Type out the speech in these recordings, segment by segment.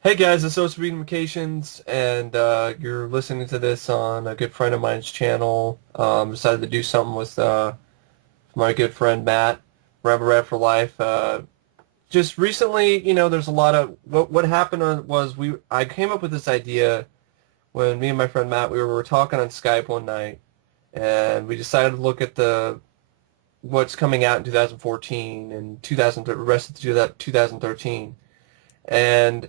Hey guys, it's Social Vacations, and you're listening to this on a good friend of mine's channel. Decided to do something with my good friend Matt, Rebel Red for Life. Just recently, there's a lot of what happened was I came up with this idea when me and my friend Matt we were talking on Skype one night, and we decided to look at the what's coming out in 2014 and 2000 the rest of 2013, and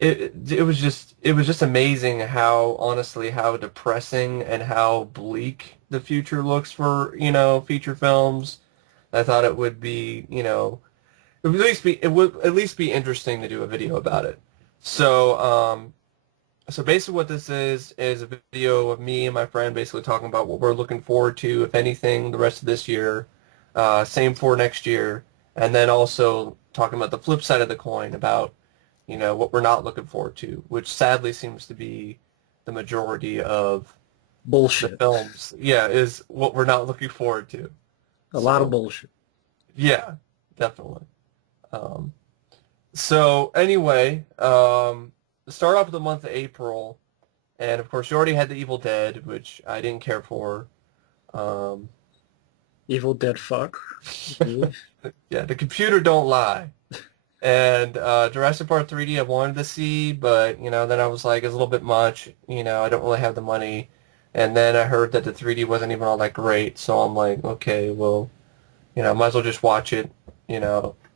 it was just amazing how honestly how depressing and how bleak the future looks for feature films. I thought it would be it would at least be interesting to do a video about it. So basically what this is a video of me and my friend basically talking about what we're looking forward to, if anything, the rest of this year, same for next year, and then also talking about the flip side of the coin about what we're not looking forward to, which sadly seems to be the majority of the Bullshit. films. Yeah, is what we're not looking forward to. A lot of So, bullshit. yeah, definitely. Um, so anyway, start off with the month of April, and of course you already had The Evil Dead, which I didn't care for. Um, Evil Dead fuck. Really? yeah, the computer don't lie. And Jurassic Park 3D I wanted to see, but then I was like, it's a little bit much. I don't really have the money. And then I heard that the 3D wasn't even all that great, so I'm like, okay, well, might as well just watch it, in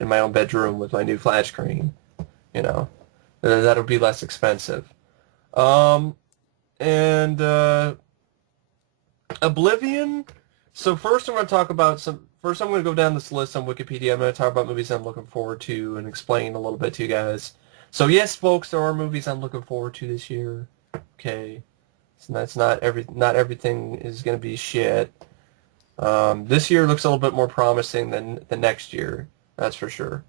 my own bedroom with my new flat screen. You know, that'll be less expensive. Um, and Oblivion. So first I'm going to talk about some. First I'm going to go down this list on Wikipedia. I'm going to talk about movies I'm looking forward to and explain a little bit to you guys. So yes, folks, there are movies I'm looking forward to this year. Okay, so that's not everything is going to be shit. This year looks a little bit more promising than the next year. That's for sure.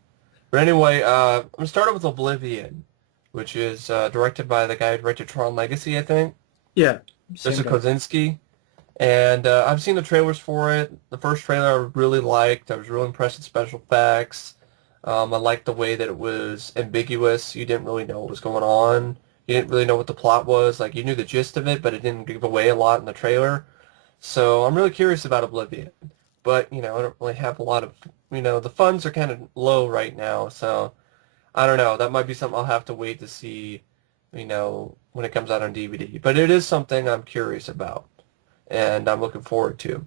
But anyway, I'm going to start off with Oblivion, which is directed by the guy who directed Tron Legacy, I think. Yeah, same Mr. guy. Kozinski. And I've seen the trailers for it. The first trailer I really liked. I was really impressed with special effects. I liked the way that it was ambiguous. You didn't really know what was going on. You didn't really know what the plot was. Like, you knew the gist of it, but it didn't give away a lot in the trailer. So I'm really curious about Oblivion. But, I don't really have a lot of, the funds are kind of low right now. So I don't know. That might be something I'll have to wait to see, when it comes out on DVD. But it is something I'm curious about and I'm looking forward to.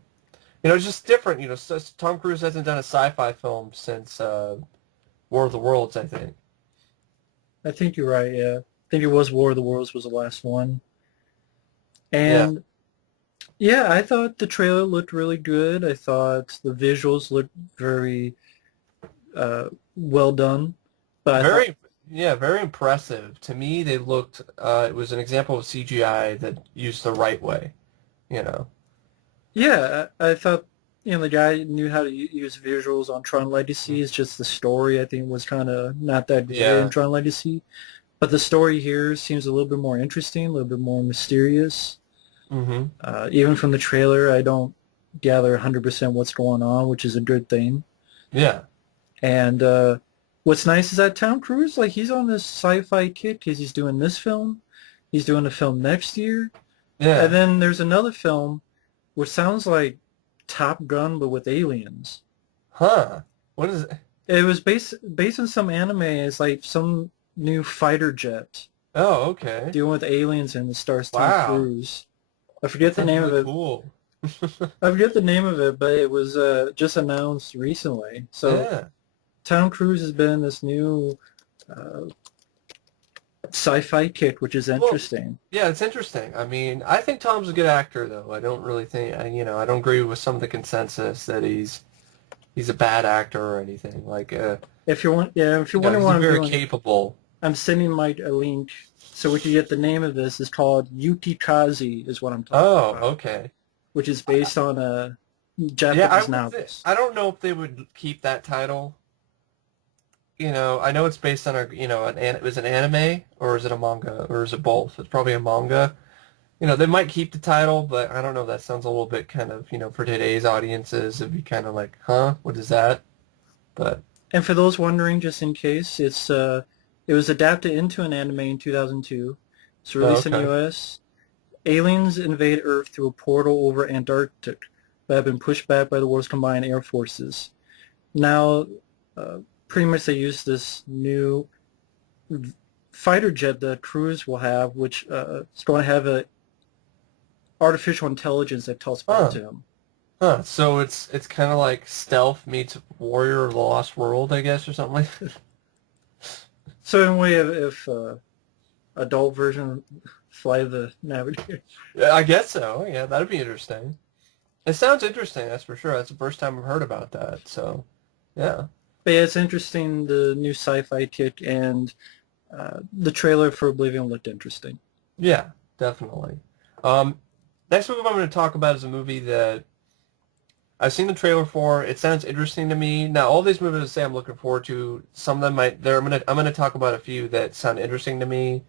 It's just different. Tom Cruise hasn't done a sci-fi film since War of the Worlds, I think. I think you're right, yeah. I think it was War of the Worlds was the last one. Yeah, And yeah, I thought the trailer looked really good. I thought the visuals looked very well done. But I thought, very, yeah, very impressive. To me, they looked. It was an example of CGI that used the right way. You know. yeah, I thought, the guy knew how to use visuals on Tron Legacy. It's just the story, I think, was kind of not that great in Yeah. Tron Legacy. But the story here seems a little bit more interesting, a little bit more mysterious. Hmm. Even from the trailer, I don't gather 100% what's going on, which is a good thing. Yeah. And what's nice is that Tom Cruise, like, he's on this sci-fi kick because he's doing this film. He's doing a film next year. And Yeah. then there's another film which sounds like Top Gun, but with aliens. Huh. What is it? It was based on some anime. It's like some new fighter jet Oh, okay. dealing with aliens and it stars Tom Wow. Cruise. I That forget the sounds name of really it. cool. I forget the name of it, but it was just announced recently. So Yeah. Tom Cruise has been in this new uh, sci-fi kick, which is Well, interesting. yeah, it's interesting. I mean, I think Tom's a good actor, though. I don't really think, I don't agree with some of the consensus that he's a bad actor or anything. Like, If you're wondering he's what a I'm very doing, capable. I'm sending Mike a link so we can get the name of this. It's called Yukikaze, is what I'm talking Oh, about, okay. which is based on Yeah, Japanese novels. I don't know if they would keep that title. I know it's based on it was an anime or is it a manga or is it both? It's probably a manga. They might keep the title, but I don't know. That sounds a little bit kind of, for today's audiences, it'd be kind of like, huh, what is that? But And for those wondering, just in case, It was adapted into an anime in 2002. It's Oh, released in the okay. US. Aliens invade Earth through a portal over Antarctic but have been pushed back by the world's combined air forces. Now, uh, pretty much they use this new fighter jet that crews will have, which is going to have a artificial intelligence that tells back Huh. to him. Huh. So it's kind of like Stealth meets Warrior of the Lost World, I guess, or something like that. So in a way, if adult version fly the navigator. Yeah, I guess so. Yeah, that'd be interesting. It sounds interesting, that's for sure. That's the first time I've heard about that. So, yeah. But yeah, it's interesting, the new sci-fi kick, and the trailer for Oblivion looked interesting. Yeah, definitely. Um, Next movie I'm going to talk about is a movie that I've seen the trailer for. It sounds interesting to me. Now, all these movies I say I'm looking forward to, some of them might there I'm gonna talk about a few that sound interesting to me,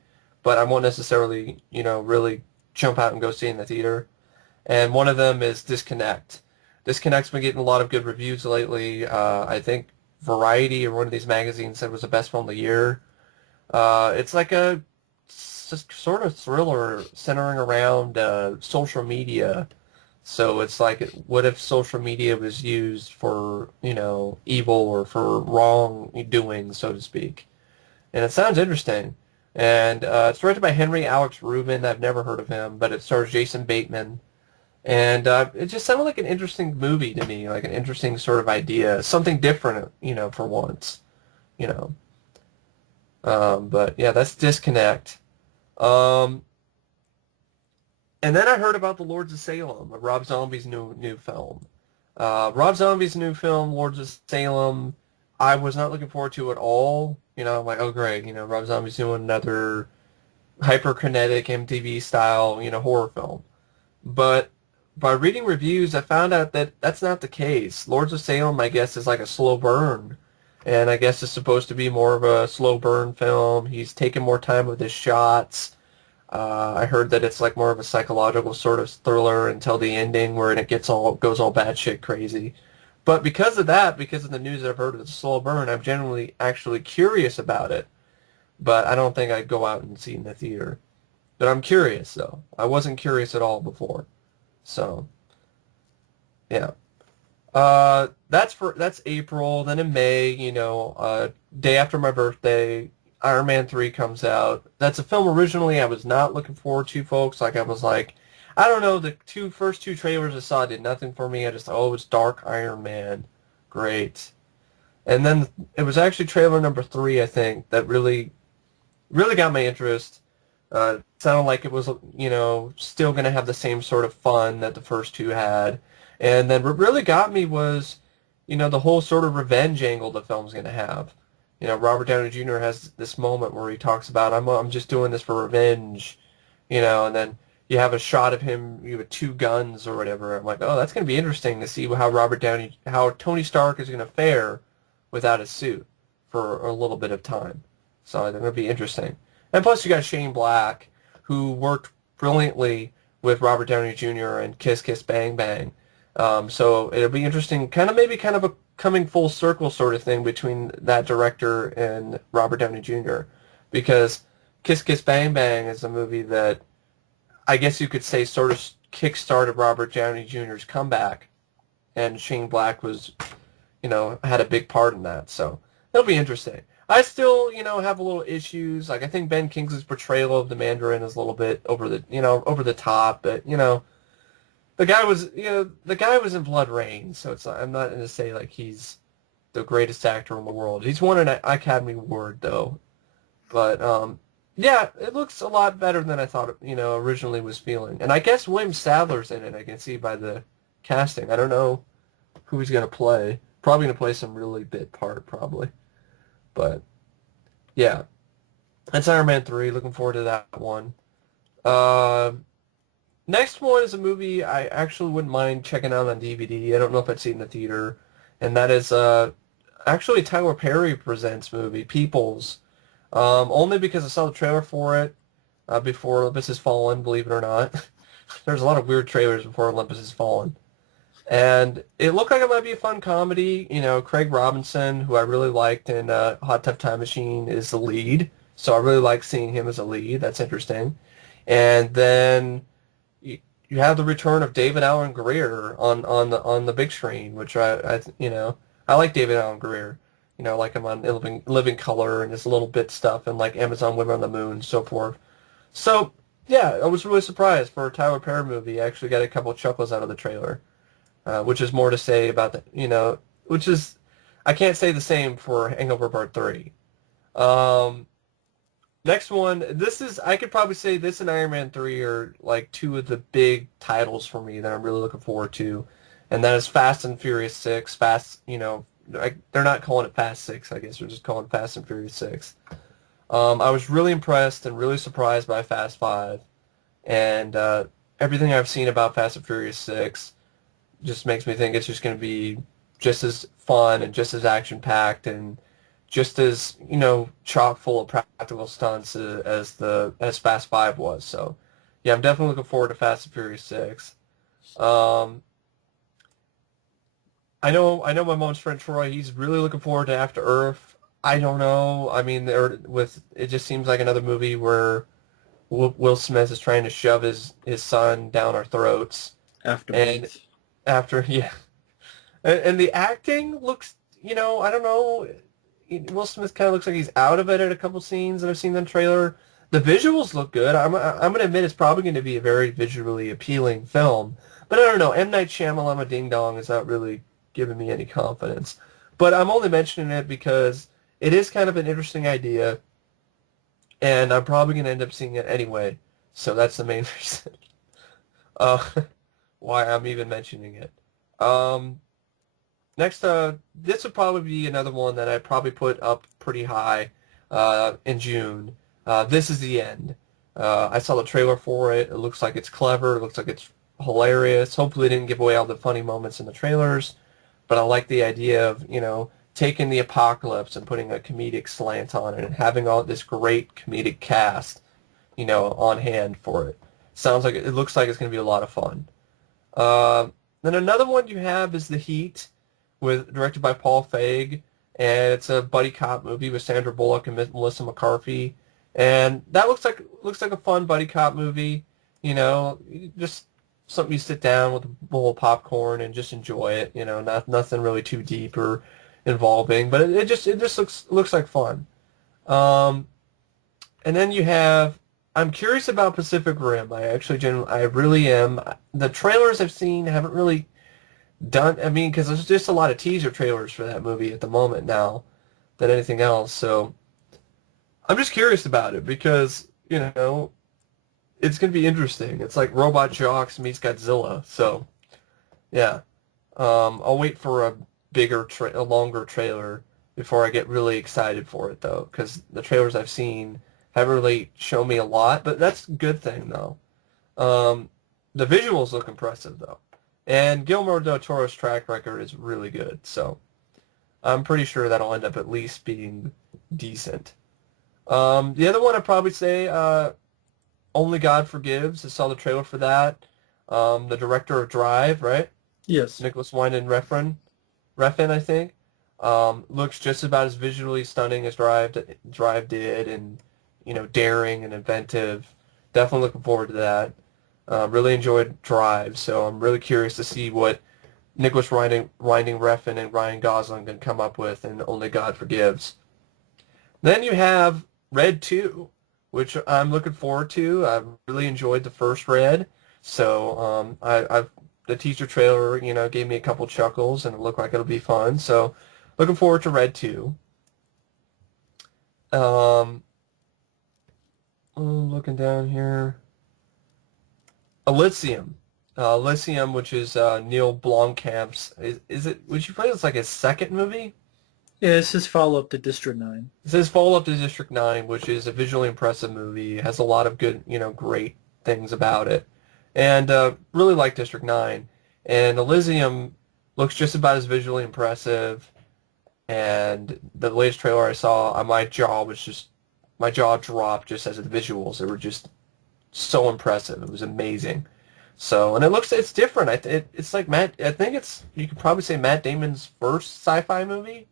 but I won't necessarily, really jump out and go see in the theater. And one of them is Disconnect. Disconnect's been getting a lot of good reviews lately. I think Variety or one of these magazines said it was the best film of the year. It's like a sort of thriller centering around social media. So it's like, what if social media was used for, evil or for wrong doing, so to speak? And it sounds interesting. And it's directed by Henry Alex Rubin. I've never heard of him, but it stars Jason Bateman. And it just sounded like an interesting movie to me, like an interesting sort of idea, something different, for once, you know. But yeah, that's Disconnect. Um, and then I heard about The Lords of Salem, Rob Zombie's new film. Rob Zombie's new film, Lords of Salem, I was not looking forward to at all. I'm like, oh great, Rob Zombie's doing another hyperkinetic MTV style, horror film. But by reading reviews, I found out that that's not the case. Lords of Salem, I guess, is like a slow burn. And I guess it's supposed to be more of a slow burn film. He's taking more time with his shots. I heard that it's like more of a psychological sort of thriller until the ending where it goes all batshit crazy. But because of that, because of the news that I've heard of the slow burn, I'm generally actually curious about it. But I don't think I'd go out and see it in the theater. But I'm curious though. I wasn't curious at all before. So, yeah. That's April. Then in May, day after my birthday, Iron Man 3 comes out. That's a film originally I was not looking forward to, folks. Like I was like, I don't know, the first two trailers I saw did nothing for me. I just thought, oh, it's Dark Iron Man. Great. And then it was actually trailer number 3, I think, that really really got my interest. It sounded like it was, still going to have the same sort of fun that the first two had. And then what really got me was, the whole sort of revenge angle the film's going to have. Robert Downey Jr. has this moment where he talks about, I'm just doing this for revenge, and then you have a shot of him with two guns or whatever. I'm like, oh, that's going to be interesting to see how Tony Stark is going to fare without a suit for a little bit of time. So they're going to be interesting. And plus you got Shane Black, who worked brilliantly with Robert Downey Jr. and Kiss Kiss Bang Bang. So it'll be interesting, maybe kind of a coming full circle sort of thing between that director and Robert Downey Jr. Because Kiss Kiss Bang Bang is a movie that I guess you could say sort of kick-started Robert Downey Jr.'s comeback, and Shane Black was, had a big part in that. So it'll be interesting. I still, have a little issues. Like I think Ben Kingsley's portrayal of the Mandarin is a little bit over the top. But the guy was in Blood Rain, so I'm not going to say like he's the greatest actor in the world. He's won an Academy Award though. But yeah, it looks a lot better than I thought it, originally was feeling. And I guess William Sadler's in it. I can see by the casting. I don't know who he's going to play. Probably going to play some really bit part, probably. But yeah, that's Iron Man 3. Looking forward to that one. Uh, Next one is a movie I actually wouldn't mind checking out on DVD. I don't know if I'd see it in the theater. And that is actually Tyler Perry presents movie, Peoples. Only because I saw the trailer for it before Olympus Has Fallen, believe it or not. There's a lot of weird trailers before Olympus Has Fallen. And it looked like it might be a fun comedy. You know, Craig Robinson, who I really liked in Hot Tub Time Machine, is the lead. So I really like seeing him as a lead. That's interesting. And then you, you have the return of David Allen Greer on the big screen, which I like David Allen Greer. You know, I like him on Living Color and his little bit stuff and like Amazon Women on the Moon and so forth. So yeah, I was really surprised for a Tyler Perry movie. I actually got a couple of chuckles out of the trailer, which is more to say about which is I can't say the same for Hangover Part 3. Um, Next one, I could probably say this and Iron Man 3 are like two of the big titles for me that I'm really looking forward to. And that is Fast and Furious 6. They're not calling it Fast 6, I guess. They're just calling it Fast and Furious 6. I was really impressed and really surprised by Fast 5. And everything I've seen about Fast and Furious 6 just makes me think it's just going to be just as fun and just as action-packed and just as chock full of practical stunts as Fast Five was. So yeah, I'm definitely looking forward to Fast and Furious 6. Um, I know my mom's friend Troy. He's really looking forward to After Earth. I don't know. I mean, it just seems like another movie where Will Smith is trying to shove his son down our throats, and Aftermath. after yeah, and the acting looks, I don't know. Will Smith kind of looks like he's out of it at a couple scenes that I've seen in the trailer. The visuals look good. I'm gonna admit it's probably going to be a very visually appealing film, but I don't know. M. Night Shyamalan Ding Dong is not really giving me any confidence. But I'm only mentioning it because it is kind of an interesting idea, and I'm probably going to end up seeing it anyway. So that's the main reason uh, why I'm even mentioning it. Um, Next, this would probably be another one that I'd probably put up pretty high in June. This is the end. I saw the trailer for it. It looks like it's clever. It looks like it's hilarious. Hopefully, it didn't give away all the funny moments in the trailers, but I like the idea of taking the apocalypse and putting a comedic slant on it and having all this great comedic cast on hand for it. It looks like it's going to be a lot of fun. Uh, then another one you have is The Heat directed by Paul Feig, and it's a buddy cop movie with Sandra Bullock and Melissa McCarthy, and that looks like a fun buddy cop movie. Just something you sit down with a bowl of popcorn and just enjoy it. Nothing really too deep or involving, but it just looks like fun. Um, and then you have. I'm curious about Pacific Rim. I really am. The trailers I've seen haven't really done. I mean, because there's just a lot of teaser trailers for that movie at the moment now than anything else. So I'm just curious about it because it's gonna be interesting. It's like Robot Jox meets Godzilla. So yeah, I'll wait for a longer trailer before I get really excited for it though, because the trailers I've seen haven't really shown me a lot. But that's a good thing though. Um, the visuals look impressive though. And Guillermo del Toro's track record is really good, so I'm pretty sure that'll end up at least being decent. The other one I'd probably say, Only God Forgives. I saw the trailer for that. The director of Drive, right? Yes. Nicholas Winding Refn, I think. Looks just about as visually stunning as Drive did, and daring and inventive. Definitely looking forward to that. Really enjoyed Drive, so I'm really curious to see what Winding Refn and Ryan Gosling can come up with in Only God Forgives. Then you have Red 2, which I'm looking forward to. I really enjoyed the first Red, so the teaser trailer, gave me a couple chuckles, and it looked like it'll be fun. So looking forward to Red 2. Um, looking down here. Elysium. Elysium, which is Neil Blomkamp's. Is it? Would you play it's like his second movie? Yeah, it's his follow-up to District 9. It says follow-up to District 9, which is a visually impressive movie. It has a lot of good, great things about it. And really like District 9. And Elysium looks just about as visually impressive. And the latest trailer I saw, my jaw dropped just as the visuals. They were just so impressive. It was amazing. So, and it's different. It's like I think you could probably say Matt Damon's first sci-fi movie.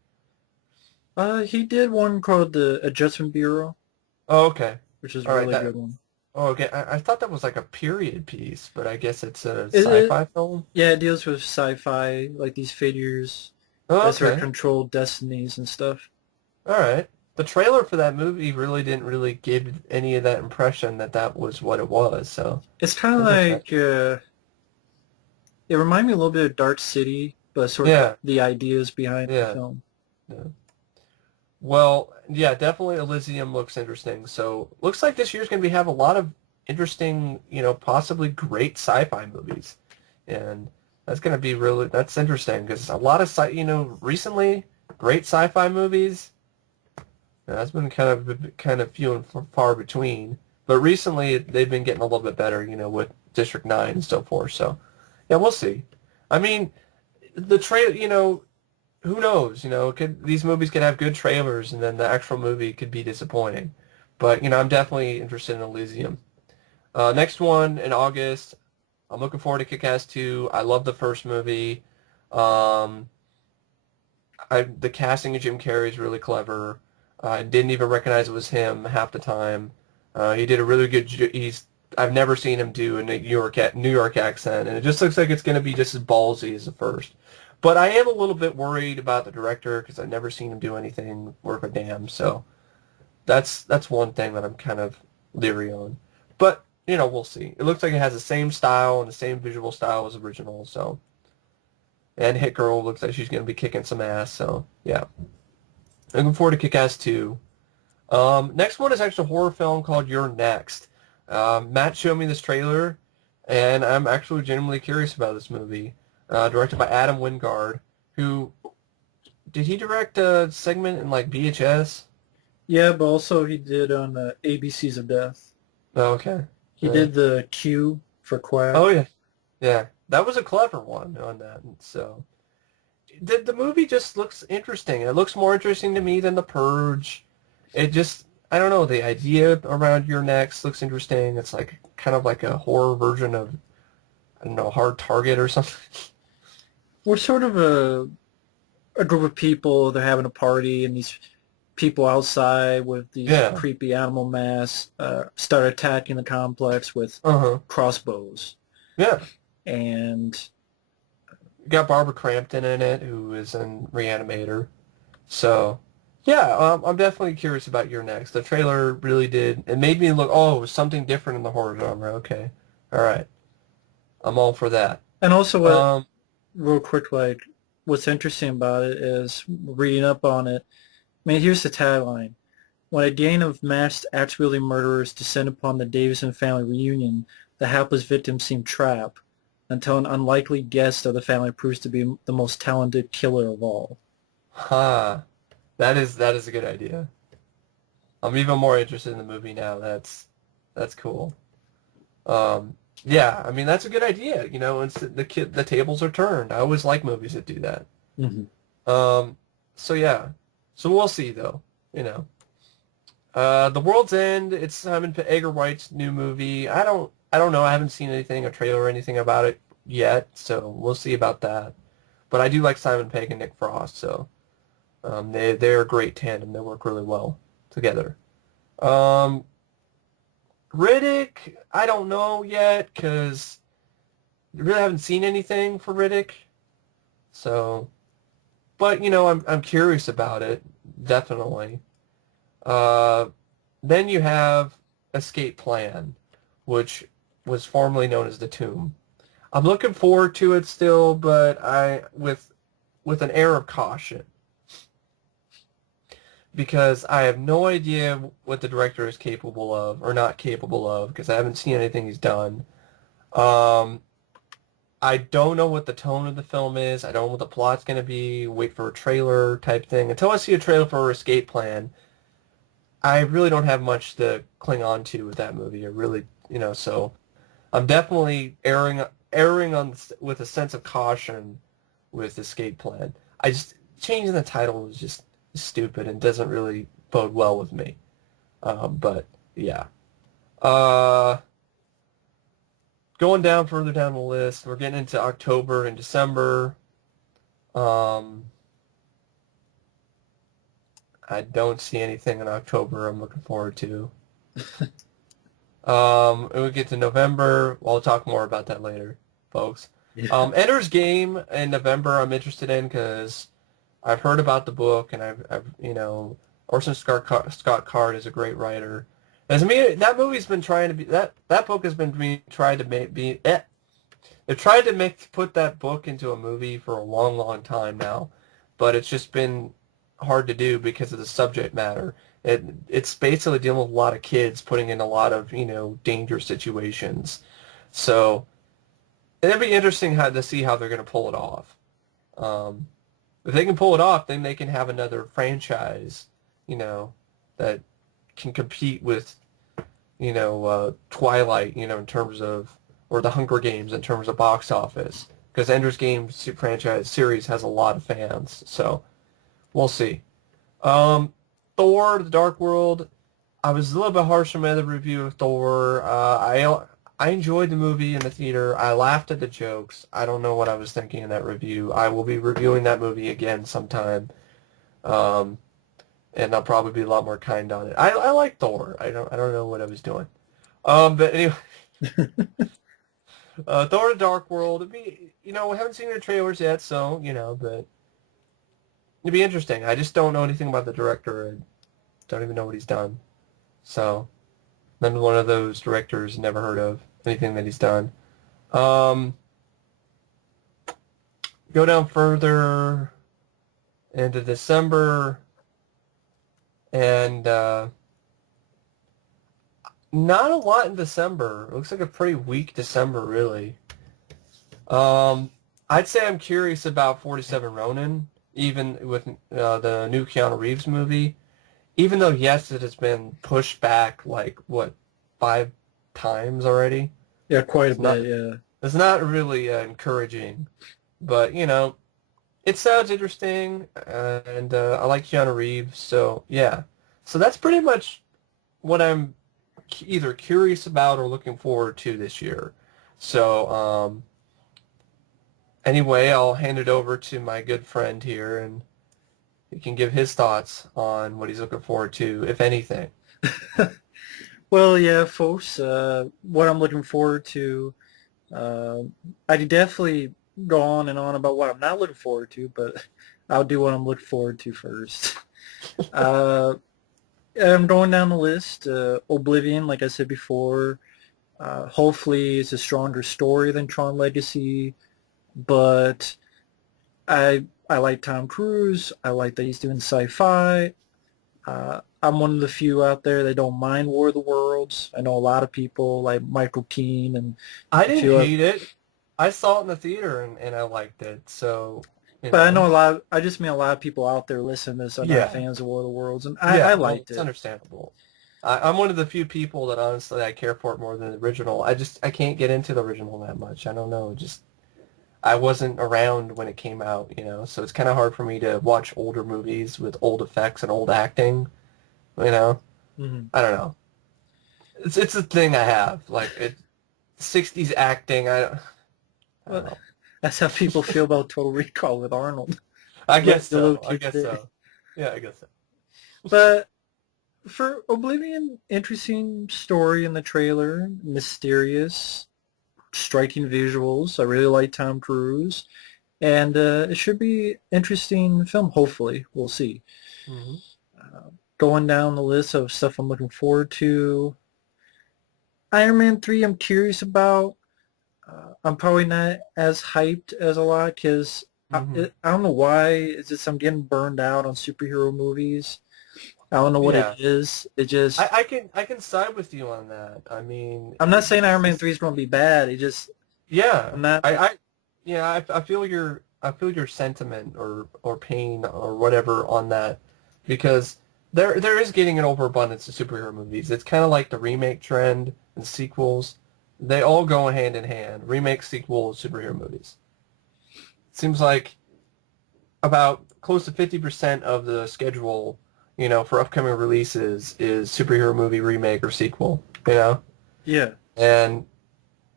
He did one called The Adjustment Bureau, Oh, okay. which is a All right. really good one. Oh, okay. I thought that was like a period piece, but I guess it's a It sci-fi film. yeah, it deals with sci-fi, like these figures Oh, that sort of okay. control destinies and stuff. All right. The trailer for that movie really didn't really give any of that impression that that was what it was. So, It's kind of interesting. like it reminded me a little bit of Dark City, but sort of Yeah. the ideas behind the Yeah. film. Yeah. Well, yeah, definitely Elysium looks interesting. So, looks like this year's going to be have a lot of interesting, possibly great sci-fi movies. And that's interesting because a lot of recently great sci-fi movies, that's been kind of few and far between. But recently they've been getting a little bit better, with District 9 and so forth. So, yeah, we'll see. I mean, the trail, who knows? These movies could have good trailers, and then the actual movie could be disappointing. But I'm definitely interested in Elysium. Next one in August. I'm looking forward to Kick-Ass 2. I love the first movie. Um, the casting of Jim Carrey is really clever. I didn't even recognize it was him half the time. He did a really good. I've never seen him do a New York accent, and it just looks like it's going to be just as ballsy as the first. But I am a little bit worried about the director because I've never seen him do anything worth a damn. So that's one thing that I'm kind of leery on. But we'll see. It looks like it has the same style and the same visual style as original. So, and Hit Girl looks like she's going to be kicking some ass. So yeah, looking forward to Kick-Ass 2. Next one is actually a horror film called You're Next. Matt showed me this trailer, and I'm actually genuinely curious about this movie. Directed by Adam Wingard, who did he direct a segment in like VHS? Yeah, but also he did on ABCs of Death. Oh, okay. He Yeah. did the Q for Oh Quack. yeah, yeah. That was a clever one on that. And so the movie just looks interesting. It looks more interesting to me than The Purge. I don't know, the idea around Your Next looks interesting. It's like kind of like a horror version of, I don't know, Hard Target or something. We're sort of a group of people. They're having a party, and these people outside with these Yeah. creepy animal masks start attacking the complex with Uh-huh. crossbows. Yeah. And You got Barbara Crampton in it, who is in Reanimator. So, yeah, I'm definitely curious about Your Next. The trailer really did. It made me look, oh, it was something different in the horror genre. Okay. All right. I'm all for that. and also what Um, real quick, like what's interesting about it is reading up on it. I mean, here's the tagline. When a gang of masked axe-wielding murderers descend upon the Davison family reunion, the hapless victims seem trapped until an unlikely guest of the family proves to be the most talented killer of all. huh. That is a good idea. I'm even more interested in the movie now. That's cool. Um, yeah, I mean that's a good idea. The tables are turned. I always like movies that do that. Hmm. Um, so yeah, so we'll see though. You know, The World's End. It's Simon Edgar Wright's new movie. I don't know. I haven't seen anything, a trailer or anything about it yet. So we'll see about that. But I do like Simon Pegg and Nick Frost. So they're a great tandem. They work really well together. Um, Riddick, I don't know yet because I really haven't seen anything for Riddick. So, but I'm curious about it, definitely. Uh, then you have Escape Plan, which was formerly known as The Tomb. I'm looking forward to it still, but I with an air of caution because I have no idea what the director is capable of or not capable of because I haven't seen anything he's done. Um, I don't know what the tone of the film is. I don't know what the plot's going to be. Wait for a trailer type thing. Until I see a trailer for Escape Plan, I really don't have much to cling on to with that movie. I really, so I'm definitely erring with a sense of caution with Escape Plan. I just changing the title was just stupid and doesn't really bode well with me. But yeah. Uh, going down further down the list, we're getting into October and December. Um, I don't see anything in October I'm looking forward to. And we get to November. We'll talk more about that later, folks. Yeah. Ender's Game in November I'm interested in because I've heard about the book and Orson Scott Card is a great writer. As me, that movie's been trying to be that book has been being tried to make be. They've tried to put that book into a movie for a long, long time now, but it's just been hard to do because of the subject matter. It's basically dealing with a lot of kids putting in a lot of dangerous situations. So it'd be interesting to see how they're going to pull it off. Um, if they can pull it off, then they can have another franchise, that can compete with Twilight, in terms of, or the Hunger Games in terms of box office, because Ender's Game franchise series has a lot of fans. So we'll see. Thor: The Dark World. I was a little bit harsh on my other review of Thor. I enjoyed the movie in the theater. I laughed at the jokes. I don't know what I was thinking in that review. I will be reviewing that movie again sometime, um, and I'll probably be a lot more kind on it. I like Thor. I don't know what I was doing. But anyway, Thor: The Dark World. We haven't seen the trailers yet, so but it'd be interesting. I just don't know anything about the director. I don't even know what he's done. So, I'm one of those directors never heard of anything that he's done. Um, go down further into December, and not a lot in December. It looks like a pretty weak December, really. I'd say I'm curious about 47 Ronin, even with the new Keanu Reeves movie. Even though, yes, it has been pushed back like what 5 times already. Yeah, quite a It's not bit, yeah. it's not really encouraging, but it sounds interesting, and I like Keanu Reeves, so yeah. So that's pretty much what I'm either curious about or looking forward to this year. So anyway, I'll hand it over to my good friend here, and he can give his thoughts on what he's looking forward to, if anything. Well, yeah, folks, what I'm looking forward to, uh, I could definitely go on and on about what I'm not looking forward to, but I'll do what I'm looking forward to first. Uh, I'm going down the list. Oblivion, like I said before, hopefully it's a stronger story than Tron Legacy, but I like Tom Cruise. I like that he's doing sci-fi. I'm one of the few out there that don't mind War of the Worlds. I know a lot of people like Michael Keane and I a didn't few other, hate it. I saw it in the theater and I liked it. So, but I know a lot. I just mean a lot of people out there listening to this are not yeah. fans of War of the Worlds, and I Yeah, well, liked it's it. understandable. I'm one of the few people that honestly I care for it more than the original. I can't get into the original that much. I don't know. Just I wasn't around when it came out, so it's kind of hard for me to watch older movies with old effects and old acting, you know. Hmm. I don't know. It's a thing I have. Like 60s acting, I don't Well, know. that's how people feel about Total Recall with Arnold. I What guess the little so. I kids guess did. so. Yeah, I guess so. But for Oblivion, interesting story in the trailer, mysterious, striking visuals. I really like Tom Cruise, and it should be interesting film. Hopefully, we'll see. Hmm. Going down the list of stuff I'm looking forward to. Iron Man 3, I'm curious about. I'm probably not as hyped as a lot because Hmm. I don't know why. It's just I'm getting burned out on superhero movies. I don't know what it Yeah. is. It I, just I can I can side with you on that. I mean, I'm not saying Iron Man it's 3 is going to be bad. It just yeah. I'm not. I feel your sentiment or pain or whatever on that because there is getting an overabundance of superhero movies. It's kind of like the remake trend and sequels. They all go hand in hand. Remake, sequel, superhero movies. Seems like about close to 50% of the schedule, for upcoming releases is superhero movie remake or sequel, Yeah. And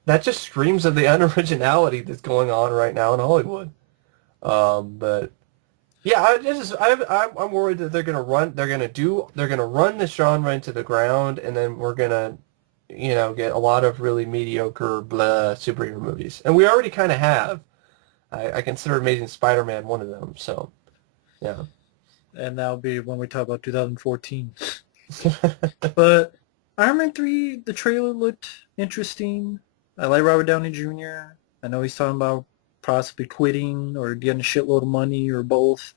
that just screams of the unoriginality that's going on right now in Hollywood. But yeah, I'm worried that they're gonna run this genre into the ground, and then we're gonna, get a lot of really mediocre blah superhero movies, and we already kind of have. I consider Amazing Spider-Man one of them. So yeah. And that'll be when we talk about 2014. But Iron Man 3, the trailer looked interesting. I like Robert Downey Jr. I know he's talking about possibly quitting or getting a shitload of money or both.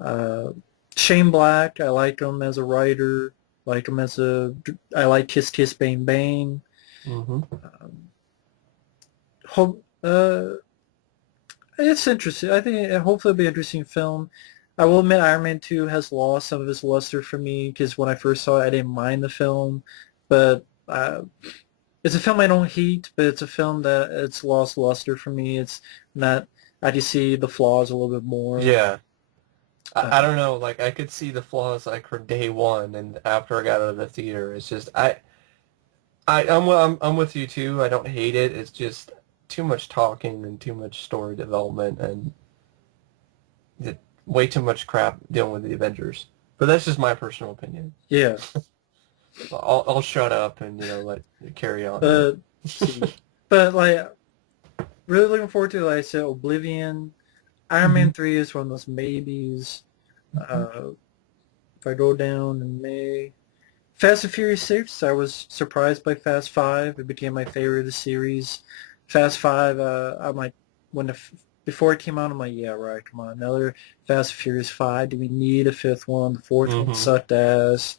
Uh, Shane Black, I like him as a writer. I like Kiss Kiss Bang Bang. hmm Um, hope, it's interesting. I think hopefully it'll be an interesting film. I will admit Iron Man 2 has lost some of its luster for me because when I first saw it, I didn't mind the film. But it's a film I don't hate, but it's a film that it's lost luster for me. It's not, I just see the flaws a little bit more. Yeah. I Uh, don't know. Like I could see the flaws like from day one, and after I got out of the theater, it's just I'm with you too. I don't hate it. It's just too much talking and too much story development and it, way too much crap dealing with the Avengers. But that's just my personal opinion. yeah. I'll shut up and let you carry on here. See. But like, really looking forward to, like I said, Oblivion. Iron hmm Man 3 is one of those maybes. Uh, if I go down in May. Fast and Furious 6, I was surprised by Fast 5. It became my favorite of the series. Fast 5, I'm like, before it came out, I'm like, yeah, right, come on, another Fast and Furious 5. Do we need a fifth one? The fourth one hmm sucked ass.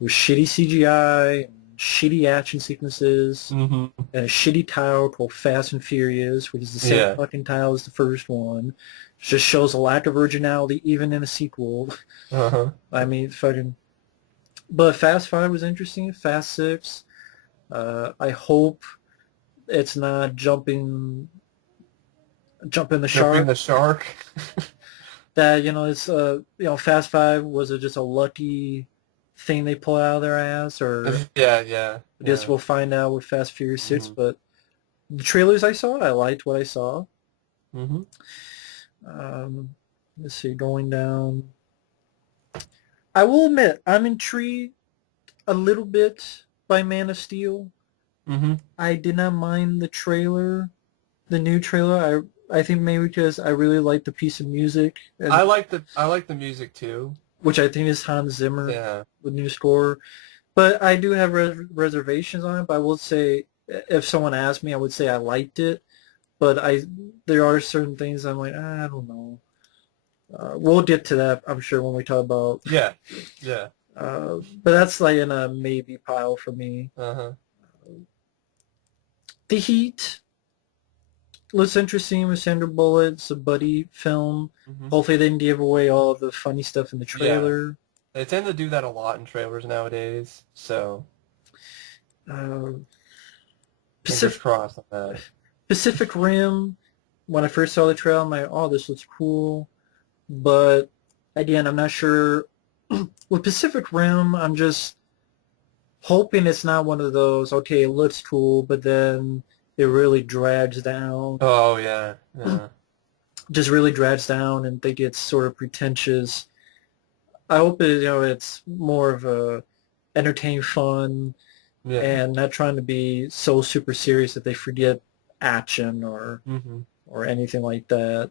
It was shitty CGI, and shitty action sequences, hmm and a shitty title called Fast and Furious, which is the same Yeah. fucking title as the first one. It just shows a lack of originality even in a sequel. Uh-huh. I mean, fucking... But Fast 5 was interesting. Fast 6, I hope it's not jumping the Jumping shark. the shark. That, it's, Fast 5, was it just a lucky thing they pull out of their ass? Or Yeah, yeah, I guess yeah. we'll find out with Fast Furious 6. hmm But the trailers I saw, I liked what I saw. hmm Um, let's see, going down. I will admit, I'm intrigued a little bit by Man of Steel. hmm I did not mind the trailer, the new trailer. I think maybe because I really like the piece of music, and I like the music too. which I think is Hans Zimmer Yeah. with new score. But I do have reservations on it. But I will say, if someone asked me, I would say I liked it. But there are certain things I'm like, I don't know. We'll get to that, I'm sure, when we talk about. Yeah. Yeah. But that's like in a maybe pile for me. Uh-huh. The Heat looks interesting with Sandra Bullock. It's a buddy film. hmm Hopefully they didn't give away all of the funny stuff in the Yeah. trailer. They tend to do that a lot in trailers nowadays, so Uh, fingers Pacific crossed on that. Pacific Rim. When I first saw the trailer, I'm like, oh, this looks cool. But again, I'm not sure. With Pacific Rim, I'm just hoping it's not one of those, okay, it looks cool, but then it really drags down. Oh yeah. Yeah. Just really drags down and think it's sort of pretentious. I hope it's more of a entertaining fun Yeah. and not trying to be so super serious that they forget action hmm or anything like that.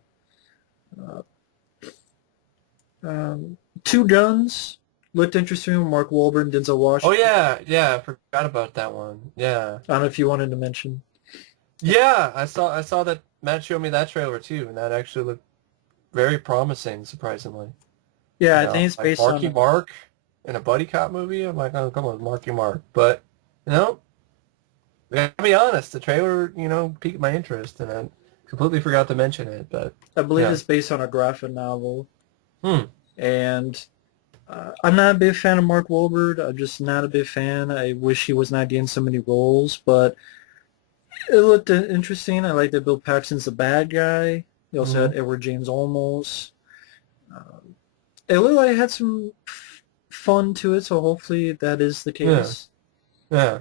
Uh, Two Guns looked interesting. Mark Wahlberg and Denzel Oh Washington. yeah, yeah, I forgot about that one. Yeah. I don't know if you wanted to mention. Yeah, I saw that Matt showed me that trailer too, and that actually looked very promising, surprisingly. Yeah, I think it's Like based on Marky Mark in a buddy cop movie. I'm like, oh, come on, Marky Mark. But you know, I gotta be honest, the trailer, piqued my interest, and I completely forgot to mention it. But I believe yeah, it's based on a graphic novel, hmm, and I'm not a big fan of Mark Wahlberg. I'm just not a big fan. I wish he was not getting so many roles, but it looked interesting. I like that Bill Paxton's the bad guy. He also hmm had Edward James Olmos. It looked like it had some fun to it, so hopefully that is the yeah, case. yeah.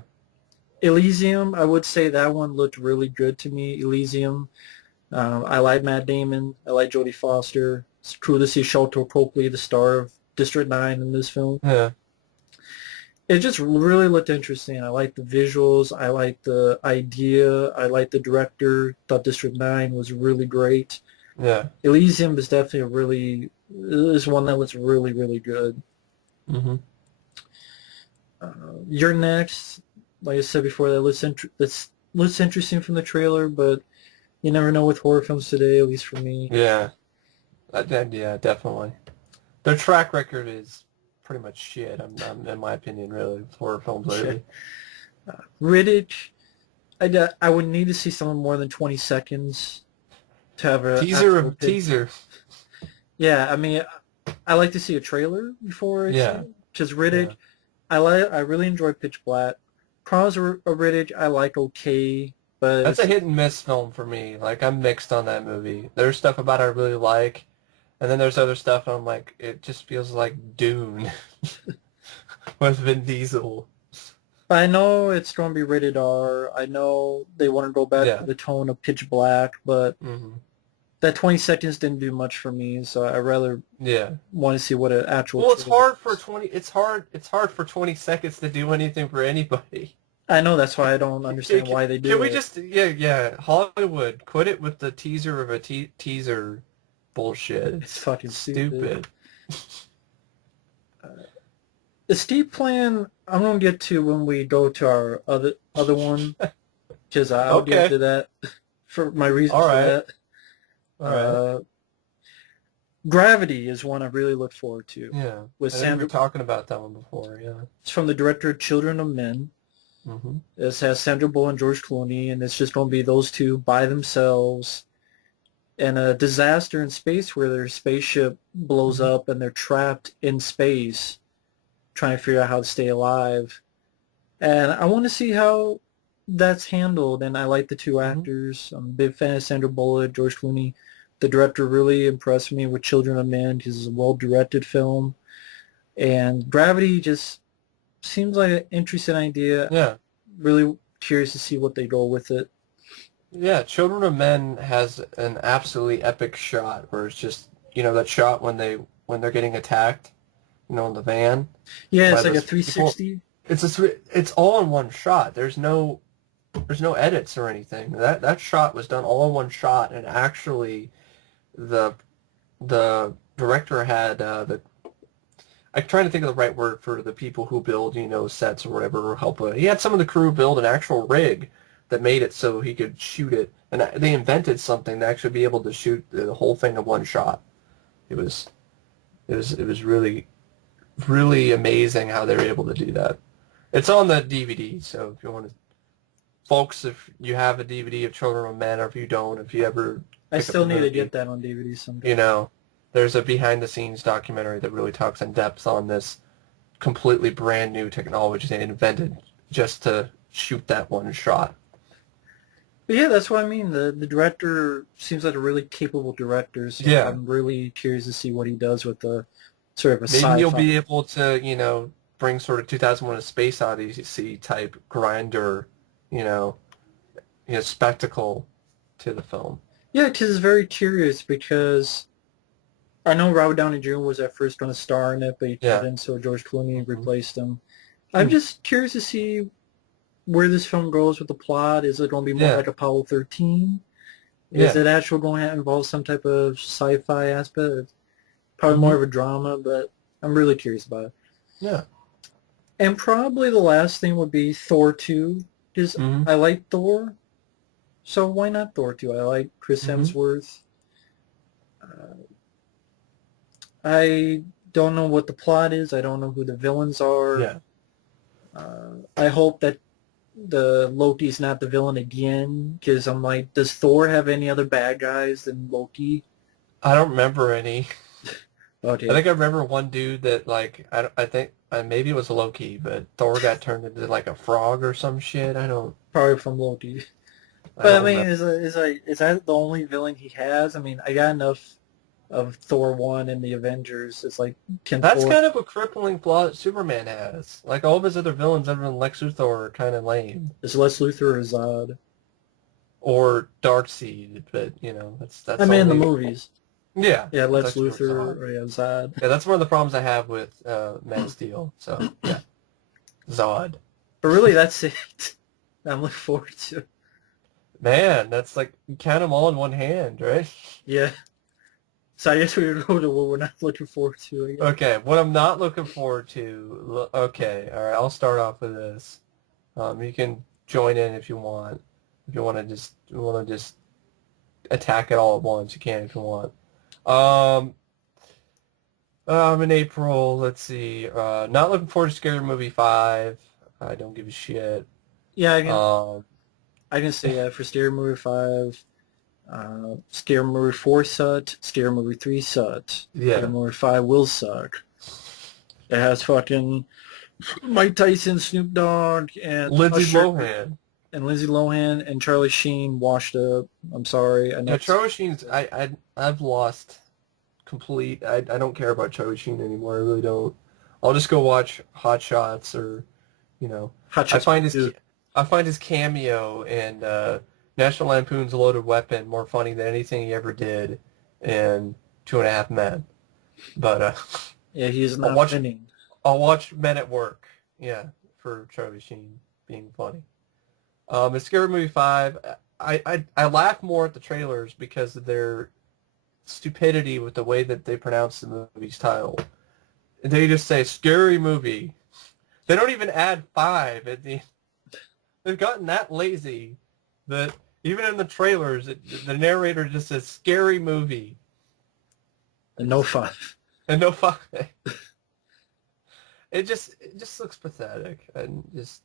Elysium, I would say that one looked really good to me. Elysium. I like Matt Damon. I like Jodie Foster. It's cool to see Shelton Copley, the star of District 9 in this film. Yeah, It just really looked interesting. I like the visuals. I like the idea. I like the director. Thought District 9 was really great. yeah. Elysium is definitely is one that looks really, really good. Hmm. You're next. Like I said before, that looks interesting from the trailer, but you never know with horror films today, at least for me. Yeah, yeah, definitely. Their track record is pretty much shit. In my opinion, really, with horror films Yeah. lately. Riddick, I would need to see something more than 20 seconds to have an Teaser actual of opinion. teaser. Yeah, I mean, I like to see a trailer before I see Yeah, it. Because yeah. Riddick, I really enjoy Pitch Black. Problems of Riddick, I like okay, but That's a hit and miss film for me. Like I'm mixed on that movie. There's stuff about it I really like, and then there's other stuff I'm like, it just feels like Dune with Vin Diesel. I know it's going to be rated R. I know they want to go back to Yeah. the tone of Pitch Black, but Hmm. that 20 seconds didn't do much for me, so I rather Yeah. want to see what an actual Well, it's trailer hard for is. 20. It's hard for 20 seconds to do anything for anybody. I know that's why I don't understand why they Can do we it. just, yeah, yeah, Hollywood, quit it with the teaser of a teaser bullshit. It's It's fucking stupid. stupid. The steep plan, I'm going to get to when we go to our other one, because I'll get Okay. to that for my reasons All for right. that. All right. Uh, Gravity is one I really look forward to. Yeah. With I think we were Sandra, talking about that one before. Yeah. it's from the director of Children of Men. Hmm. This has Sandra Bullock and George Clooney, and it's just going to be those two by themselves in a disaster in space where their spaceship blows Hmm. up and they're trapped in space trying to figure out how to stay alive. And I want to see how that's handled, and I like the two Hmm. actors. I'm a big fan of Sandra Bullock, George Clooney. The director really impressed me with Children of Men because it's a well-directed film. And Gravity just seems like an interesting idea. Yeah. Really curious to see what they go with it. Yeah. Children of Men has an absolutely epic shot where it's just, that shot when they're getting attacked, in the van Yeah, by it's like a those people. 360. It's all in one shot. There's no edits or anything. That shot was done all in one shot, and actually, the the director had I'm trying to think of the right word for the people who build, sets or whatever, or help. He had some of the crew build an actual rig that made it so he could shoot it, and they invented something to actually be able to shoot the whole thing in one shot. It was it was really really amazing how they were able to do that. It's on the DVD, so if you want to, folks, if you have a DVD of Children of Men, or if you don't, if you ever I pick up the still need to movie, get that on DVD someday. you know, there's a behind-the-scenes documentary that really talks in depth on this completely brand new technology they invented just to shoot that one shot. But yeah, that's what I mean. The director seems like a really capable director, so Yeah, I'm really curious to see what he does with the sort of a maybe you'll sci-fi. be able to, bring sort of 2001: A Space Odyssey type grinder, you know, spectacle to the film. Yeah, because it's very curious because I know Robert Downey Jr. was at first going to star in it, but he Yeah. couldn't, so George Clooney Hmm. replaced him. I'm just curious to see where this film goes with the plot. Is it going to be more Yeah. like Apollo 13? Is Yeah. it actually going to involve some type of sci-fi aspect? Probably more Hmm. of a drama, but I'm really curious about it. Yeah. And probably the last thing would be Thor 2, because Hmm. I like Thor, so why not Thor 2? I like Chris Hmm. Hemsworth. Uh, I don't know what the plot is. I don't know who the villains are. Yeah. I hope that the Loki's not the villain again, because I'm like, does Thor have any other bad guys than Loki? I don't remember any. I Okay, think I remember one dude that like I think maybe it was Loki, but Thor got turned into like a frog or some shit. probably from Loki. I But I don't mean, remember. is that the only villain he has? I mean, I got enough of Thor 1 and the Avengers. It's like, can That's Thor... kind of a crippling flaw that Superman has. Like all of his other villains, other than Lex Luthor, are kind of lame. Is Lex Luthor or Zod? Or Darkseid, but that's I that's mean, in the only movies. yeah. Yeah, I Lex thought you were Luthor Zod. or yeah, Zod. Yeah, that's one of the problems I have with Man of Steel. So yeah, Zod. But really, that's it. I'm looking forward to. Man, that's like you count them all in one hand, right? Yeah. So I guess we would go to what we're not looking forward to, I guess. Okay, what I'm not looking forward to. Okay, all right. I'll start off with this. You can join in if you want. If you want to just attack it all at once, you can if you want. Um, in April. Let's see. Not looking forward to Scary Movie 5. I don't give a shit. Yeah, Um, I can say that for Scary Movie 5. Scary Movie 4 sucked. Scary Movie 3 sucked. Scary yeah. Movie 5 will suck. It has fucking Mike Tyson, Snoop Dogg, and Lindsay Usher, Lohan. and Lindsay Lohan, and Charlie Sheen washed up. I'm sorry. I know Yeah, Charlie Sheen's. I've lost complete. I don't care about Charlie Sheen anymore. I really don't. I'll just go watch Hot Shots or you know. Hot I Shots find his dude. I find his cameo in National Lampoon's Loaded Weapon more funny than anything he ever did in Two and a Half Men. But Yeah, he's I'll not watch winning. I'll watch Men at Work. Yeah, for Charlie Sheen being funny. In Scary Movie 5, I laugh more at the trailers because of their stupidity with the way that they pronounce the movie's title. They just say Scary Movie. They don't even add 5 at the. They've gotten that lazy that even in the trailers, the narrator just says Scary Movie And no 5. and no 5. It just looks pathetic and just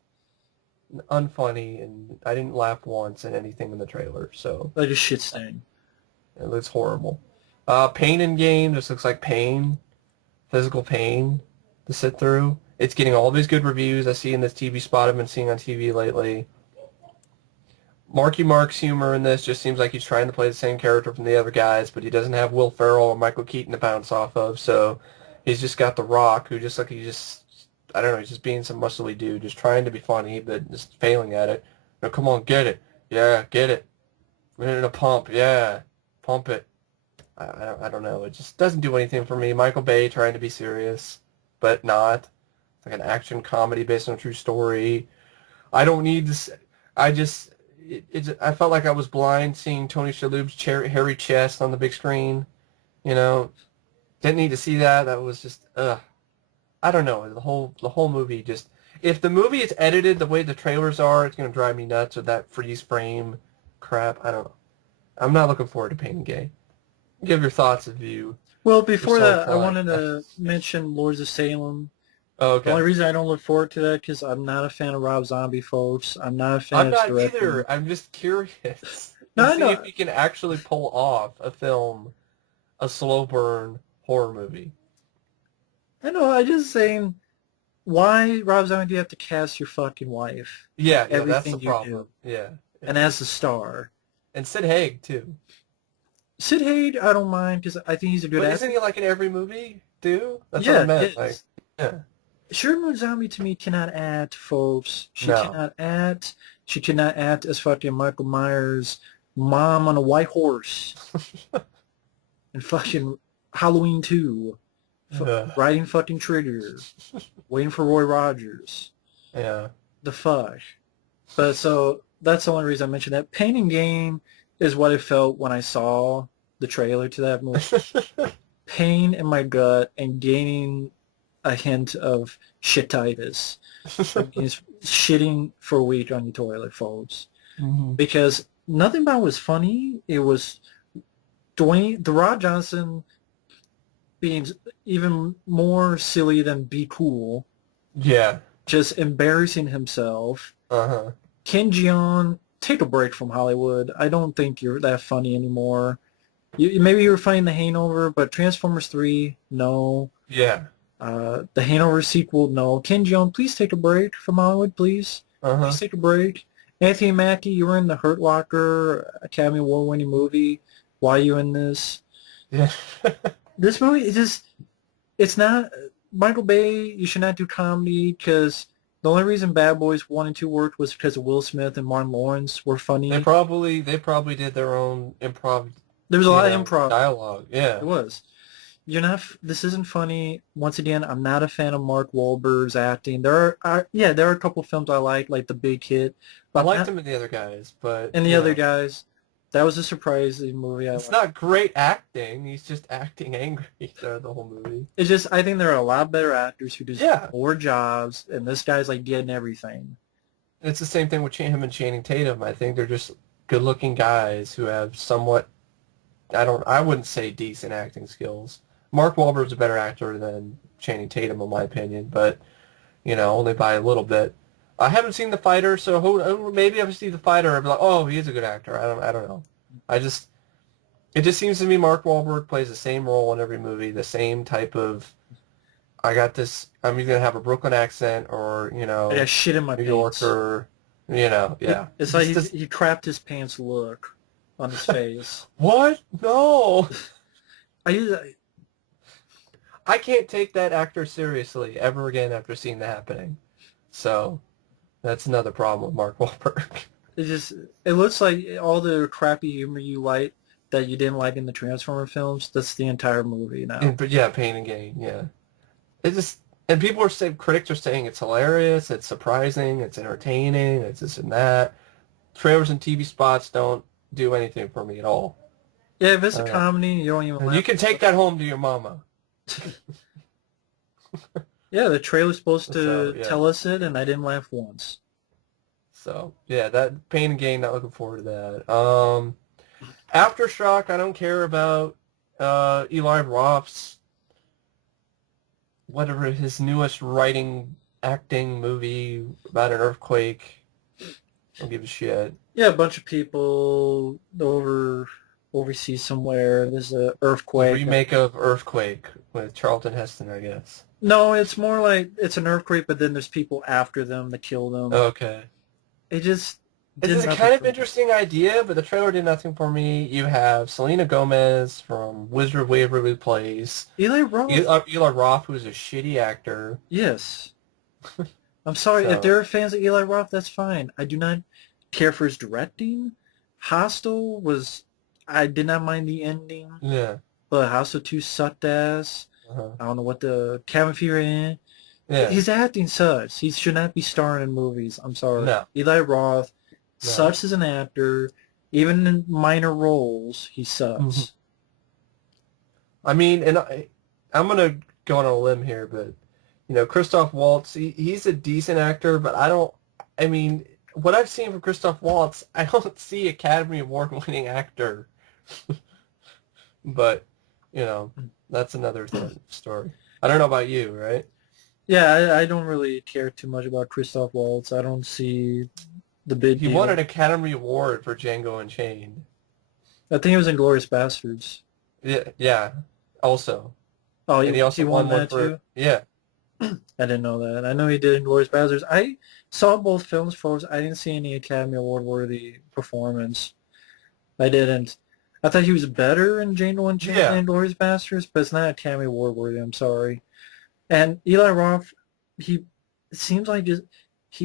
unfunny, and I didn't laugh once in anything in the trailer, so Like a shit stain. it looks horrible. Pain and Gain just looks like pain, physical pain to sit through. It's getting all these good reviews I see in this TV spot I've been seeing on TV lately. Marky Mark's humor in this just seems like he's trying to play the same character from the other guys, but he doesn't have Will Ferrell or Michael Keaton to bounce off of, so he's just got The Rock, who just like I don't know, he's just being some muscly dude, just trying to be funny, but just failing at it. No, come on, get it. Yeah, get it. We're in a pump. Yeah, pump it. I don't know. It just doesn't do anything for me. Michael Bay trying to be serious, but not. It's like an action comedy based on a true story. I don't need this. I felt like I was blind seeing Tony Shalhoub's hairy chest on the big screen. You know, didn't need to see that. That was just ugh. I don't know. The whole movie just. If the movie is edited the way the trailers are, it's gonna drive me nuts with that freeze frame crap. I don't know. I'm not looking forward to Pain and Gain. Give your thoughts if you Well, you're before so that, I inclined. wanted to mention Lords of Salem. Oh, The only okay. reason I don't look forward to that because I'm not a fan of Rob Zombie, folks. I'm not a fan I'm of his not directing. either. I'm just curious No, to I see know. if he can actually pull off a slow burn horror movie. I know. I'm just saying, why, Rob Zombie, do you have to cast your fucking wife in Yeah, that's the everything you problem. do? Yeah, yeah. And as the star. And Sid Haig too. Sid Haig, I don't mind because I think he's a good But isn't actor. he like in every movie too? That's what I Yeah, he meant. Like, is. yeah, Sherman Zombie to me cannot act, folks. She no. cannot act. She cannot act as fucking Michael Myers' mom on a white horse and fucking Halloween 2. Ugh. Riding fucking Trigger. Waiting for Roy Rogers. Yeah. The fuck. But so that's the only reason I mentioned that. Pain and Gain is what I felt when I saw the trailer to that movie. Pain in my gut and gaining a hint of shititis. That means shitting for a week on your toilet, folks. hmm Because nothing about it was funny. It was The Rock Johnson being even more silly than Be Cool, Yeah. just embarrassing himself. Uh-huh. Ken Jeong, take a break from Hollywood. I don't think you're that funny anymore. Maybe you were funny in The Hangover, but Transformers 3, no. Yeah. The Hangover sequel, no. Ken Jeong, please take a break from Hollywood, please. Uh-huh. Please take a break. Anthony Mackie, you were in The Hurt Locker, Academy Award-winning movie. Why are you in this? Yeah. This movie is just, it's not, Michael Bay, you should not do comedy because the only reason Bad Boys 1 and 2 worked was because of Will Smith and Martin Lawrence were funny. They probably did their own improv, There was a lot of improv. dialogue. It Yeah. was. You're not, this isn't funny. Once again, I'm not a fan of Mark Wahlberg's acting. Yeah, there are a couple films I like The Big Hit, I but liked not, him and the other guys, but and the other guys. That was a surprising movie I it's liked. not great acting. He's just acting angry throughout the whole movie. It's just, I think there are a lot better actors who deserve Yeah. more jobs, and this guy's like getting everything. It's the same thing with him and Channing Tatum. I think they're just good-looking guys who have somewhat, I wouldn't say decent acting skills. Mark Wahlberg's a better actor than Channing Tatum, in my opinion, but, only by a little bit. I haven't seen The Fighter, so maybe if I see The Fighter, I'll be like, oh, he is a good actor. I don't know. I just, it just seems to me Mark Wahlberg plays the same role in every movie, the same type of, I got this, I'm either going to have a Brooklyn accent or, I got shit in my New pants. Yorker, yeah. It's like Just this, he crapped his pants look on his face. what? No. I use I can't take that actor seriously ever again after seeing that happening. So that's another problem with Mark Wahlberg. it just it looks like all the crappy humor you like that you didn't like in the Transformer films. That's the entire movie now. But yeah, Pain and Gain, yeah. It just and people are saying critics are saying it's hilarious, it's surprising, it's entertaining, it's this and that. Trailers and TV spots don't do anything for me at all. Yeah, if it's I a don't know. comedy, you don't even And you laugh. can take that home to your mama. Yeah, the trailer's supposed So to yeah. tell us it, and I didn't laugh once. So yeah, that Pain and Gain, not looking forward to that. Aftershock, I don't care about Eli Roth's whatever his newest writing acting movie about an earthquake. Don't give a shit. Yeah, a bunch of people overseas somewhere. There's a The earthquake. remake of Earthquake with Charlton Heston, I guess. No, it's more like it's an earthquake, but then there's people after them that kill them. Okay. It just It's did a nothing kind of for me. interesting idea, but the trailer did nothing for me. You have Selena Gomez from Wizard of Waverly Place. Eli Roth. Eli Roth, who's a shitty actor. Yes. I'm sorry. If So, there are fans of Eli Roth, that's fine. I do not care for his directing. Hostel was, I did not mind the ending, yeah. but Hostel 2 sucked ass. Uh-huh. I don't know what the cabin fever in. Yeah. His acting sucks. He should not be starring in movies. I'm sorry. No. Eli Roth No. sucks as an actor. Even in minor roles, he sucks. Mhm. I mean, and I'm going to go on a limb here, but, Christoph Waltz, he's a decent actor, but I mean, what I've seen from Christoph Waltz, I don't see Academy Award-winning actor. But, that's another story. I don't know about you, right? Yeah, I don't really care too much about Christoph Waltz. I don't see the big He deal. won an Academy Award for Django Unchained. I think it was Inglourious Bastards. Yeah, also. Oh, And he also won won one that for, too? yeah. I didn't know that. I know he did Inglourious Bastards. I saw both films, folks. I didn't see any Academy Award-worthy performance. I didn't. I thought he was better in Django Unchained Yeah. than Inglourious Bastards, but it's not Academy Award-worthy. I'm sorry. And Eli Roth, it seems like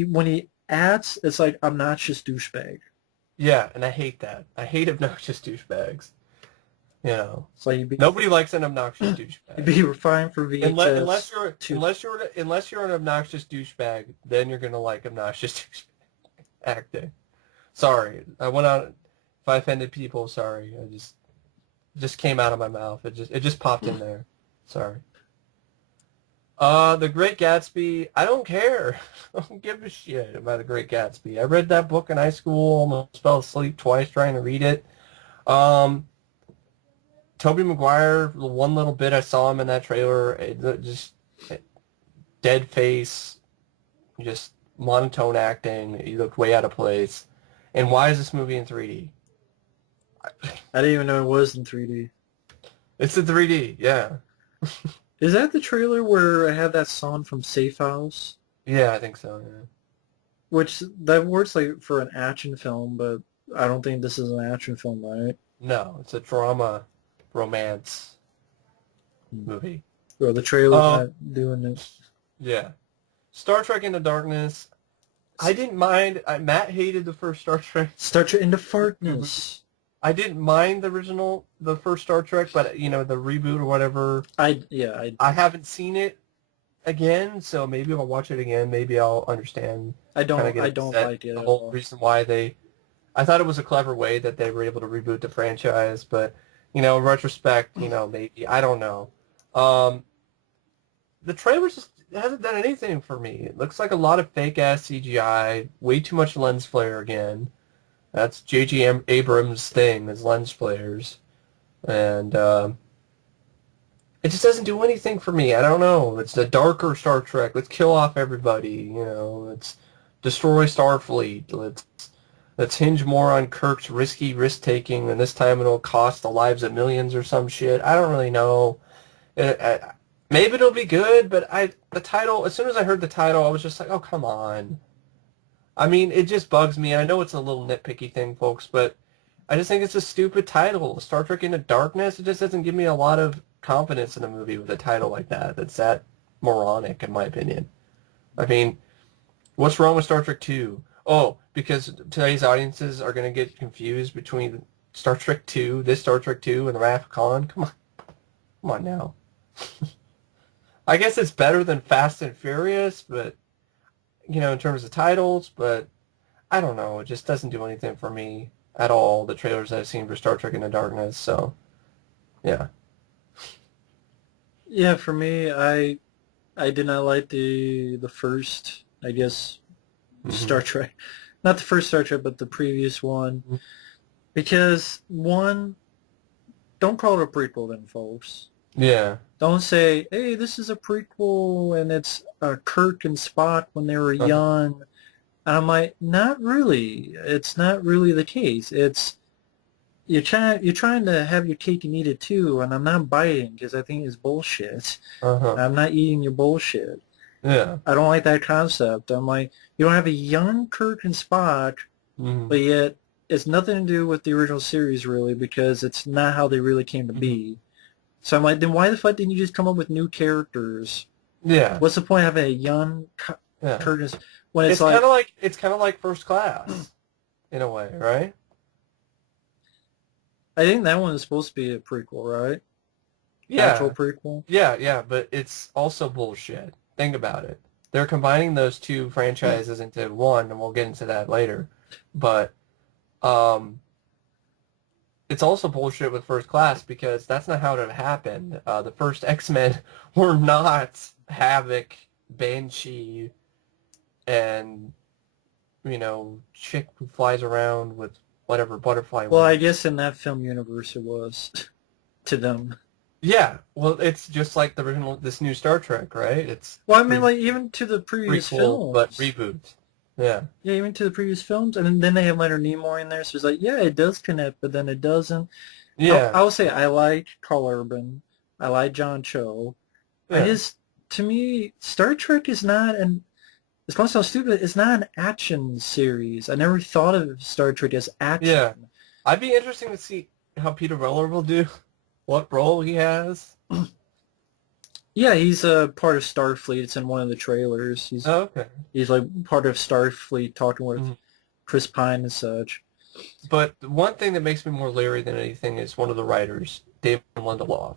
when he acts, it's like obnoxious douchebag. Yeah, and I hate that. I hate obnoxious douchebags. It's like he'd Nobody likes an obnoxious douchebag. be fine for VHS. Unless you're an obnoxious douchebag, then you're gonna like obnoxious douchebag acting. Sorry, I went out. If I offended people, sorry. I just came out of my mouth. It just popped in there. Sorry. The Great Gatsby. I don't care. I don't give a shit about The Great Gatsby. I read that book in high school. Almost fell asleep twice trying to read it. Tobey Maguire, the one little bit I saw him in that trailer, dead face, just monotone acting. He looked way out of place. And why is this movie in 3D? I didn't even know it was in 3D. It's in 3D, yeah. Is that the trailer where I had that song from Safe House? Yeah, I think so, yeah. Which, that works like for an action film, but I don't think this is an action film, right? No, it's a drama romance movie. Bro, the trailer's Um, not doing it. yeah. Star Trek Into Darkness. I didn't mind. Matt hated the first Star Trek Star Trek into reboot. fartness. I didn't mind the first Star Trek, but the reboot or whatever. I I do. haven't seen it again, so maybe if I watch it again, maybe I'll understand, kind of get I don't upset like it the at whole all. reason why they. I thought it was a clever way that they were able to reboot the franchise, but in retrospect, maybe I don't know. Um, the trailers just hasn't done anything for me. It looks like a lot of fake ass CGI, way too much lens flare again. That's J.J. Abrams' thing, is lens flares, and it just doesn't do anything for me. I don't know. It's the darker Star Trek. Let's kill off everybody. Let's destroy Starfleet. Let's hinge more on Kirk's risky risk taking, and this time it'll cost the lives of millions or some shit. I don't really know. Maybe it'll be good, but the title. As soon as I heard the title, I was just like, oh come on. I mean, it just bugs me. I know it's a little nitpicky thing, folks, but I just think it's a stupid title. Star Trek Into Darkness. It just doesn't give me a lot of confidence in a movie with a title like that. That's that moronic, in my opinion. I mean, what's wrong with Star Trek 2? Oh, because today's audiences are going to get confused between Star Trek 2, this Star Trek 2, and Wrath of Khan. Come on now. I guess it's better than Fast and Furious, but in terms of titles, but I don't know. It just doesn't do anything for me at all. The trailers I've seen for Star Trek Into Darkness. So yeah. Yeah, for me, I did not like the first, I guess, Hmm. Star Trek. Not the first Star Trek, but the previous one. Because one, don't call it a prequel then, folks. Yeah. Don't say, hey, this is a prequel and it's Kirk and Spock when they were Uh-huh. young. And I'm like, not really. It's not really the case. It's you're trying to have your cake and eat it too, and I'm not biting because I think it's bullshit. Uh-huh. I'm not eating your bullshit. Yeah. I don't like that concept. I'm like, you don't have a young Kirk and Spock, Hmm. but yet it's nothing to do with the original series really because it's not how they really came to Hmm. be. So I'm like, then why the fuck didn't you just come up with new characters? Yeah. What's the point of having a young Yeah. Kirk when it's It's kind like, of like First Class in a way, right? I think that one is supposed to be a prequel, right? Actual Yeah. prequel. Yeah, yeah, but it's also bullshit. Think about it. They're combining those two franchises into one, and we'll get into that later. But um, it's also bullshit with First Class because that's not how it happened. The first X-Men were not Havoc, Banshee, and chick who flies around with whatever butterfly Well, I wings. guess in that film universe it was to them. Yeah, well, it's just like the original, this new Star Trek, right? It's Well, I mean, like even to the previous prequel, but films. reboot. Yeah. Yeah, even to the previous films, and then they have Leonard Nimoy in there, so it's like, yeah, it does connect, but then it doesn't. Yeah. I will say I like Carl Urban, I like John Cho. I Yeah. just, to me, Star Trek is not an. It's going to sound stupid. It's not an action series. I never thought of Star Trek as action. Yeah. I'd be interesting to see how Peter Weller will do, what role he has. Yeah, he's a part of Starfleet. It's in one of the trailers. Oh, okay. He's like part of Starfleet, talking with Mhm. Chris Pine and such. But the one thing that makes me more leery than anything is one of the writers, David Lindelof.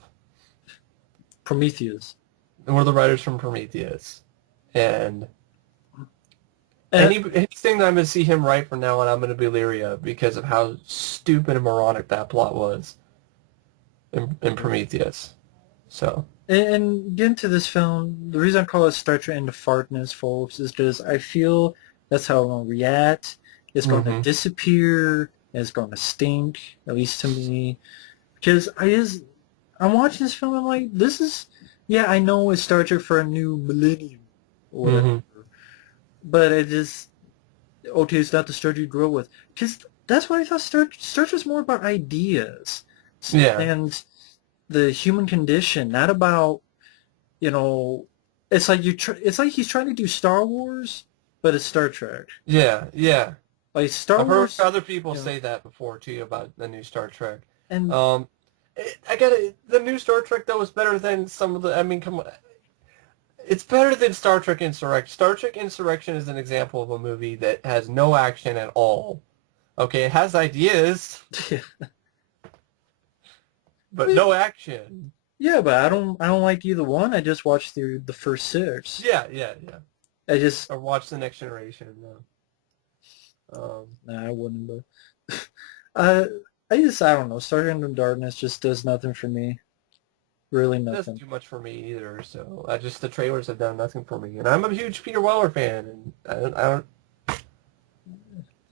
Prometheus. One of the writers from Prometheus. And And anything that I'm going to see him write from now on, I'm going to be leery of because of how stupid and moronic that plot was in Prometheus. So, and getting to this film, the reason I call it Star Trek into fartness, folks, is because I feel that's how it's going to react. It's going to hmm disappear. It's going to stink, at least to me. Because I'm watching this film, I'm like, this is, yeah, I know it's Star Trek for a new millennium or whatever. hmm But it just, okay, it's not the Star Trek you grew up with. Because that's what I thought Star Trek's more about ideas. Yeah. And the human condition, not about, you know, it's like it's like he's trying to do Star Wars, but it's Star Trek. Yeah. Yeah. Like Star I've heard Wars, other people you know, say that before too about the new Star Trek. and Um, I got it. The new Star Trek though was better than some of the. I mean, come on, it's better than Star Trek Insurrection. Star Trek Insurrection is an example of a movie that has no action at all. Okay, it has ideas, but no action. Yeah, but I don't like either one. I just watched the first six. Yeah, yeah, yeah. I just Or watch the Next Generation. nah, I wouldn't. But uh, I don't know. Starting in Darkness just does nothing for me. Really It doesn't nothing. do much for me either. So I just the trailers have done nothing for me, and I'm a huge Peter Weller fan, and I don't.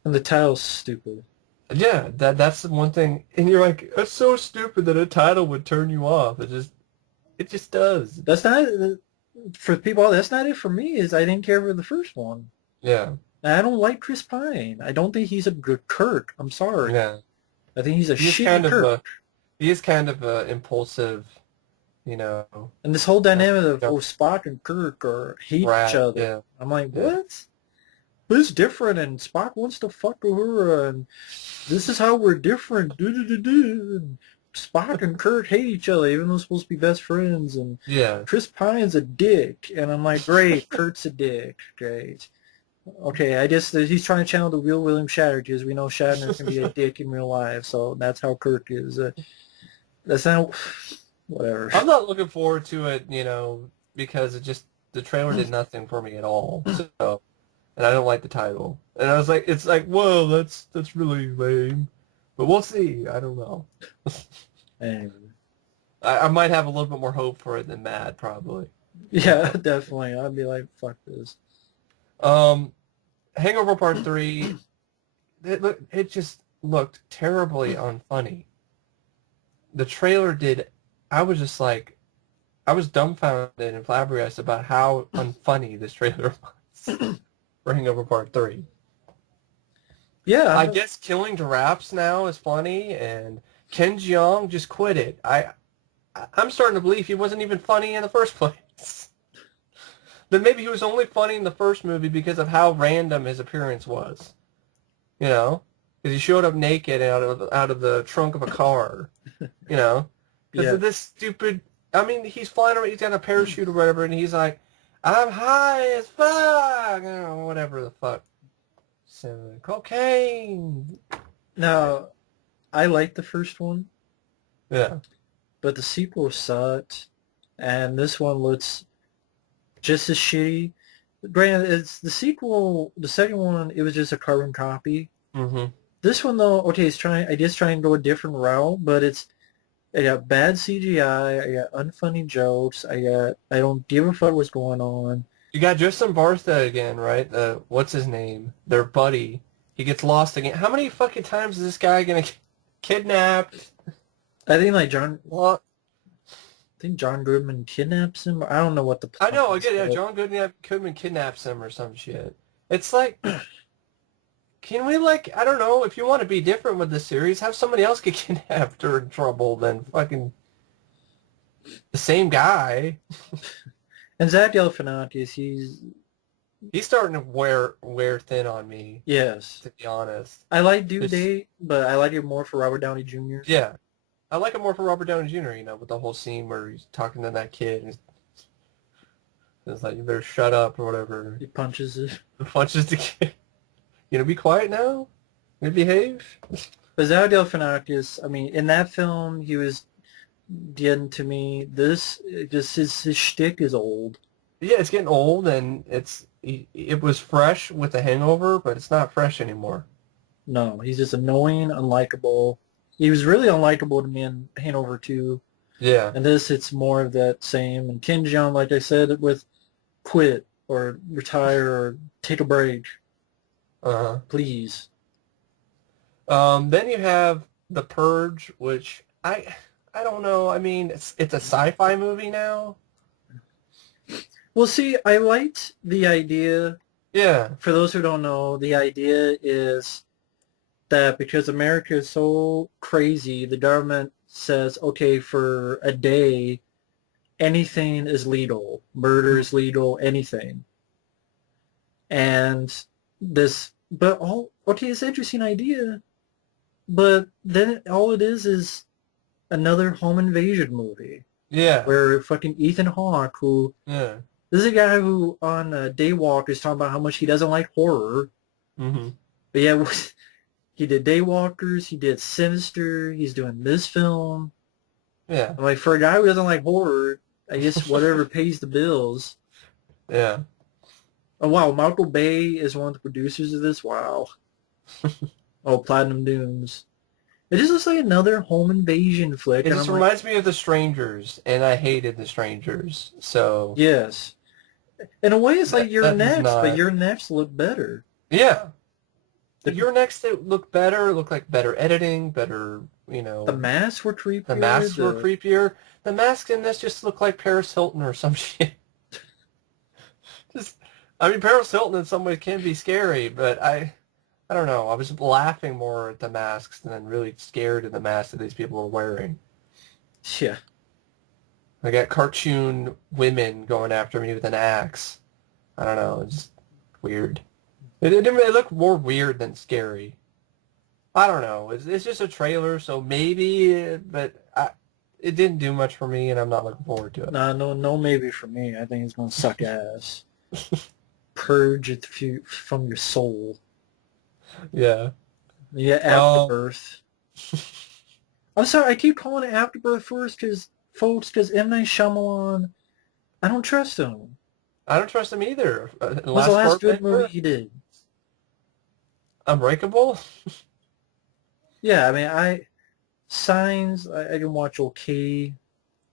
And the title's stupid. Yeah, that's the one thing, and you're like, it's so stupid that a title would turn you off. It just does. That's not for people. That's not it for me. Is I didn't care for the first one. Yeah, And I don't like Chris Pine. I don't think he's a good Kirk. I'm sorry. yeah. I think he's a He is shitty kind of Kirk. a he is kind of a impulsive, you know, And this whole dynamic of you know, Spock and Kirk are hate each brat. other. Yeah, I'm like, yeah. what? But it's different, and Spock wants to fuck her, and this is how we're different. Do. And Spock and Kirk hate each other, even though they're supposed to be best friends. And Yeah. Chris Pine's a dick, and I'm like, great, Kurt's a dick, great. Okay, I guess that he's trying to channel the real William Shatner because we know Shatner can be a dick in real life, so that's how Kirk is. That's not whatever. I'm not looking forward to it, because the trailer did nothing for me at all. So, and I don't like the title. And I was like, it's like, whoa, that's really lame. But we'll see. I don't know. Anyway. I might have a little bit more hope for it than Matt, probably. Yeah, definitely. I'd be like, fuck this. Um, Hangover Part 3, it just looked terribly unfunny. The trailer did, I was just like, I was dumbfounded and flabbergasted about how unfunny this trailer was for Hangover Part 3. Yeah, I guess killing giraffes now is funny, and Ken Jeong just quit it. I'm starting to believe he wasn't even funny in the first place. That maybe he was only funny in the first movie because of how random his appearance was. Because he showed up naked out of the trunk of a car. Because yeah. of this stupid. I mean, he's flying around. He's got a parachute or whatever, and he's like, "I'm high as fuck," whatever the fuck. So, cocaine. Now, I liked the first one, Yeah. but the sequel sucked, and this one looks just as shitty. Granted, it's the sequel. The second one, it was just a carbon copy. Mm-hmm. This one, though, okay, it's trying. I just trying to go a different route, but I got bad CGI. I got unfunny jokes. I don't give a fuck what's going on. You got Justin Bartha again, right? What's his name? Their buddy. He gets lost again. How many fucking times is this guy gonna get kidnapped? I think like John. What? I think John Goodman kidnaps him. I don't know what the I plot know. I is, get it. Yeah, but John Goodman kidnaps him or some shit. It's like, can we I don't know. If you want to be different with the series, have somebody else get kidnapped or in trouble than fucking the same guy. And Zach Galifianakis, He's starting to wear thin on me, yes. to be honest. I like Due Just, Date, but I like it more for Robert Downey Jr. yeah. I like it more for Robert Downey Jr., with the whole scene where he's talking to that kid and it's like, you better shut up or whatever. He punches it. The punches the kid. Be quiet now? You behave? But Zach Galifianakis, I mean, in that film, he was getting to me. This, just his shtick is old. Yeah, it's getting old and it was fresh with the Hangover, but it's not fresh anymore. No, he's just annoying, unlikable. He was really unlikable to me in Hangover 2. Yeah. And this, it's more of that same. And Ken Jeong, like I said, with quit or retire or take a break, Uh-huh. please. Then you have The Purge, which I don't know. I mean, it's a sci-fi movie now. Well, see, I liked the idea. Yeah. For those who don't know, the idea is that because America is so crazy, the government says, okay, for a day, anything is legal. Murder is legal, anything. And okay, it's an interesting idea, but then all it is another home invasion movie Yeah. where fucking Ethan Hawke, who Yeah. this is a guy who on Daywalker is talking about how much he doesn't like horror. Hmm. But yeah, he did Daywalkers, he did Sinister, he's doing this film. Yeah. I'm like, for a guy who doesn't like horror, I guess whatever pays the bills. Yeah. Oh wow, Michael Bay is one of the producers of this. Wow. Oh, Platinum Dunes. It just looks like another home invasion flick, It and just I'm like, reminds me of The Strangers, and I hated The Strangers. So yes. In a way, it's like You're that does Next, but not. You're Next looked better. Yeah. The Your next it looked better, looked like better editing, better, the masks were the creepier. masks were creepier. The masks in this just look like Paris Hilton or some shit. Just, I mean, Paris Hilton in some ways can be scary, but I don't know. I was laughing more at the masks than really scared of the masks that these people were wearing. Yeah. I got cartoon women going after me with an axe. I don't know. It's just weird. It didn't really look more weird than scary. I don't know. It's just a trailer, so maybe, but it didn't do much for me, and I'm not looking forward to it. Nah, no, maybe for me. I think it's gonna suck ass. Purge it from your soul. Yeah. Yeah, Um, Afterbirth. I'm sorry, I keep calling it Afterbirth first, because M. Night Shyamalan, I don't trust him. I don't trust him either. What's the Last last good movie Airbender, he did? Unbreakable. Yeah, I mean, Signs, I can watch okay,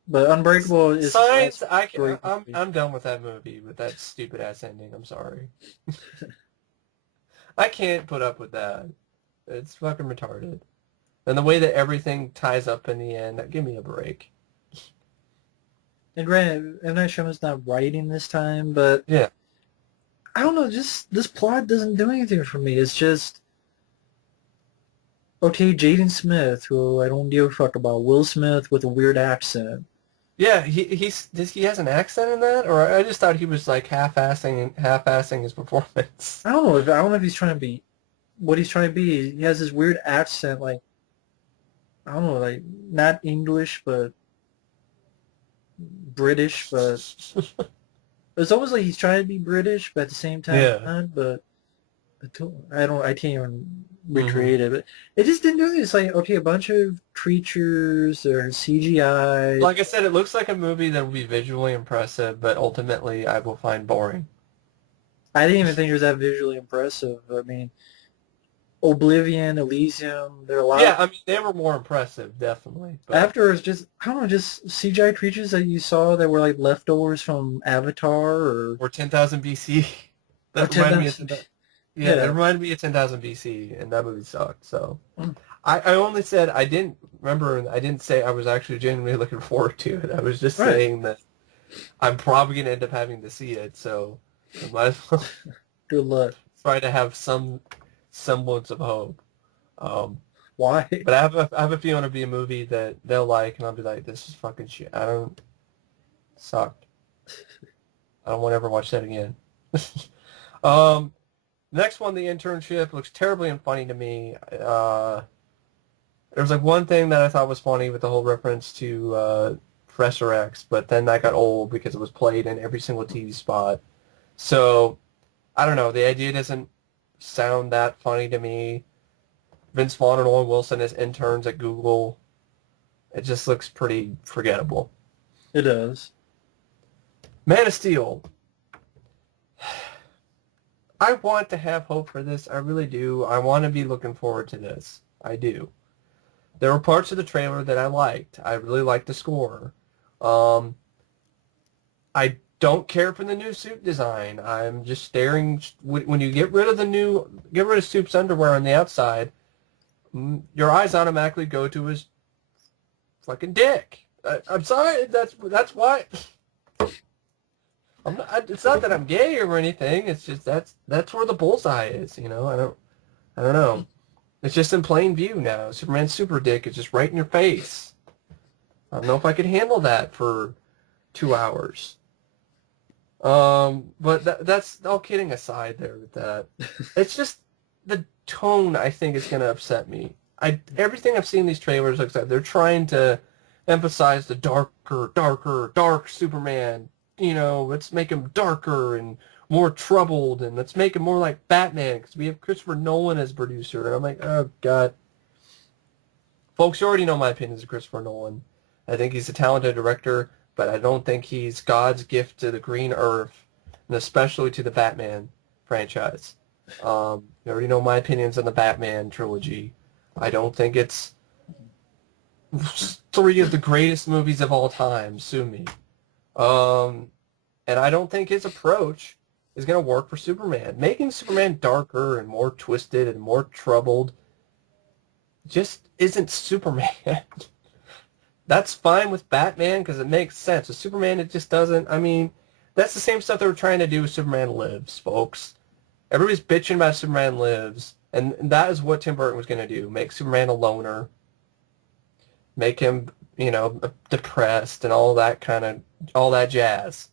but Unbreakable is his Signs. last great movie. I'm done with that movie with that stupid ass ending. I'm sorry. I can't put up with that. It's fucking retarded. And the way that everything ties up in the end, give me a break. And granted, M. Night Shyamalan's not writing this time, but Yeah. I don't know, just this plot doesn't do anything for me. It's just, okay, Jaden Smith, who I don't give a fuck about, Will Smith with a weird accent. Yeah, he has an accent in that, or I just thought he was like half-assing his performance. I don't know if he's trying to be what he's trying to be. He has this weird accent, like I don't know, like not English but British, but it's almost like he's trying to be British, but at the same time Yeah. not. But I can't even Hmm. recreate it. But it just didn't do it. It's like okay, a bunch of creatures or CGI. Like I said, it looks like a movie that will be visually impressive, but ultimately I will find boring. I didn't even think it was that visually impressive. I mean, Oblivion, Elysium, there are a lot Yeah, of I mean they were more impressive, definitely, but after it's just I don't know, just CGI creatures that you saw that were like leftovers from Avatar or 10,000 BC. or That reminded me of 10,000. yeah, that Yeah. reminded me of 10,000 BC, and that movie sucked. So I only said I didn't remember. I didn't say I was actually genuinely looking forward to it. I was just Right. saying that I'm probably gonna end up having to see it, so I might as well Good luck. try to have some semblance of hope. Um, Why? but I have a feeling it'll be a movie that they'll like, and I'll be like, this is fucking shit. I don't sucked. I don't want to ever watch that again. um, Next one, The Internship, looks terribly unfunny to me. There was like one thing that I thought was funny with the whole reference to Professor X, but then that got old because it was played in every single TV spot. So I don't know. The idea doesn't sound that funny to me. Vince Vaughn and Owen Wilson as interns at Google. It just looks pretty forgettable. It does. Man of Steel. I want to have hope for this. I really do. I want to be looking forward to this. I do. There were parts of the trailer that I liked. I really liked the score. Um, I don't care for the new suit design. I'm just staring. When you get rid of get rid of Soup's underwear on the outside, your eyes automatically go to his fucking dick. I'm sorry. That's why. It's not that I'm gay or anything. It's just that's where the bullseye is. You know. I don't know. It's just in plain view now. Superman's super dick is just right in your face. I don't know if I could handle that for 2 hours. But that's all kidding aside there with that. It's just the tone I think is going to upset me. Everything I've seen in these trailers looks like they're trying to emphasize the dark Superman. Let's make him darker and more troubled, and let's make him more like Batman because we have Christopher Nolan as producer. And I'm like, oh God, folks, you already know my opinions of Christopher Nolan. I think he's a talented director, but I don't think he's God's gift to the Green Earth, and especially to the Batman franchise. You already know my opinions on the Batman trilogy. I don't think it's three of the greatest movies of all time. Sue me. And I don't think his approach is going to work for Superman. Making Superman darker and more twisted and more troubled just isn't Superman. That's fine with Batman because it makes sense. With Superman, it just doesn't. I mean, that's the same stuff they were trying to do with Superman Lives, folks. Everybody's bitching about Superman Lives, and that is what Tim Burton was going to do. Make Superman a loner. Make him, depressed and all that jazz.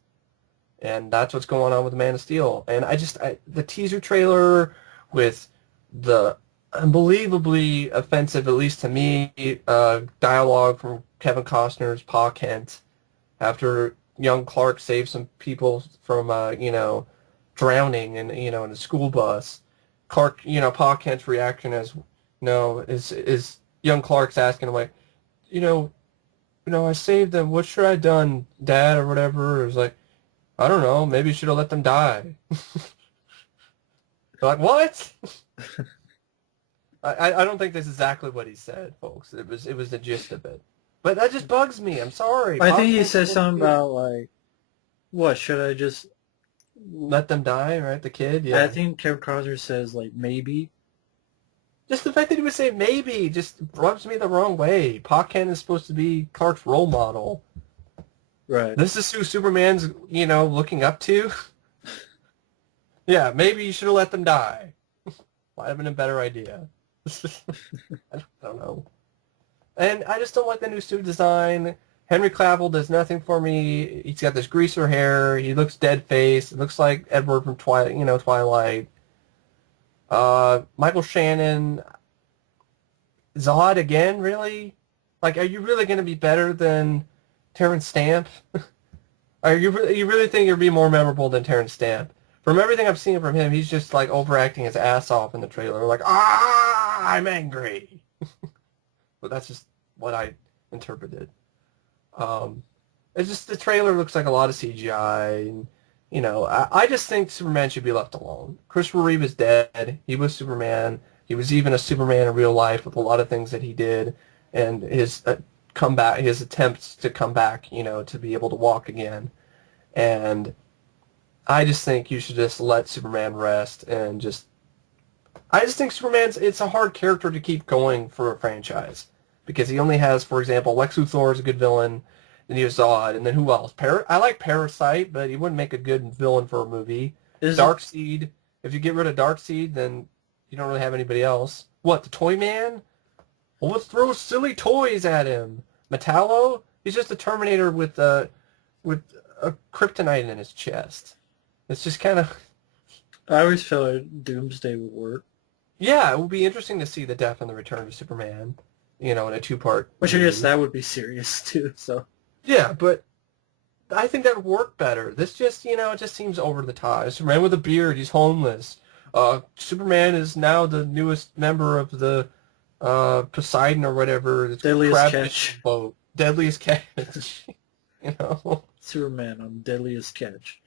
And that's what's going on with Man of Steel. And the teaser trailer with the unbelievably offensive, at least to me, dialogue from Kevin Costner's Pa Kent after young Clark saves some people from, drowning in a school bus. Clark, Pa Kent's reaction is young Clark's asking him, like, I saved them. What should I have done, Dad, or whatever? It was like, I don't know. Maybe you should have let them die. They're like, what? I don't think that's exactly what he said, folks. It was the gist of it. But that just bugs me. I'm sorry. I think he said something about, like, what, should I just... Let them die, right? The kid, yeah. I think Kevin Costner says, like, maybe. Just the fact that he would say maybe just rubs me the wrong way. Pa Kent is supposed to be Clark's role model. Right. This is who Superman's, looking up to. Yeah, maybe you should have let them die. Might have been a better idea. I don't know. And I just don't like the new suit design. Henry Cavill does nothing for me. He's got this greaser hair. He looks dead-faced. It looks like Edward from Twilight. Michael Shannon. Zod again, really? Like, are you really going to be better than Terrence Stamp? You really think you'll be more memorable than Terrence Stamp? From everything I've seen from him, he's just like overacting his ass off in the trailer. Like, I'm angry. But that's just what I interpreted. It's just the trailer looks like a lot of CGI. And, I just think Superman should be left alone. Christopher Reeve is dead. He was Superman. He was even a Superman in real life with a lot of things that he did, and his comeback, his attempts to come back, to be able to walk again. And I just think you should just let Superman rest and I just think it's a hard character to keep going for a franchise because he only has, for example, Lex Luthor is a good villain, then you have Zod, and then who else? I like Parasite, but he wouldn't make a good villain for a movie. Darkseid, if you get rid of Darkseid, then you don't really have anybody else. What, the Toy Man? Well, let's throw silly toys at him. Metallo? He's just a Terminator with a kryptonite in his chest. It's just kind of... I always felt like Doomsday would work. Yeah, it would be interesting to see the death and the return of Superman, in a two-part Which I guess that would be serious, too, so... Yeah, but I think that would work better. This just, it just seems over the top. Superman with a beard, he's homeless. Superman is now the newest member of the Poseidon or whatever. Deadliest Catch. Boat. Deadliest Catch. Superman on Deadliest Catch.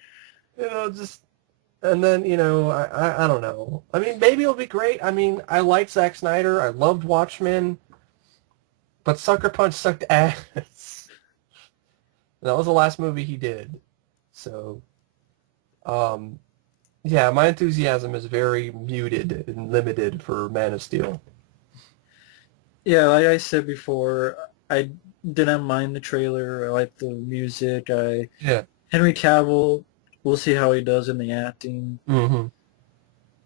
And then, I don't know. I mean, maybe it'll be great. I mean, I like Zack Snyder. I loved Watchmen. But Sucker Punch sucked ass. That was the last movie he did. So, yeah, my enthusiasm is very muted and limited for Man of Steel. Yeah, like I said before, I didn't mind the trailer. I liked the music. Henry Cavill, we'll see how he does in the acting. Mm-hmm.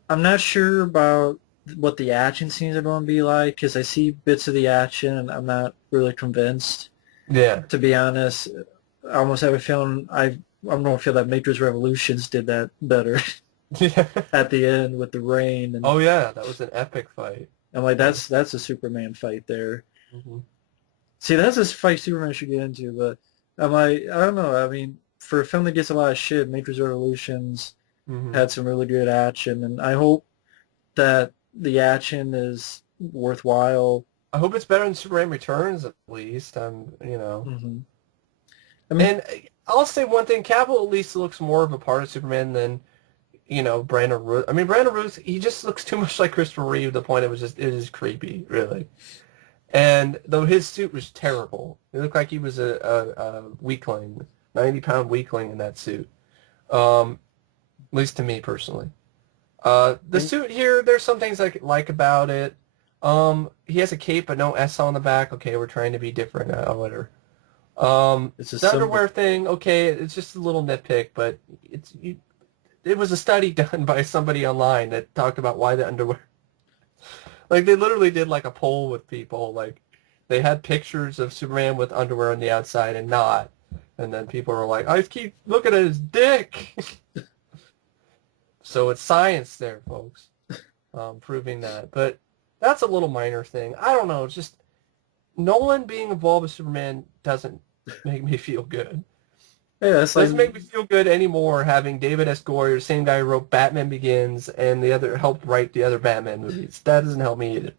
I'm not sure about what the action scenes are going to be like because I see bits of the action and I'm not really convinced. Yeah. To be honest, I almost have a feeling I'm going to feel that Matrix Revolutions did that better. Yeah. At the end with the rain. And, oh yeah, that was an epic fight. And like that's a Superman fight there. Mm-hmm. See, that's a fight Superman should get into, but I'm like, I don't know. I mean, for a film that gets a lot of shit, Matrix Revolutions Hmm. had some really good action, and I hope that the action is worthwhile. I hope it's better than Superman Returns at least. Hmm. I mean, And I'll say one thing: Cavill at least looks more of a part of Superman than Brandon Ruth. I mean, Brandon Ruth, he just looks too much like Christopher Reeve. To the point it is creepy, really. And though his suit was terrible, it looked like he was a weakling, 90-pound weakling in that suit. At least to me personally. The and suit here, there's some things I like about it. He has a cape but no S on the back. Okay, we're trying to be different. Whatever. it's a The symbol. underwear thing, okay, it's just a little nitpick, but it was a study done by somebody online that talked about why the underwear. Like they literally did like a poll with people. Like they had pictures of Superman with underwear on the outside and not, and then people were like, "I keep looking at his dick." So it's science there, folks, proving that. But that's a little minor thing. I don't know. It's just Nolan being involved with Superman doesn't make me feel good. Yeah, it's like Doesn't make me feel good anymore having David S. Goyer, the same guy who wrote Batman Begins and the other helped write the other Batman movies. That doesn't help me either.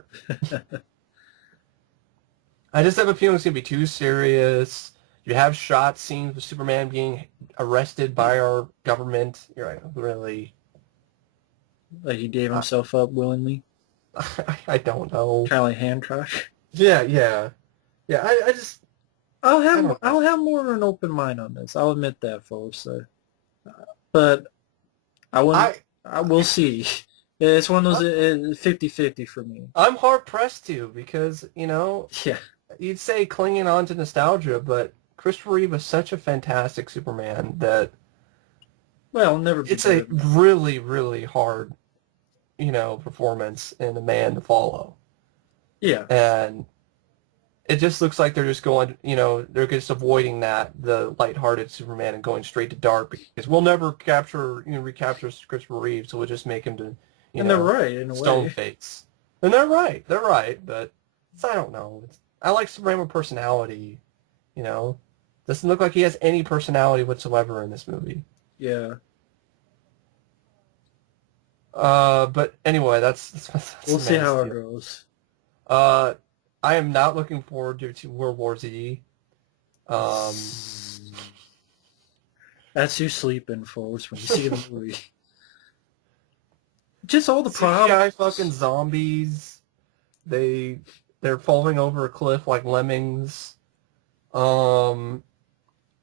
I just have a feeling it's gonna be too serious. You have shot scenes with Superman being arrested by our government. You're like, really? like he gave I, himself up willingly, I don't know. kind of like Hancock. Yeah, yeah, yeah. I don't know. I'll have more of an open mind on this. I'll admit that, folks. But I wouldn't. I I will see. It's one of those 50-50 for me. I'm hard pressed to because Yeah. you'd say clinging on to nostalgia, but Christopher Reeve was such a fantastic Superman that Well, I'll never be it's a better than that. really, really hard, performance and a man to follow. Yeah. And it just looks like they're just going, they're just avoiding the lighthearted Superman and going straight to dark because we'll never recapture Christopher Reeve, so we'll just make him to, And they're right in a stone way. face. And they're right, but I don't know. I like Superman with personality, you know. Doesn't look like he has any personality whatsoever in this movie. Yeah. But anyway, that's We'll the see Man of how it Steel. goes. Uh, I am not looking forward to World War Z. Um, That's you sleeping, folks, when you see the movie. Just all the CGI problems. fucking zombies. They they're falling over a cliff like lemmings. Um,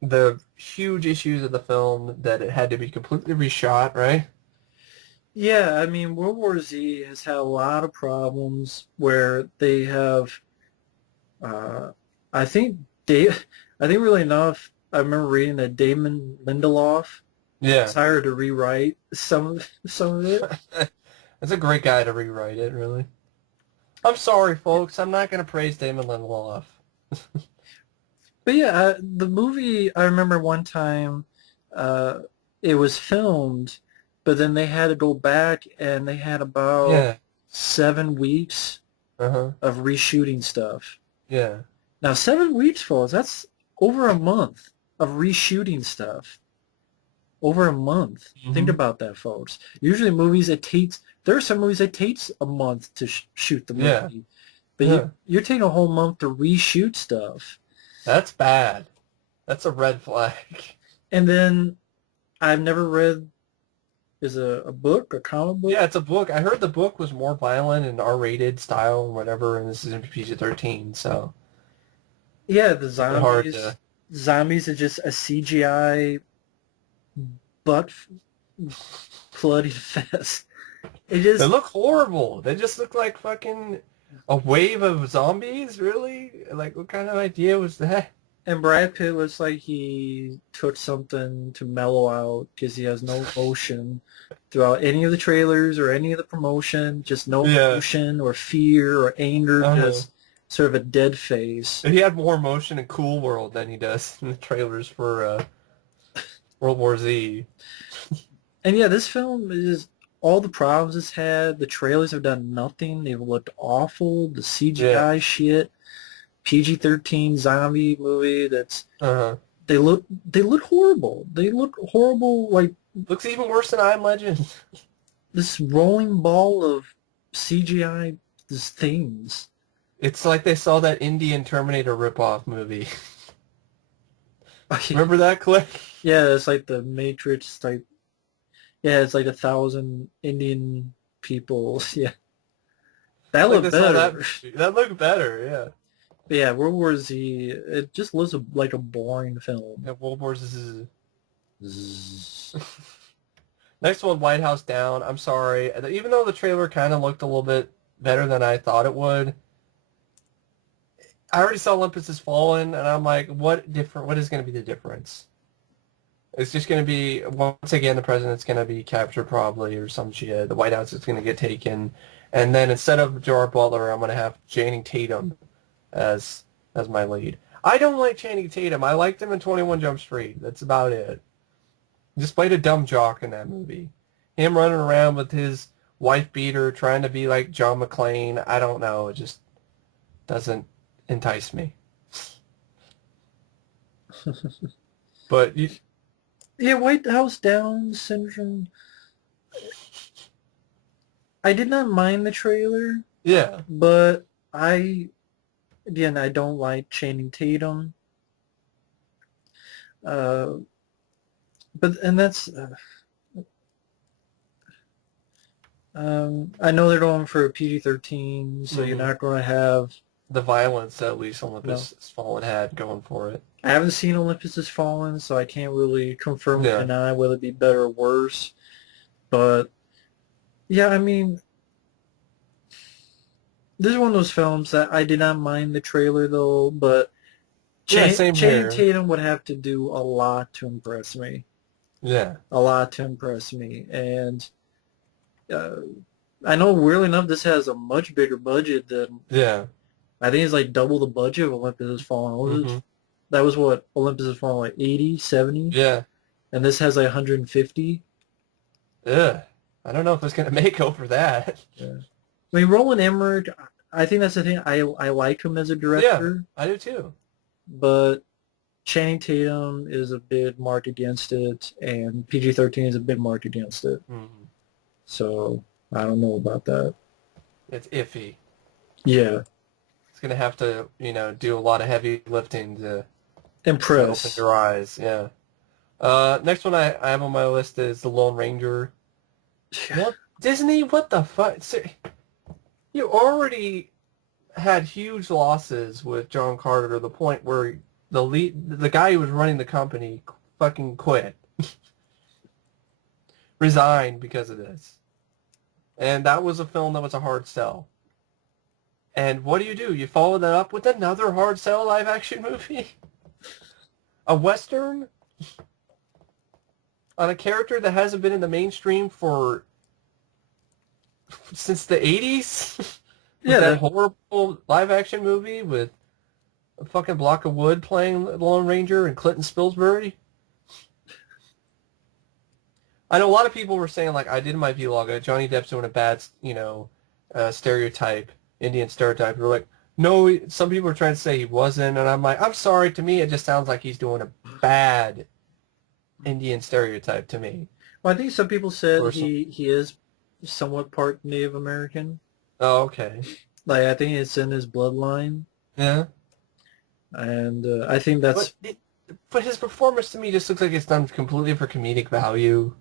the huge issues of the film that it had to be completely reshot, right? Yeah, I mean, World War Z has had a lot of problems where they have, uh, I think I think really enough, I remember reading that Damon Lindelof was Yeah. hired to rewrite some of it. That's a great guy to rewrite it, really. I'm sorry, folks. I'm not going to praise Damon Lindelof. But yeah, the movie, I remember one time uh, it was filmed, but then they had to go back and they had about Yeah. 7 weeks Uh-huh. of reshooting stuff. Yeah. Now, 7 weeks, folks, that's over a month of reshooting stuff. Over a month. Think Hmm. about that, folks. Usually movies, there are some movies it takes a month to shoot the Yeah. movie. But Yeah. you're taking a whole month to reshoot stuff. That's bad. That's a red flag. And then I've never read, is a book, a comic book? Yeah, it's a book. I heard the book was more violent and R-rated style and whatever, and this is in PG-13, so Yeah, the it's hard zombies. to... Zombies are just a CGI butt bloody fest. It They just look horrible. They just look like fucking a wave of zombies, really? Like, what kind of idea was that? and Brad Pitt looks like he took something to mellow out because he has no emotion throughout any of the trailers or any of the promotion. Just no Yeah. emotion or fear or anger. Uh-huh. Just sort of a dead face. He had more emotion in Cool World than he does in the trailers for World War Z. And yeah, this film is all the problems it's had. The trailers have done nothing. They've looked awful. The Yeah. CGI shit. PG-13 zombie movie that's Uh-huh. they look horrible. They look horrible like Looks even worse than I Am Legend. this rolling ball of CGI things. It's like they saw that Indian Terminator ripoff movie. Remember that, Clay? Yeah, it's like the Matrix type. Yeah, it's like 1,000 Indian people. Yeah, that It's like looked they saw that better. movie. That looked better, yeah. But yeah, World War Z. It just looks like a boring film. Yeah, World War Z. Zzz. Next one, White House Down. I'm sorry. Even though the trailer kind of looked a little bit better than I thought it would, I already saw Olympus Has Fallen, and I'm like, what is going to be the difference? It's just going to be, once again, the president's going to be captured probably or some shit. The White House is going to get taken. And then instead of Gerard Butler, I'm going to have Channing Tatum as my lead. I don't like Channing Tatum. I liked him in 21 Jump Street. That's about it. He just played a dumb jock in that movie. Him running around with his wife beater trying to be like John McClane. I don't know. It just doesn't entice me. But you, Yeah, White House Down syndrome. I did not mind the trailer, yeah. but again, I don't like Channing Tatum. Uh, and that's, I know they're going for a PG-13, so you're Hmm. not going to have, The violence at least no. Olympus Has Fallen had going for it. I haven't seen Olympus Has Fallen, so I can't really confirm or Yeah. deny whether it be better or worse. But yeah, I mean, this is one of those films that I did not mind the trailer though, but Yeah, same Channing here. Tatum would have to do a lot to impress me. Yeah. A lot to impress me. And uh, I know, weirdly enough, this has a much bigger budget than, Yeah. I think it's like double the budget of Olympus Has Fallen. Hmm. That was what Olympus Has Fallen, like 80, 70? Yeah. And this has like 150. Ugh. I don't know if it's going to make over that. Yeah. I mean, Roland Emmerich, I think that's the thing. I like him as a Yeah, director, I do too. but Channing Tatum is a bit marked against it, and PG-13 is a bit marked against it. Hmm. So I don't know about that. It's iffy. Yeah, It's going to have to, do a lot of heavy lifting to open impress. your eyes. Yeah. Next one I have on my list is The Lone Ranger. What? Disney? What the fuck? You already had huge losses with John Carter to the point where the guy who was running the company fucking quit. Resigned because of this. And that was a film that was a hard sell. And what do? You follow that up with another hard sell live action movie? A Western? On a character that hasn't been in the mainstream since the 80s? With Yeah, that horrible live action movie with a fucking block of wood playing the Lone Ranger and Clinton Spilsbury? I know a lot of people were saying, like I did in my vlog, Johnny Depp's doing a bad, stereotype, Indian stereotype. We're like, no, some people are trying to say he wasn't, and I'm like, I'm sorry, to me it just sounds like he's doing a bad Indian stereotype to me. well, I think some people said Personally. he is somewhat part Native American. Oh, okay. Like I think it's in his bloodline, Yeah. and I think But that's but his performance to me just looks like it's done completely for comedic value.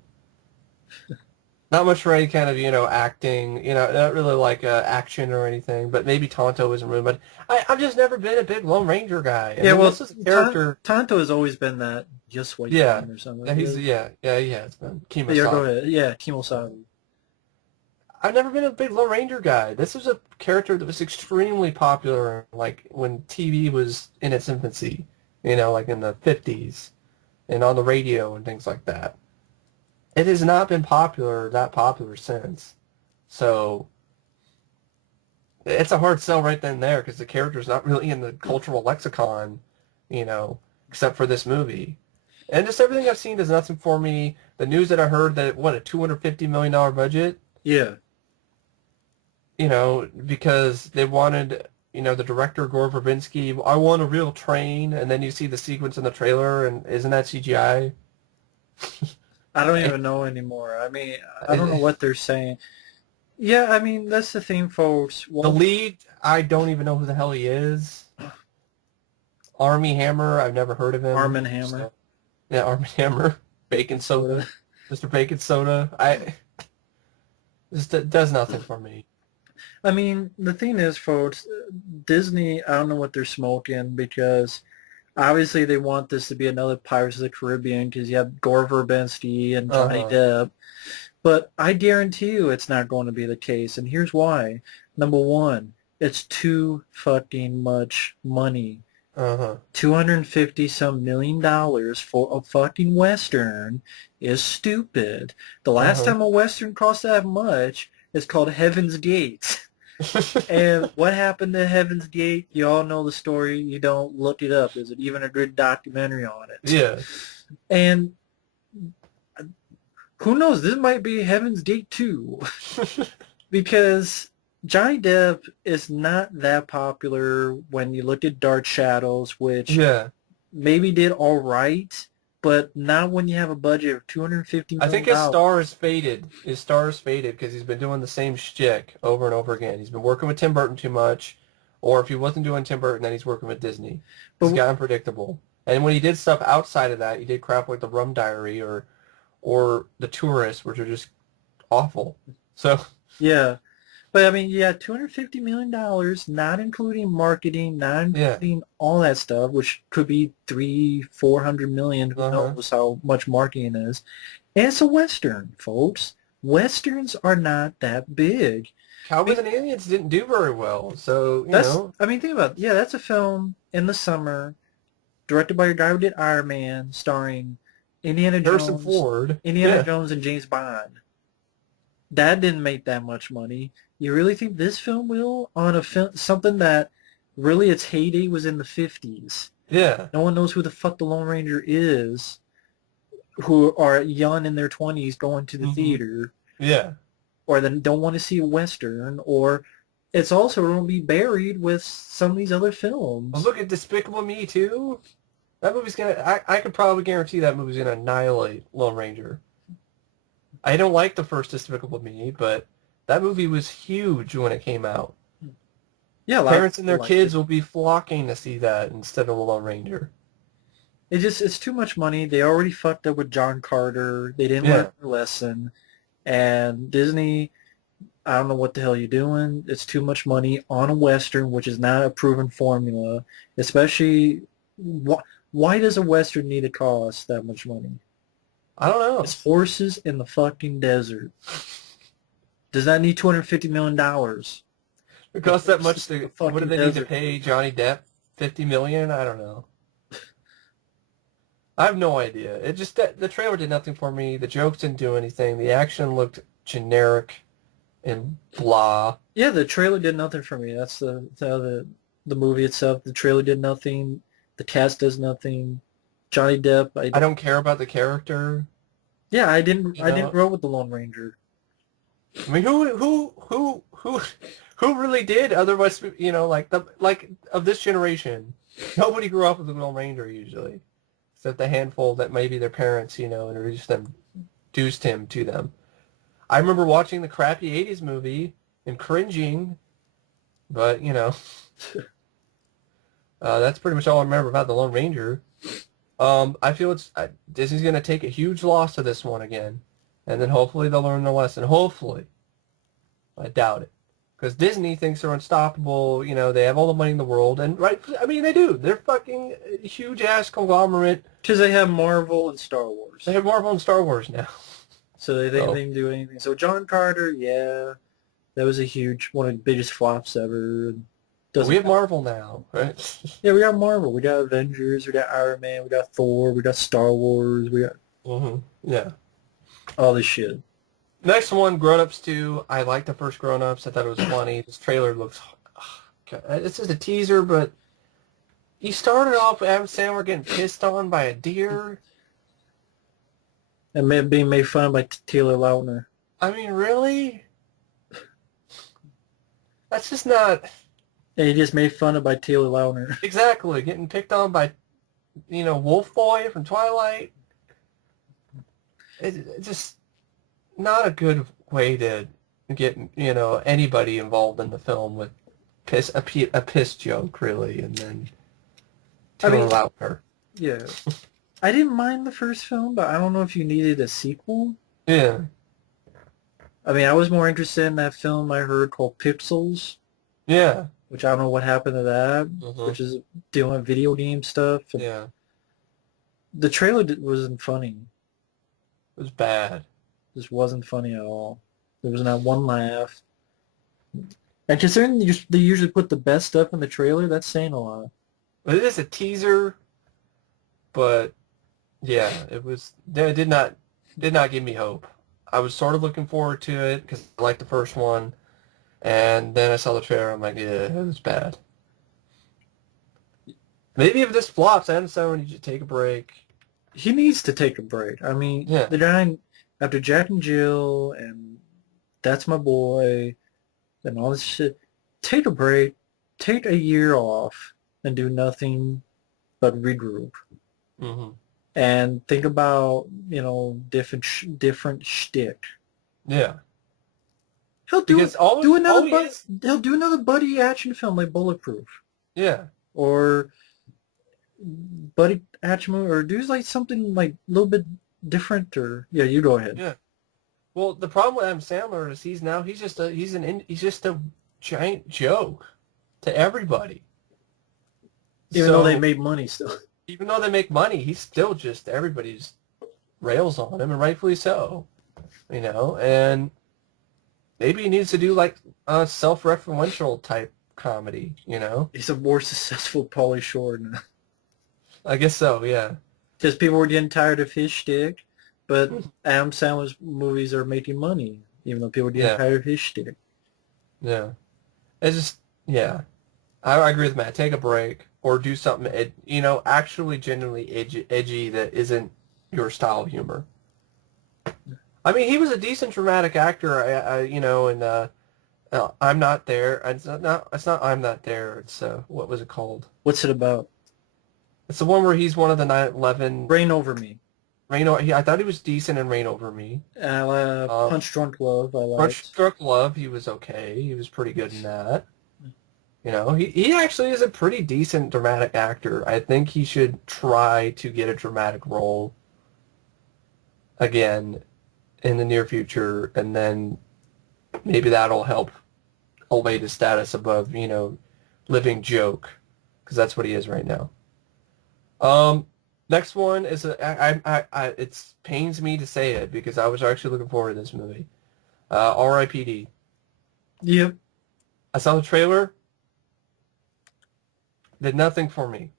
Not much for any kind of, acting, not really like action or anything, but maybe Tonto isn't really, but I've just never been a big Lone Ranger guy. I yeah. mean, Well, this is a character, Tonto has always been that just white yeah, man or something. yeah, it's been Yeah, go Kemosabe. ahead. Yeah, Kimosabe. I've never been a big Lone Ranger guy. This was a character that was extremely popular, like, when TV was in its infancy, like in the 50s, and on the radio and things like that. It has not been that popular since. So it's a hard sell right then and there because the character's not really in the cultural lexicon, except for this movie. And just everything I've seen does nothing for me. The news that I heard that, a $250 million budget? Yeah. Because they wanted the director Gore Verbinski, I want a real train, and then you see the sequence in the trailer, and isn't that CGI? I don't It, even know anymore. I mean, I don't know it, what they're saying. Yeah, I mean, that's the thing, folks. the Wolverine, lead, I don't even know who the hell he is. Army Hammer, I've never heard of Arm him. and Hammer, So yeah, Army Hammer, Bacon Bacon Soda. Soda, Mr. Bacon Soda. Just does nothing for me. I mean, the thing is, folks, Disney, I don't know what they're smoking because obviously they want this to be another Pirates of the Caribbean because you have Gore Verbinski and Johnny Uh-huh. Depp. But I guarantee you it's not going to be the case. And here's why. Number one, it's too fucking much money. Uh-huh. 250 some $1 million for a fucking Western is stupid. The last Uh-huh. time a Western cost that much is called Heaven's Gate. And what happened to Heaven's Gate? You all know the story. You don't look it up. There's even a good documentary on it. Yeah. And who knows? This might be Heaven's Gate too, because Johnny Depp is not that popular when you look at Dark Shadows, which Yeah. maybe did all right, but not when you have a budget of $250 I think million. his star is faded. His star is faded because he's been doing the same shtick over and over again. He's been working with Tim Burton too much, or if he wasn't doing Tim Burton, then he's working with Disney. He's But got unpredictable. And when he did stuff outside of that, he did crap like The Rum Diary or The Tourist, which are just awful. So yeah, but I mean, yeah, $250 million, not including marketing, not yeah. including all that stuff, which could be 300-400 million. Who Uh-huh. knows how much marketing is? And it's a Western, folks. Westerns are not that big. I Cowboys mean, and Aliens didn't do very well. So, I mean, think about it. Yeah, that's a film in the summer, directed by a guy who did Iron Man, starring Indiana Harrison Jones, Ford. Indiana Yeah. Jones and James Bond. That didn't make that much money. You really think this film will on a film something that really its heyday was in the 50s? Yeah. No one knows who the fuck the Lone Ranger is, who are young in their 20s going to the Hmm. theater, Yeah. or then don't want to see a Western, or it's also going to be buried with some of these other Well, films. look at Despicable Me too. That movie's gonna. I could probably guarantee that movie's gonna annihilate Lone Ranger. I don't like the first Despicable Me, but that movie was huge when it came out. Yeah, a lot of Parents and people their liked it. kids will be flocking to see that instead of the Lone Ranger. It's too much money. They already fucked up with John Carter. They didn't learn Yeah. their lesson. And Disney, I don't know what the hell you're doing. It's too much money on a Western, which is not a proven formula. Especially, why does a Western need to cost that much money? I don't know. It's horses in the fucking desert. Does that need $250 million? It The costs that much horses in the to. What do fucking they need to desert. pay Johnny Depp? 50 million? I don't know. I have no idea. It just the trailer did nothing for me. The jokes didn't do anything. The action looked generic and blah. Yeah, the trailer did nothing for me. That's the movie itself. The trailer did nothing. The cast does nothing. Johnny Depp, I I don't. don't care about the character. Yeah, I didn't. You I didn't know, grow with the Lone Ranger. I mean, who really did? Otherwise, like of this generation, nobody grew up with the Lone Ranger usually, except the handful that maybe their parents, introduced him to them. I remember watching the crappy '80s movie and cringing, but that's pretty much all I remember about the Lone Ranger. I feel Disney's gonna take a huge loss to this one again, and then hopefully they'll learn their lesson. Hopefully. I doubt it. Because Disney thinks they're unstoppable. They have all the money in the world. And, right, I mean, they do. They're fucking huge-ass conglomerate. Because they have Marvel and Star They Wars. have Marvel and Star Wars now. So they think So, they can do anything. So John Carter, yeah, that was one of the biggest flops ever. we Doesn't have matter. Marvel now, right? Yeah, we got Marvel. We got Avengers. We got Iron Man. We got Thor. We got Star Wars. We got Hmm. Yeah. all this shit. Next one, Grown Ups 2. I liked the first Grown Ups. I thought it was funny. This trailer looks... This is a teaser, but you started off with Adam Sandler getting pissed on by a deer. And being made fun of by Taylor Lautner. I mean, really? That's just not... And he just made fun of by Taylor Lautner. Exactly, getting picked on by, Wolf Boy from Twilight. It's just not a good way to get, anybody involved in the film with a piss joke, really, and then I Taylor mean, Lautner. yeah. I didn't mind the first film, but I don't know if you needed a sequel. Yeah, I mean, I was more interested in that film I heard called Pixels, yeah, which I don't know what happened to that, uh-huh. which is dealing with video game stuff. And Yeah. the trailer wasn't funny. It was bad. Just wasn't funny at all. There was not one laugh. And considering they usually put the best stuff in the trailer, that's saying a lot. But it is a teaser, but yeah, it did not give me hope. I was sort of looking forward to it because I liked the first one, and then I saw the trailer. I'm like, yeah, it was bad. Maybe if this flops, I understand when you should take a break. He needs to take a break. I mean, Yeah, the guy after Jack and Jill and That's My Boy and all this shit, take a break, take a year off, and do nothing but regroup hmm, and think about different shtick. yeah. He'll do Because all do all another he but is, he'll do another buddy action film like Bulletproof yeah, or buddy action movie or do like something like a little bit different or yeah, you go ahead. yeah. Well, the problem with Adam Sandler is he's just a giant joke to everybody. Even though they So made money still. even though they make money, he's still just everybody's rails on him, and rightfully so. And maybe he needs to do like a self-referential type comedy. He's a more successful Pauly Shore now. I guess so, yeah. Because people were getting tired of his shtick, but Adam Sandler's movies are making money, even though people are getting Yeah, tired of his shtick. yeah. It's just, yeah. I agree with Matt. Take a break or do something, actually genuinely edgy that isn't your style of humor. I mean, he was a decent dramatic actor, and I'm Not There. It's not I'm Not There. It's, what was it called? What's it about? It's the one where he's one of the 9/11 Rain Over Me. I thought he was decent in Rain Over Me. Punch Drunk Love, I Punch liked. Drunk Love, he was okay. He was pretty good in that. He actually is a pretty decent dramatic actor. I think he should try to get a dramatic role again in the near future, and then maybe that'll help elevate his status above, living joke, because that's what he is right now. Um, Next one is it pains me to say it because I was actually looking forward to this movie. R.I.P.D. Yep. I saw the trailer, did nothing for me.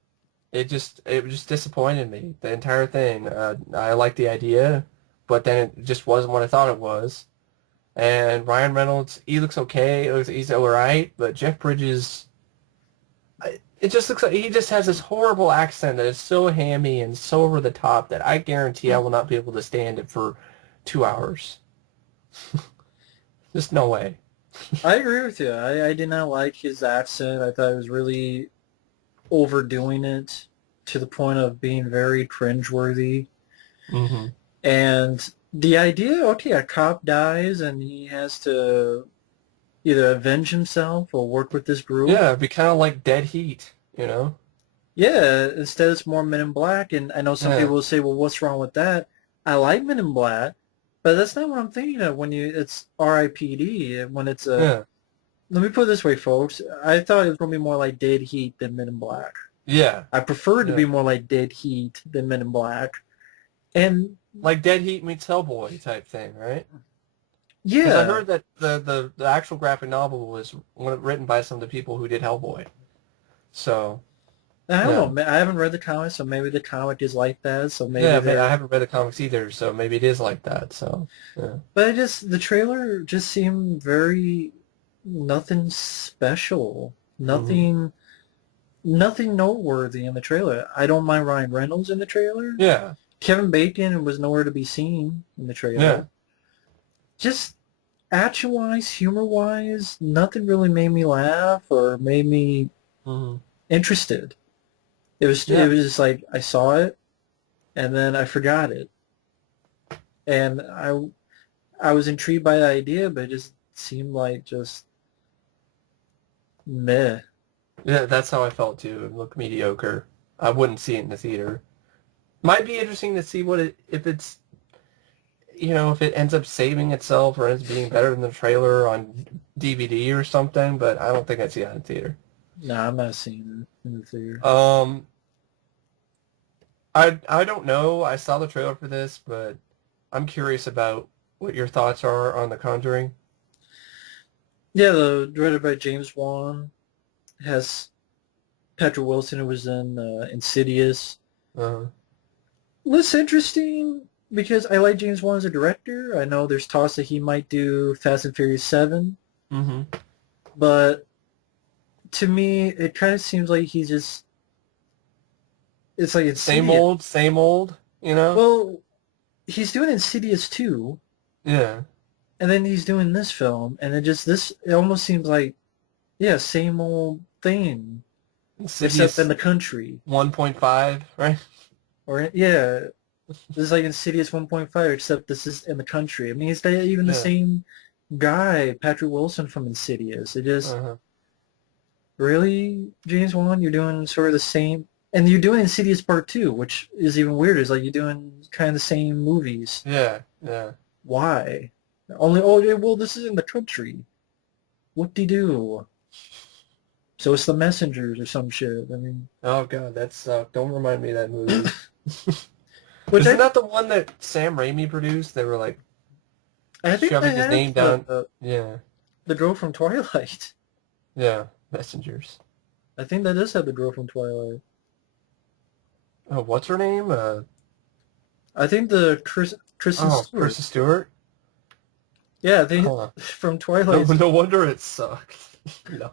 It just disappointed me, the entire thing. I liked the idea, but then it just wasn't what I thought it was. And Ryan Reynolds, he looks okay. He's all right, but Jeff Bridges, it just looks like he just has this horrible accent that is so hammy and so over the top that I guarantee I will not be able to stand it for 2 hours. Just no way. I agree with you. I did not like his accent. I thought it was really overdoing it to the point of being very cringeworthy. Hmm. And the idea, okay, a cop dies and he has to either avenge himself or work with this group. Yeah, it'd be kind of like Dead Heat. Yeah, instead it's more Men in Black. And I know some Yeah, people will say, well, what's wrong with that? I like Men in Black, but that's not what I'm thinking of when it's R.I.P.D. When it's a yeah, let me put it this way, folks. I thought it was going to be more like Dead Heat than Men in Black. yeah, I prefer it to yeah. be more like Dead Heat than Men in Black. And Like Dead Heat meets Hellboy type thing, right? Because I yeah, heard that the actual graphic novel was written by some of the people who did Hellboy. So, I yeah. don't know. I haven't read the comic, so maybe the comic is like that. So maybe Yeah, I they're. haven't read the comics either, so maybe it is like that. So, yeah. But the trailer just seemed very nothing special, Hmm. nothing noteworthy in the trailer. I don't mind Ryan Reynolds in the trailer. Yeah, Kevin Bacon was nowhere to be seen in the yeah. trailer. Just action-wise, humor-wise, nothing really made me laugh or made me Hmm. interested. It Yeah, was just like I saw it and then I forgot it, and I was intrigued by the idea, but it just seemed like just meh. yeah, that's how I felt too. It looked mediocre. I wouldn't see it in the theater. Might be interesting to see what it if it's if it ends up saving itself or ends up being better than the trailer on DVD or something. But I don't think I'd see it in theater. Nah, I'm not seeing it in the theater. Um, I don't know. I saw the trailer for this, but I'm curious about what your thoughts are on The Conjuring. Yeah, the directed by James Wan has Patrick Wilson, who was in Insidious. Uh, Looks interesting because I like James Wan as a director. I know there's talks that he might do Fast and Furious 7, hmm but to me, it kind of seems like it's like Same Insidious. old, same old. You know? Well, he's doing Insidious 2, Yeah. and then he's doing this film, and it almost seems like, yeah, same old thing, except in Insidious the country. 1.5, right? Or, yeah, this is like Insidious 1.5, except this is in the country. I mean, it's even the Yeah. same guy, Patrick Wilson from Insidious. It just, Uh-huh. really, James Wan, you're doing sort of the same, and you're doing Insidious Part 2, which is even weirder. It's like you're doing kind of the same movies. Yeah. Yeah. Why? Only, oh, yeah, well, this is in the country. Whoop-de-doo. So it's the Messengers or some shit. I mean, Oh God, that sucked. Don't remind me of that movie. which Isn't that the one that Sam Raimi produced? They were like I think they shoving his name have down. Yeah. the girl from Twilight. Yeah. Messengers. I think that does have the girl from Twilight. Oh, what's her name? I think the Kristen Oh, Stewart. Kristen Stewart. Yeah, they Huh. from No, Twilight. no wonder it sucked. No,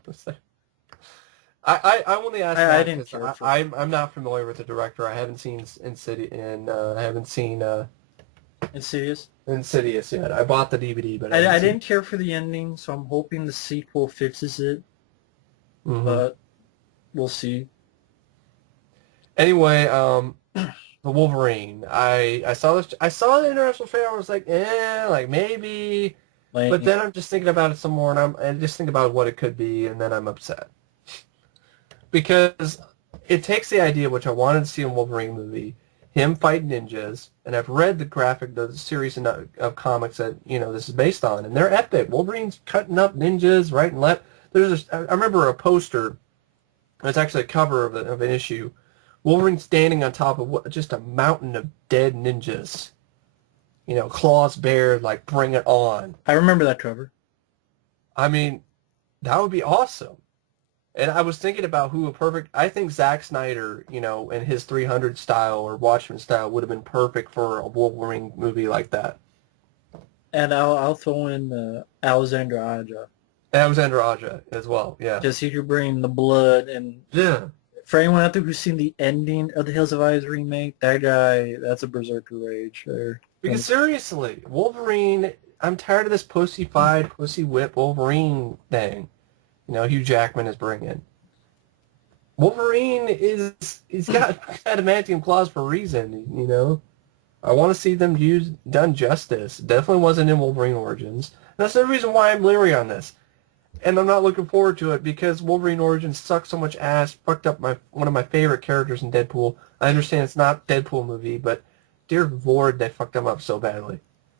I only asked I that didn't because care for I'm not familiar with the director. I haven't seen I haven't seen Insidious. Insidious yet. I bought the DVD, but I haven't I seen. didn't care for the ending, so I'm hoping the sequel fixes it, Hmm. but we'll see. Anyway, the Wolverine. I saw the international trailer. I was like, like maybe, but Like, then I'm just thinking about it some more, and I just think about what it could be, and then I'm upset because it takes the idea which I wanted to see in a Wolverine movie, him fight ninjas, and I've read the series of comics that this is based on, and they're epic. Wolverine's cutting up ninjas right and left. I remember a poster. It's actually a cover of an issue. Wolverine standing on top of just a mountain of dead ninjas. Claws bared, like bring it on. I remember that cover. I mean, that would be awesome. And I was thinking about I think Zack Snyder, in his 300 style or Watchmen style would have been perfect for a Wolverine movie like that. And I'll throw in Alexandra Aja. Alexander Aja as well, yeah. Just he could bring the blood, and Yeah. for anyone out there who's seen the ending of the Hills of Eyes remake, that guy, that's a berserker rage there. Because seriously, Wolverine, I'm tired of this pussy-fied, pussy-whip Wolverine thing. Hugh Jackman is bringing. Wolverine he's got adamantium claws for a reason. I want to see them done justice. Definitely wasn't in Wolverine Origins. That's the reason why I'm leery on this. And I'm not looking forward to it because Wolverine Origins sucked so much ass, fucked up one of my favorite characters in Deadpool. I understand it's not a Deadpool movie, but dear Lord, they fucked him up so badly.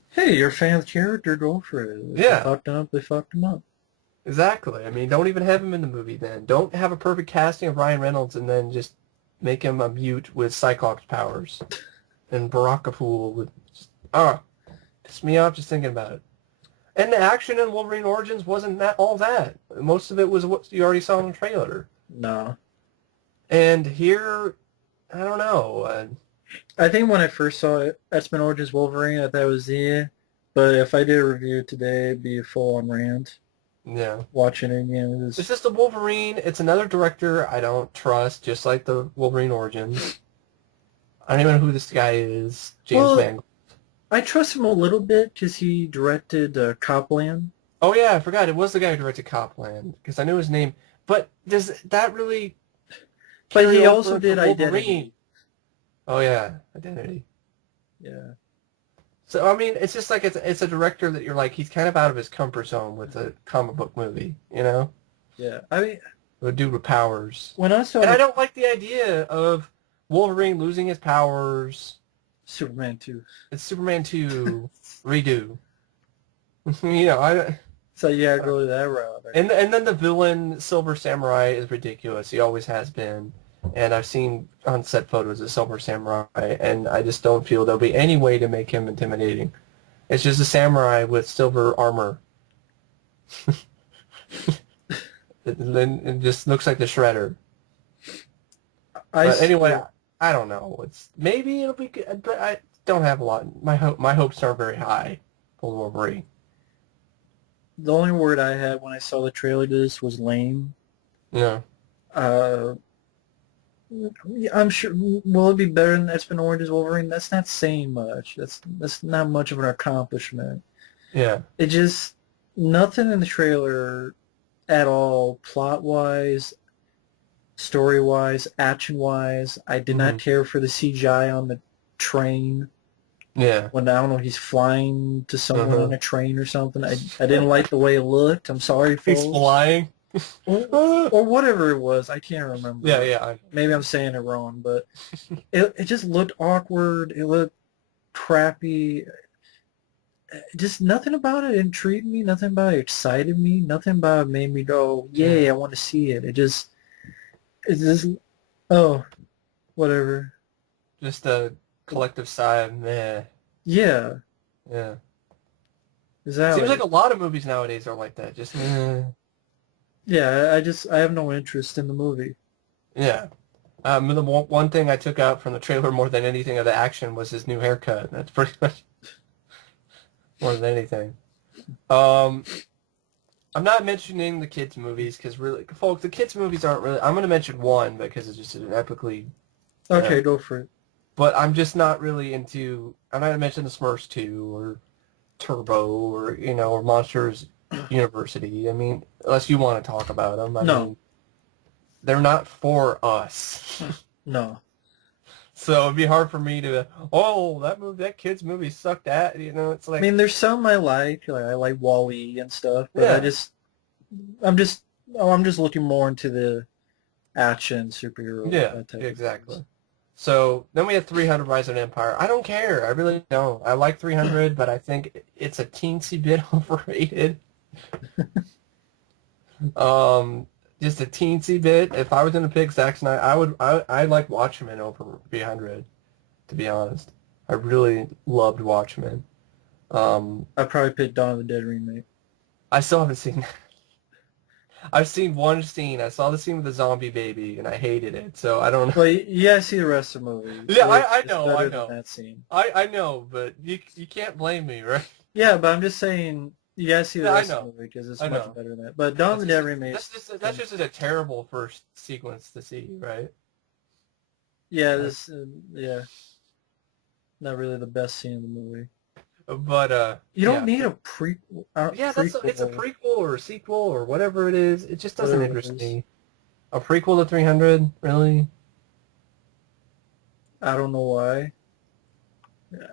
Hey, you're a fan of the character, go for it. If they Yeah, fucked him up, they fucked him up. exactly. I mean, don't even have him in the movie then. Don't have a perfect casting of Ryan Reynolds and then just make him a mute with Cyclops powers and Barakapool with... Piss me off just thinking about it. And the action in Wolverine Origins wasn't all that. Most of it was what you already saw in the trailer. No. And here, I don't know. I think when I first saw it, X-Men Origins Wolverine, I thought it was the... But if I did a review today, it'd be a full-on rant. Yeah. Watching it again, it It's was... just a Wolverine. It's another director I don't trust, just like the Wolverine Origins. I don't even know who this guy is. James Well, Mangold. I trust him a little bit because he directed Copland. Oh yeah, I forgot. It was the guy who directed Copland because I knew his name. But does that really But carry he over also into did Wolverine? Identity. Oh yeah, Identity. Yeah. So I mean, it's just like it's a director that you're like he's kind of out of his comfort zone with a comic book movie, you know, Yeah. I mean, with a dude with powers. when I saw And I the don't like the idea of Wolverine losing his powers. Superman 2. It's Superman 2 redo. You know, So yeah, go that route. and then the villain Silver Samurai is ridiculous. He always has been. And I've seen on set photos of Silver Samurai, and I just don't feel there'll be any way to make him intimidating. It's just a samurai with silver armor. It just looks like the Shredder. I But anyway, still, I don't know. It's maybe it'll be good, but I don't have a lot. My hopes aren't very high for Wolverine. the only word I had when I saw the trailer to this was lame. Yeah, Uh, yeah, I'm sure. Will it be better than X-Men Origins Wolverine? That's not saying much. That's not much of an accomplishment. yeah. It just nothing in the trailer at all, plot wise, story wise, action wise. I did not Hmm. care for the CGI on the train Yeah. when I don't know he's flying to somewhere Uh-huh. on a train or something. I didn't like the way it looked. I'm sorry, He's folks. flying. Or whatever it was. I can't Yeah, remember. yeah. I Maybe I'm saying it wrong, but it just looked awkward. It looked crappy. Just nothing about it intrigued me. Nothing about it excited me. Nothing about it made me go, yeah. "Yay, I want to see it." It's just, oh, whatever. Just a collective sigh of meh. Yeah, Yeah. Seems like exactly. a lot of movies nowadays are like that. Just meh. Yeah, I have no interest in the movie. Yeah. The one thing I took out from the trailer more than anything of the action was his new haircut. That's pretty much more than anything. Um, I'm not mentioning the kids' movies because really, folks, the kids' movies aren't really. I'm going to mention one because it's just an epically. Okay, go for it. But I'm just not really into. I'm not going to mention the Smurfs 2 or Turbo or or Monsters University. I mean, unless you want to talk about them. I No, mean, they're not for us. no. So it'd be hard for me to, oh, that kid's movie sucked at, it's I like, mean, there's some I like I like Wall-E and stuff, but yeah, I'm just, oh, I'm just looking more into the action, superhero, yeah, that type of things. exactly. So then we have 300 Rise of an Empire. I don't care. I really don't. I like 300, but I think it's a teensy bit overrated. Um, just a teensy bit. If I was going to pick Zack Snyder, I like Watchmen over 300, to be honest. I really loved Watchmen. Um, I'd probably pick Dawn of the Dead remake. I still haven't seen I've seen one scene. I saw the scene with the zombie baby, and I hated it. So I don't know. Well, you gotta see the rest of the movie. Yeah, I It's know, I better than know, that scene. I know, but you can't blame me, right? Yeah, but I'm just saying you gotta see the Yeah, I rest of know, the movie because it's I much know. better than that. But Dawn of That's the just Dead remake, that's just a terrible first sequence to see, right? yeah, Like, yeah, not really the best scene in the movie. but You don't yeah, need but a yeah, it's a prequel, prequel or a sequel or whatever it is. It just doesn't whatever it interest is. me. A prequel to 300, really? I don't know why.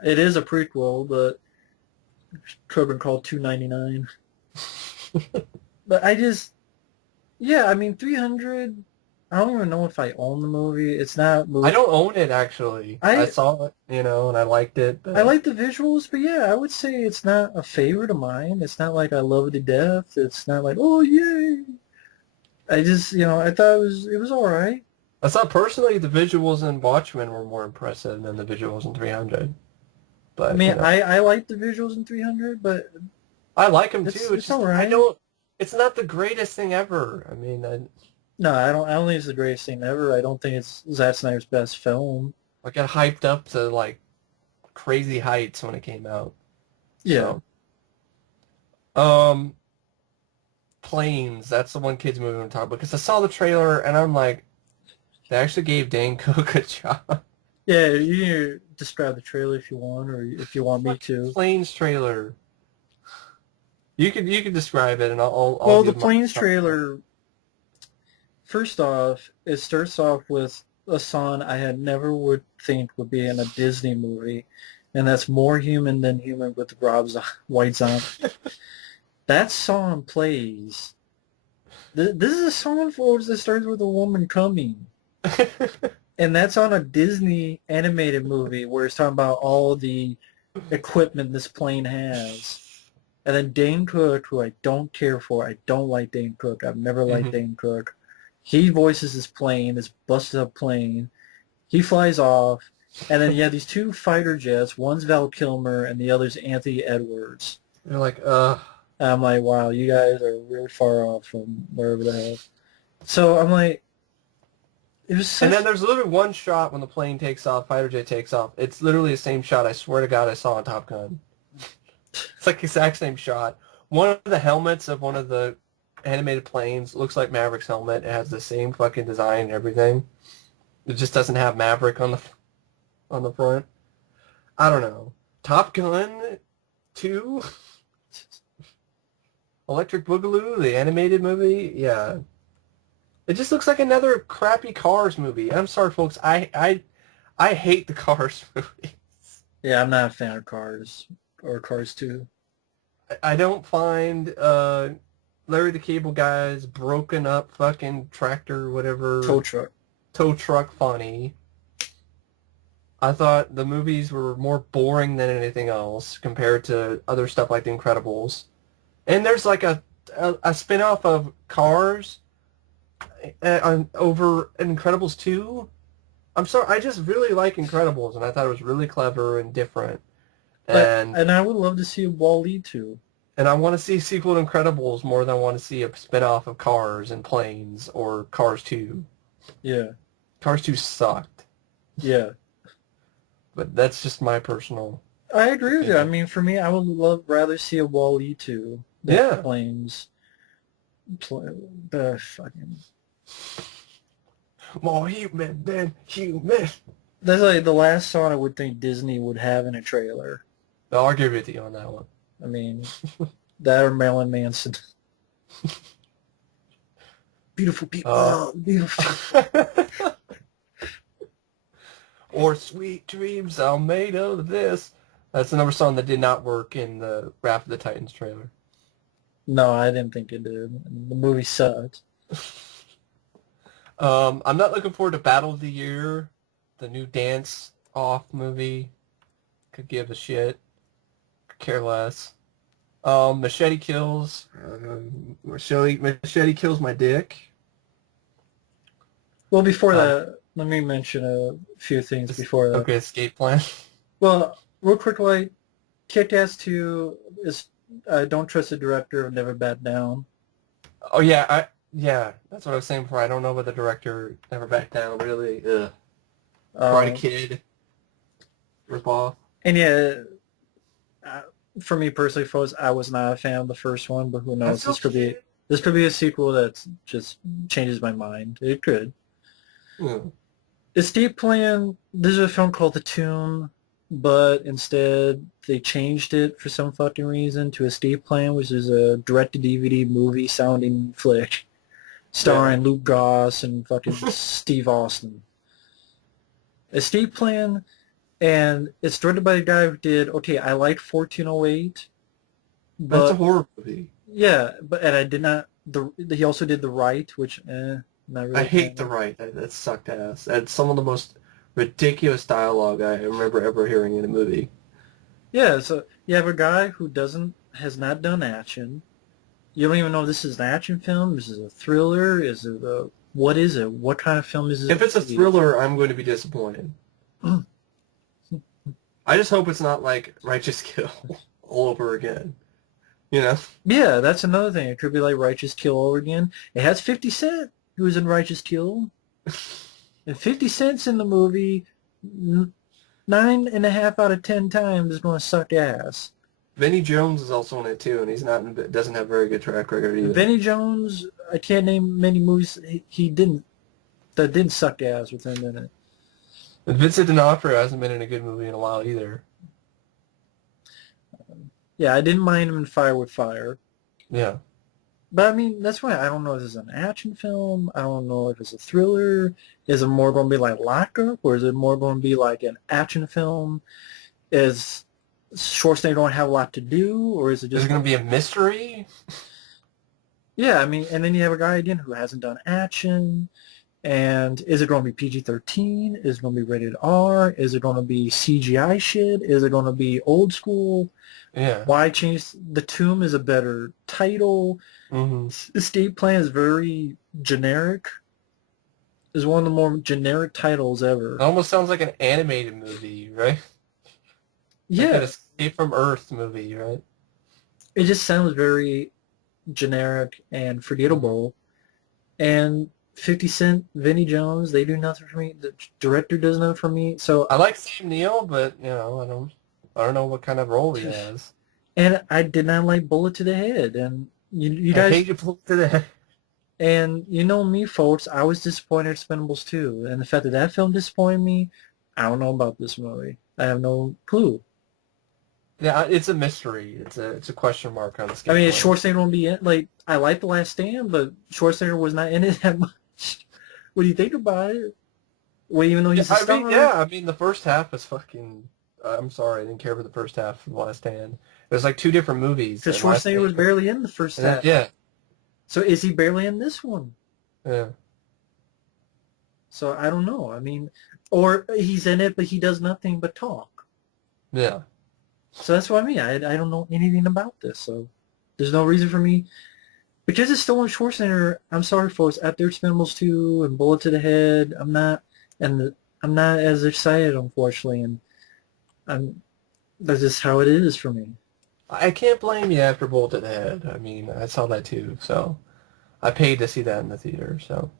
It is a prequel, but it could have been called 299. But yeah, I mean, 300. I don't even know if I own the movie. It's not I movie. don't own it actually. I I saw it, and I liked it, I but like the visuals, but yeah, I would say it's not a favorite of mine. It's not like I love it to death. It's not like, oh yay. I just, I thought it was all right. I thought personally the visuals in Watchmen were more impressive than the visuals in 300. I But, mean, I like the visuals in 300, but I like them it's too. It's it's all just, right. it's not the greatest thing ever. I mean, No, I don't think it's the greatest thing ever. I don't think it's Zack Snyder's best film. I got hyped up to like crazy heights when it came out. Yeah. So, um, Planes, that's the one kids movie I'm talking about because I saw the trailer and I'm like, they actually gave Dane Cook a job. Yeah, you can describe the trailer if you want, or if you want me Fucking to. Planes trailer. You can describe it, and I'll Well, the give my Planes thoughts on trailer, first off, it starts off with a song I had never would think would be in a Disney movie, and that's More Human Than Human with White Zombie. That song plays. This is a song for that starts with a woman coming. it. And that's on a Disney animated movie where it's talking about all the equipment this plane has. And then Dane Cook, who I don't care for, I don't like Dane Cook. I've never liked Mhm. Dane Cook. He voices this plane, this busted up plane. He flies off, and then you have these two fighter jets. One's Val Kilmer, and the other's Anthony Edwards. You're like, And I'm like, wow, you guys are really far off from wherever the hell. So I'm like, it was and then such. there's literally one shot when the plane takes off, fighter jet takes off. It's literally the same shot. I swear to God, I saw on Top Gun. It's like the exact same shot. One of the helmets of one of the animated planes looks like Maverick's helmet. It has the same fucking design and everything. It just doesn't have Maverick on the front. I don't know. Top Gun 2? Electric Boogaloo, the animated movie? Yeah. It just looks like another crappy Cars movie. I'm sorry, folks. I hate the Cars movie. Yeah, I'm not a fan of Cars or Cars 2. I don't find Larry the Cable Guy's broken up fucking tractor, Tow whatever, truck. tow truck funny. I thought the movies were more boring than anything else compared to other stuff like The Incredibles. And there's like a spin-off of Cars over Incredibles 2. I'm sorry, I just really like Incredibles, and I thought it was really clever and different. And And I would love to see a Wall-E too. and I want to see a sequel to Incredibles more than I want to see a spin-off of Cars and Planes or Cars 2. Yeah, Cars 2 sucked, yeah. but that's just my personal I agree with you. I opinion. mean, for me, I would rather see a Wall-E too than Yeah. Planes. The fucking. More human than human. That's like the last song I would think Disney would have in a trailer. I'll agree with you on that one. I mean, that or Marilyn Manson. Beautiful people. Uh, Oh, beautiful. or Sweet Dreams are made of this. That's another song that did not work in the Wrath of the Titans trailer. No, I didn't think it did. The movie sucked. I'm not looking forward to Battle of the Year, the new dance off movie. Could give a shit. Could care less. Machete kills. Machete kills my dick. Well, before Um, that, let me mention a few things before that. okay, Escape Plan. Well, real quick, like, Kick-Ass 2 is Don't Trust the Director, Never Bat Down. Oh yeah, yeah, that's what I was saying before. I don't know about the director. Never Back Down. Really. Ugh. Karate Um, Kid. Rip off. and yeah, uh, for me personally, folks, I was not a fan of the first one, but who knows? That's okay. This could be a sequel that just changes my mind. It could. Hmm. Escape Plan, there's a film called The Tomb, but instead they changed it for some fucking reason to Escape Plan, which is a direct-to-DVD movie sounding flick Yeah. starring Luke Goss and fucking Steve Austin. Escape Plan, and it's directed by the guy who did, okay, I like 1408, That's a but horror movie. yeah, and I did not, he also did The Right, which, not I really a hate fan The of. Right. That sucked ass. That's some of the most ridiculous dialogue I remember ever hearing in a movie. Yeah, so you have a guy who has not done action. You don't even know if this is an action film. Is it a thriller? What is it? What kind of film is this If it's a going to be? thriller, I'm going to be disappointed. I just hope it's not like Righteous Kill all over again. You know? Yeah, that's another thing. It could be like Righteous Kill over again. It has 50 Cent, who was in Righteous Kill. And 50 Cent's in the movie 9.5 out of 10 times is going to suck ass. Vinnie Jones is also in it too, and doesn't have a very good track record either. Vinnie Jones, I can't name many movies he didn't that didn't suck ass with him in it. Vincent D'Onofrio hasn't been in a good movie in a while either. Yeah, I didn't mind him in Fire with Fire. Yeah. But I mean, that's why I don't know if it's an action film. I don't know if it's a thriller. Is it more going to be like Lock Up, or is it more going to be like an action film? Is Schwarzenegger don't have a lot to do, or is it Is it just going going to be a mystery? yeah, I mean, and then you have a guy again who hasn't done action. And is it going to be PG-13? Is it going to be rated R? Is it going to be CGI shit? Is it going to be old school? Yeah. Why change? The Tomb is a better title. Hmm. Escape Plan is very generic. Is one of the more generic titles It ever. almost sounds like an animated movie, right? Like an Yeah, Escape from Earth movie, right? it just sounds very generic and Mhm. forgettable. And 50 Cent, Vinnie Jones, they do nothing for me. The director does nothing for me. So, I like Sam Neill, but I don't know what kind of role he has. and I did not like Bullet to the Head. And you I guys, hate you to the and you know me, folks, I was disappointed at Expendables 2. And the fact that that film disappointed me, I don't know about this movie. I have no clue. Yeah, it's a mystery. It's a question mark on the I mean, is scale. Schwarzenegger going to be in? Like, I like The Last Stand, but Schwarzenegger was not in it that much. What do you think about it? Well, even though Yeah, he's a star, I mean, the first half was fucking. I'm sorry, I didn't care for the first half of Last Stand. There's like two different movies, because and Last Schwarzenegger Stand, was barely in the first and then, half. yeah, So is he barely in this one? yeah, So I don't know. I mean, or he's in it, but he does nothing but talk. yeah. So that's what I mean. I don't know anything about this. So there's no reason for me. Because it's still on Schwarzenegger, I'm sorry, folks. After Expendables 2 and Bullet to the Head, I'm not as excited, unfortunately, and I'm that's just how it is for me. I can't blame you after Bolt to the Head. I mean, I saw that too, so I paid to see that in the theater. So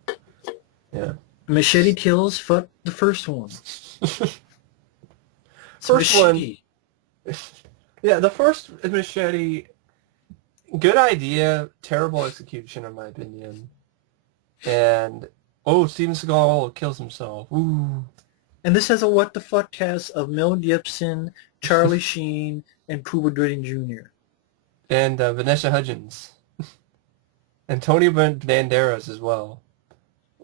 yeah. Machete Kills, fuck the first one. It's First one, Machete. yeah, the first Machete, good idea, terrible execution in my opinion. And oh, Steven Seagal kills himself. Ooh. And this has a what the fuck cast of Mel Gibson, Charlie Sheen, and Cuba Gooding Jr. And Vanessa Hudgens. Antonio Banderas as well.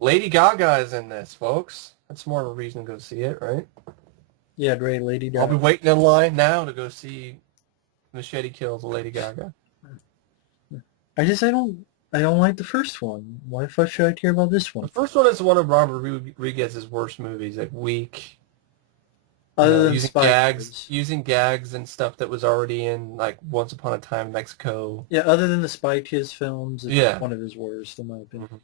Lady Gaga is in this, folks. That's more of a reason to go see it, right? Yeah, great Lady I'll be Gaga. waiting in line now to go see Machete Kills Lady Gaga. I don't like the first one. Why the fuck should I care about this The one? first one is one of Robert Rodriguez's worst movies, like weak, Other than using Spy gags, Kids. using gags and stuff that was already in like Once Upon a Time in Mexico. Yeah, other than the Spy Kids films, it's Yeah. one of his worst, in my opinion. Hmm.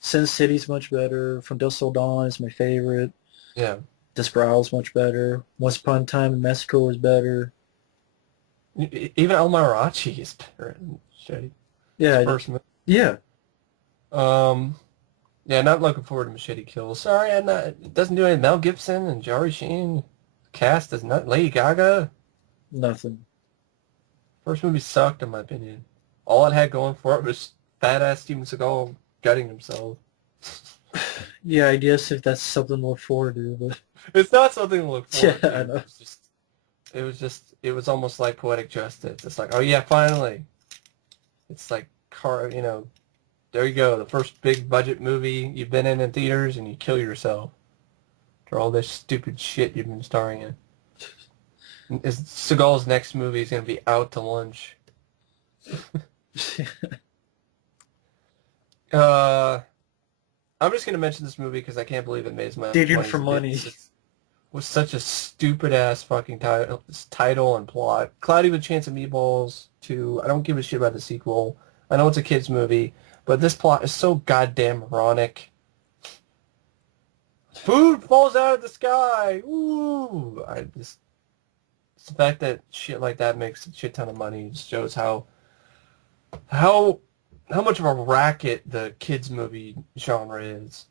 Sin City's much better. From Dusk Till Dawn is my favorite. Yeah. Desperad's much better. Once Upon a Time in Mexico is better. Even El Mariachi is better than Machete. His Yeah, first movie. yeah. Um, yeah, not looking forward to Machete Kills. Sorry, I'm not. It doesn't do any Mel Gibson and Jari Sheen. Cast does not. Lady Gaga. Nothing. First movie sucked in my opinion. All it had going for it was fat ass Steven Seagal gutting himself. Yeah, I guess if that's something to look forward to, but It's not something to look yeah, forward I to. know. It was almost like poetic justice. It's like, oh yeah, finally. It's like there you go, the first big budget movie you've been in theaters, and you kill yourself for all this stupid shit you've been starring in. Seagal's next movie is going to be Out to Lunch. Uh, I'm just going to mention this movie because I can't believe it made as much Digging money for as it did. money. It was such a stupid ass fucking title and plot. Cloudy with Chance of Meatballs 2. I don't give a shit about the sequel. I know it's a kids movie, but this plot is so goddamn moronic. Food falls out of the sky. Ooh, it's the fact that shit like that makes a shit ton of money just shows how how much of a racket the kids movie genre is.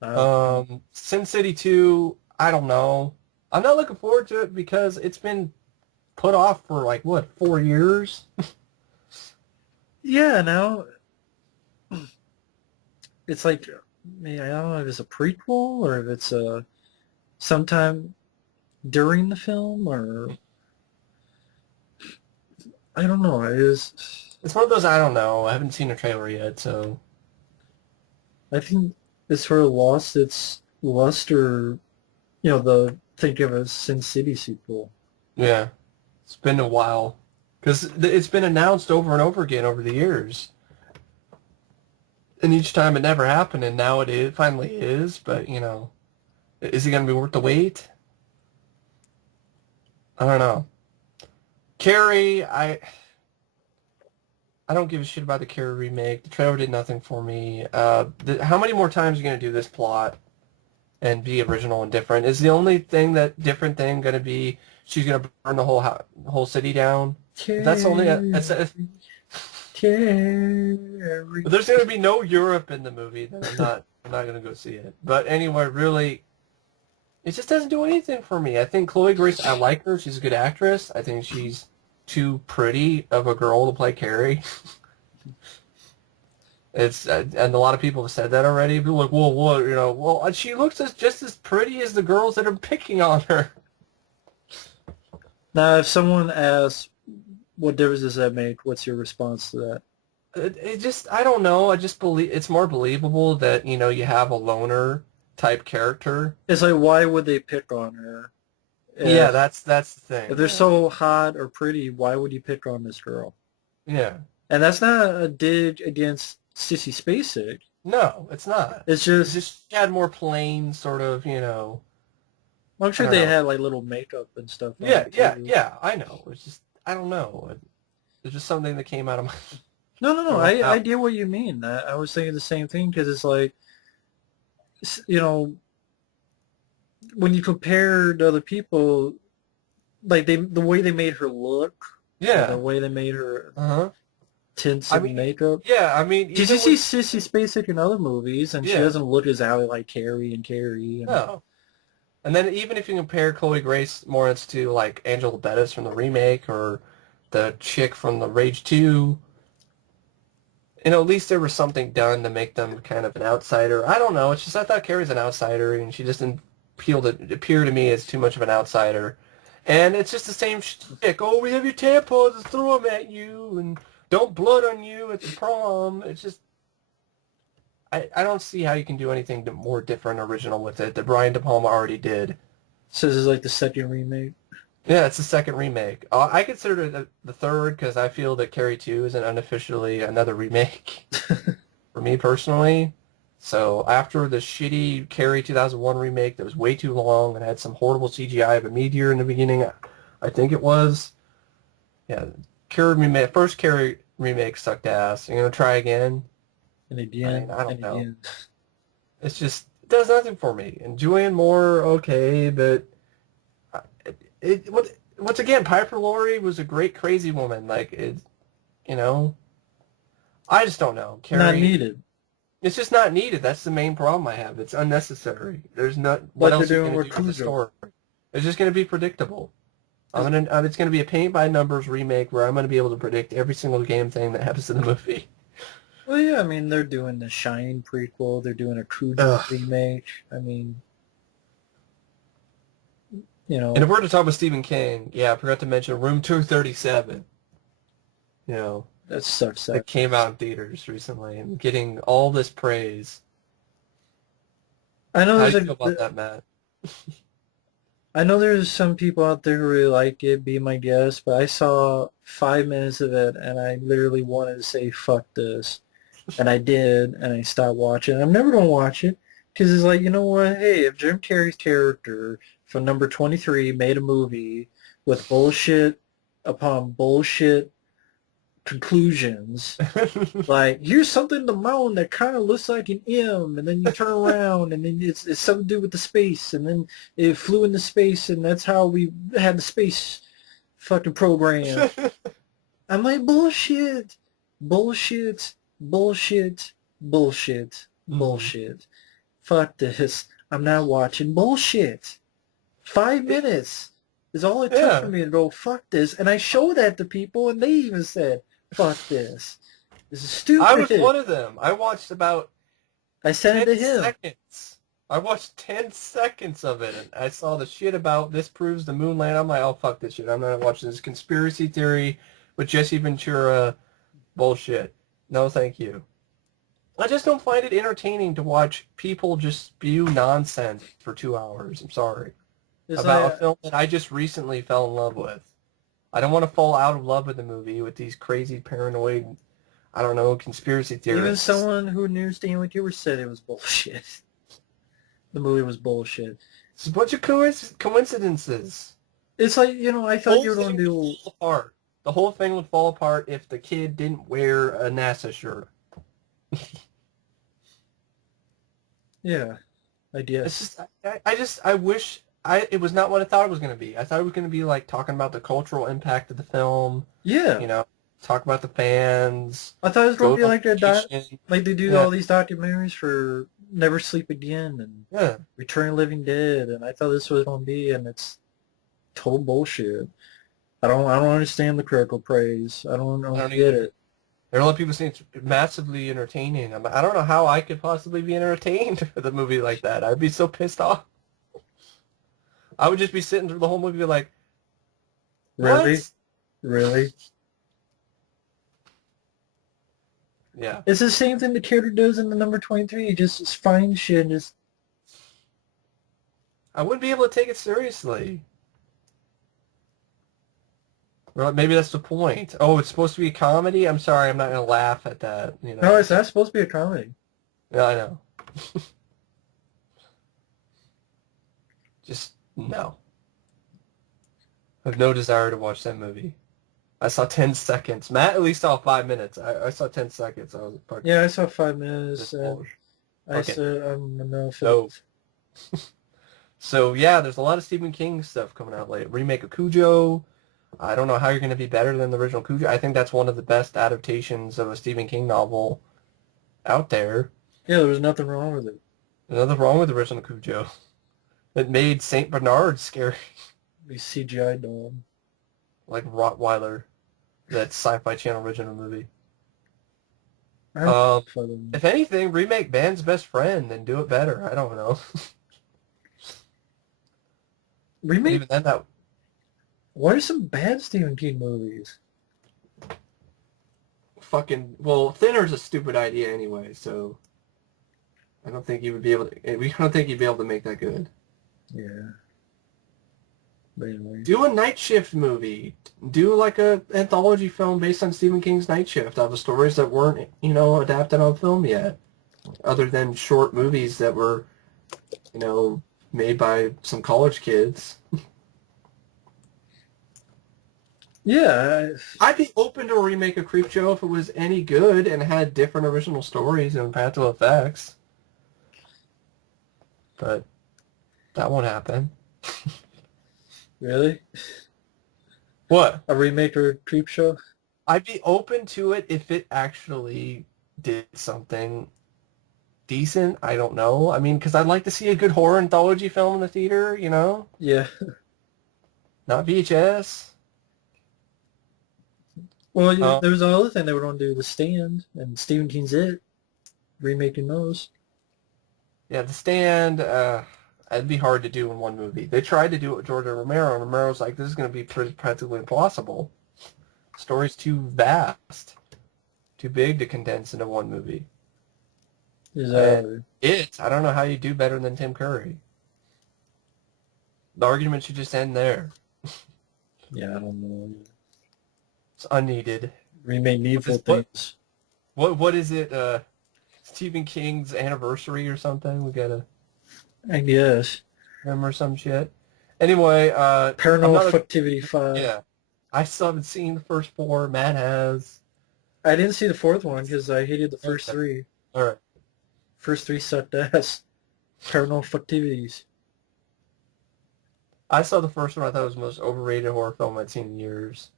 Uh, Sin City 2, I don't know. I'm not looking forward to it because it's been put off for like what, 4 years? yeah, now it's like I don't know if it's a prequel or if it's sometime during the film, or I don't know. It is. It's one of those I don't know. I haven't seen a trailer yet, so I think it's sort of lost its luster. The think of a Sin City sequel. yeah. It's been a while. Because it's been announced over and over again over the years. And each time it never happened, and now it finally is, but, is it going to be worth the wait? I don't know. Carrie, I don't give a shit about the Carrie remake. The trailer did nothing for me. How many more times are you going to do this plot and be original and different? Is the only thing that different thing going to be she's going to burn the whole city down? If that's only Carrie, if Carrie. there's going to be no Europe in the movie, then I'm not going to go see it. But anyway, really, it just doesn't do anything for me. I think Chloe Grace, I like her. She's a good actress. I think she's too pretty of a girl to play Carrie. It's and a lot of people have said that already. People are like, well, what, well, she looks just as pretty as the girls that are picking on her. Now, if someone asks, what difference does that make? What's your response to that? It just, I don't know. I just believe it's more believable that you have a loner type character. It's like, why would they pick on her? Yeah, If that's the if thing. they're so hot or pretty, why would you pick on this girl? Yeah. And that's not a dig against Sissy Spacek. No, it's not. It's It's just, just she had more plain sort of, I'm I sure don't they know. had like little makeup and stuff on Yeah, it yeah, too. yeah. I know. It's just I don't know. It's just something that came out of my No, no, no. my I mouth. get what you mean. I was thinking the same thing because it's like, you know, when you compare to other people, like the way they made her look and the Yeah. way they made her Uh-huh. tints I of mean, makeup. yeah. I mean, Because you even see when Sissy Spacek in other movies, and she yeah, doesn't look as out like Carrie and Carrie. And no. And then even if you compare Chloe Grace Moritz to like Angela Bettis from the remake or the chick from the Rage 2, at least there was something done to make them kind of an outsider. I don't know. It's just I thought Carrie's an outsider, and she just didn't appear to me as too much of an outsider. And it's just the same shtick. Oh, we have your tampons, let's throw them at you, and don't blood on you at the prom. It's just I don't see how you can do anything more different, original with it that Brian De Palma already did. so this is like the second remake. Yeah, it's the second remake. I consider it the third because I feel that Carrie 2 is an unofficially another remake for me personally. So after the shitty Carrie 2001 remake that was way too long and had some horrible CGI of a meteor in the beginning, I think it was. Yeah, first Carrie remake sucked ass. You're gonna try again? And I mean, again, I don't and know. again. It's just it does nothing for me. And Julianne Moore, okay, but once again, Piper Laurie was a great crazy woman. Like you know, I just don't know. Not Carrie, needed. it's just not needed. That's the main problem I have. It's unnecessary. There's not. What Like they're else are you doing gonna with do with the Cujo. story? It's just gonna be predictable. It's gonna be a paint by numbers remake where I'm gonna be able to predict every single game thing that happens in the movie. Well, yeah, I mean, they're doing the Shining prequel. They're doing a Cujo Ugh. remake. I mean, you And know, if we're to talk about Stephen King, yeah, I forgot to mention Room 237. You know, that sucks. that came out in theaters recently and getting all this praise. I know How do there's you feel about that, Matt? I know there's some people out there who really like it, be my guest, but I saw 5 minutes of it and I literally wanted to say fuck this. And I did, and I stopped watching. I'm never going to watch it because it's like, you know what? Hey, if Jim Carrey's character from number 23 made a movie with bullshit upon bullshit conclusions, like here's something to moan that kind of looks like an M, and then you turn around, and then it's something to do with the space, and then it flew into space, and that's how we had the space fucking program. I'm like bullshit, bullshit, bullshit, bullshit, Mhm. bullshit. Fuck this. I'm not watching bullshit. Five It, minutes is all it took for yeah, me to go fuck this, and I showed that to people, and they even said fuck this. This is I was stupid. one of them. I watched about I sent it 10 to him. seconds. I watched 10 seconds of it, and I saw the shit about this proves the moon landing. I'm like, oh, fuck this shit. I'm not watching this conspiracy theory with Jesse Ventura bullshit. No, thank you. I just don't find it entertaining to watch people just spew nonsense for 2 hours. I'm sorry. It's About a like film that I just recently fell in love with. I don't want to fall out of love with the movie with these crazy paranoid, I don't know, conspiracy even theorists. someone who knew Stanley Kubrick said it was bullshit. The movie was bullshit. It's a bunch of coincidences. It's like, I The thought whole you were going thing to would do, fall apart. The whole thing would fall apart if the kid didn't wear a NASA shirt. yeah, I It's guess. just, I wish it was not what I thought it was going to be. I thought it was going to be like talking about the cultural impact of the film, Yeah, you know, talk about the fans, I thought it was going go to be on like vacation. like they do Yeah, all these documentaries for Never Sleep Again and yeah. Return of the Living Dead, and I thought this was going to be, and it's total bullshit. I don't understand the critical praise. I I don't don't get either. it. There are a lot of people saying it's massively entertaining. I don't know how I could possibly be entertained with a movie like that. I'd be so pissed off. I would just be sitting through the whole movie like, Really, what? really. Yeah. It's the same thing the character does in the number 23. He just finds shit and just I wouldn't be able to take it seriously. Well, maybe that's the point. Oh, it's supposed to be a comedy? I'm sorry, I'm not going to laugh at that, you no, know. it's not supposed to be a comedy. Yeah, I know. Just, no. I have no desire to watch that movie. I saw 10 seconds. Matt at least saw 5 minutes. I saw 10 seconds. I was like, fuck Yeah, I saw 5 minutes this and bullshit. I Fucking said I'm enough. no. So, yeah, there's a lot of Stephen King stuff coming out late. Remake of Cujo. I don't know how you're going to be better than the original Cujo. I think that's one of the best adaptations of a Stephen King novel out there. Yeah, there was nothing wrong with it. There's nothing wrong with the original Cujo. It made Saint Bernard scary, The CGI dog. like Rottweiler, that Sci-Fi Channel original movie. I don't Um, fucking if anything, remake Band's Best Friend and do it better. I don't know. But remake. even then, that What are some bad Stephen King movies? fucking well, Thinner's a stupid idea anyway. So I don't think you would be able to. We don't think you'd be able to make that good. Yeah, but anyway. Do a Night Shift movie. Do like a anthology film based on Stephen King's Night Shift of the stories that weren't, adapted on film yet, other than short movies that were, made by some college kids. Yeah, I'd be open to a remake of Creepshow if it was any good and had different original stories and practical effects. But that won't happen. really? What? A remake or Creep Show? I'd be open to it if it actually did something decent. I don't know. I mean, because I'd like to see a good horror anthology film in the theater, Yeah. not VHS. Well, Um, there was another thing they were going to do, The Stand, and Stephen King's It, remaking those. yeah, The Stand, it'd be hard to do in one movie. They tried to do it with George Romero, and Romero's like, this is going to be practically impossible. Story's too vast, too big to condense into one movie. And Exactly. I don't know how you do better than Tim Curry. The argument should just end there. Yeah, I don't know. It's unneeded. Remake What needful is what things. what is it? Stephen King's anniversary or something? We gotta I guess. remember some shit. Anyway, I'm Paranormal not a Activity 5. yeah. I still haven't seen the first four. Matt has. I didn't see the fourth one because I hated the first Okay. three. All right. First three sucked ass. Paranormal Activities. I saw the first one. I thought it was the most overrated horror film I'd seen in years.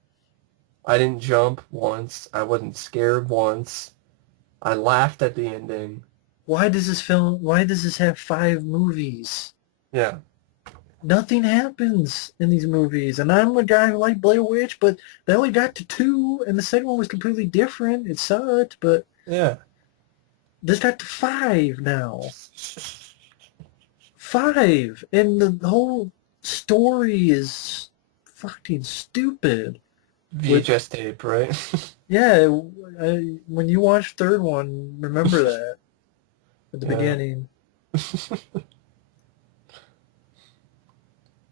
I didn't jump once. I wasn't scared once. I laughed at the ending. Why does this have 5 movies? Yeah. Nothing happens in these movies. And I'm a guy who liked Blair Witch, but they only got to 2, and the second one was completely different. It sucked, but Yeah. This got to five now. Five, and the whole story is fucking stupid. With VHS tape, right? yeah, when you watch third one, remember that at the Yeah. beginning.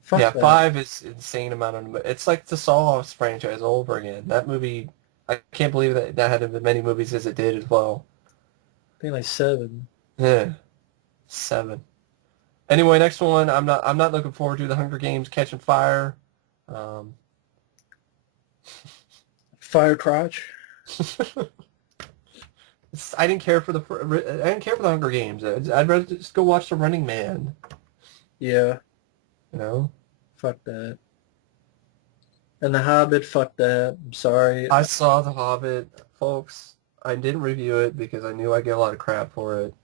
Fuck Yeah, that. 5 is insane amount of. It's like the Saw franchise all over again. That movie, I can't believe that had as many movies as it did as well. I think like seven. Yeah, 7. Anyway, next one. I'm not looking forward to the Hunger Games Catching Fire. Um, Fire crotch. I didn't care for I didn't care for the Hunger Games. I'd rather just go watch The Running Man. Yeah, You know, fuck that. And The Hobbit, fuck that. I'm sorry. I saw The Hobbit, folks. I didn't review it because I knew I'd get a lot of crap for it.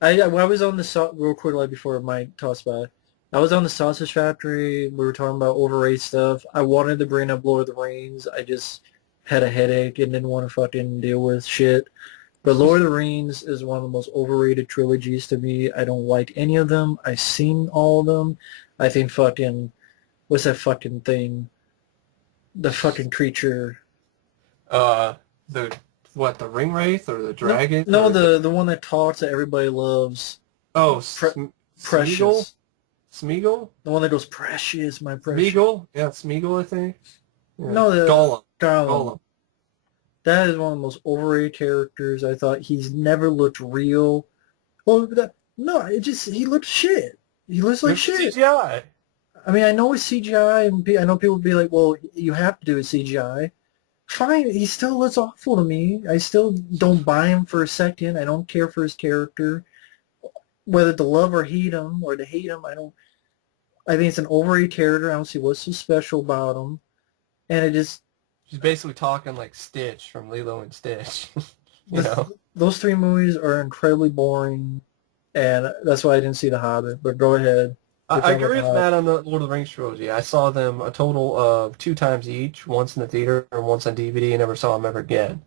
I was on the real quick like before Mike talks about it. I was on the Sausage Factory. We were talking about overrated stuff. I wanted to bring up Lord of the Rings. I just had a headache and didn't want to fucking deal with shit. But Lord of the Rings is one of the most overrated trilogies to me. I don't like any of them. I've seen all of them. I think fucking what's that fucking thing? The fucking creature. Uh, the what? The Ring Wraith or the No, dragon no, or the the one that talks that everybody loves. oh Smeagol? Precious. Smeagol? The one that goes precious, my precious. Smeagol? Yeah, Smeagol, I think. Yeah. No, the Gollum. Gollum. Gollum. That is one of the most overrated characters. I thought he's never looked real. Well, no, it just he looked shit. He looks It like was shit. CGI. I mean, I know it's CGI, and I know people be like, "Well, you have to do it CGI." Fine, he still looks awful to me. I still don't buy him for a second. I don't care for his character, whether to love or hate him, or to hate him. I don't. I think it's an overrated character. I don't see what's so special about him, and it just She's basically talking like Stitch from Lilo and Stitch. You the, know. those three movies are incredibly boring, and that's why I didn't see The Hobbit. But go ahead. You're I talking about agree The with Hobbit. Matt on the Lord of the Rings trilogy. I saw them a total of 2 times each, once in the theater and once on DVD, and never saw them ever again.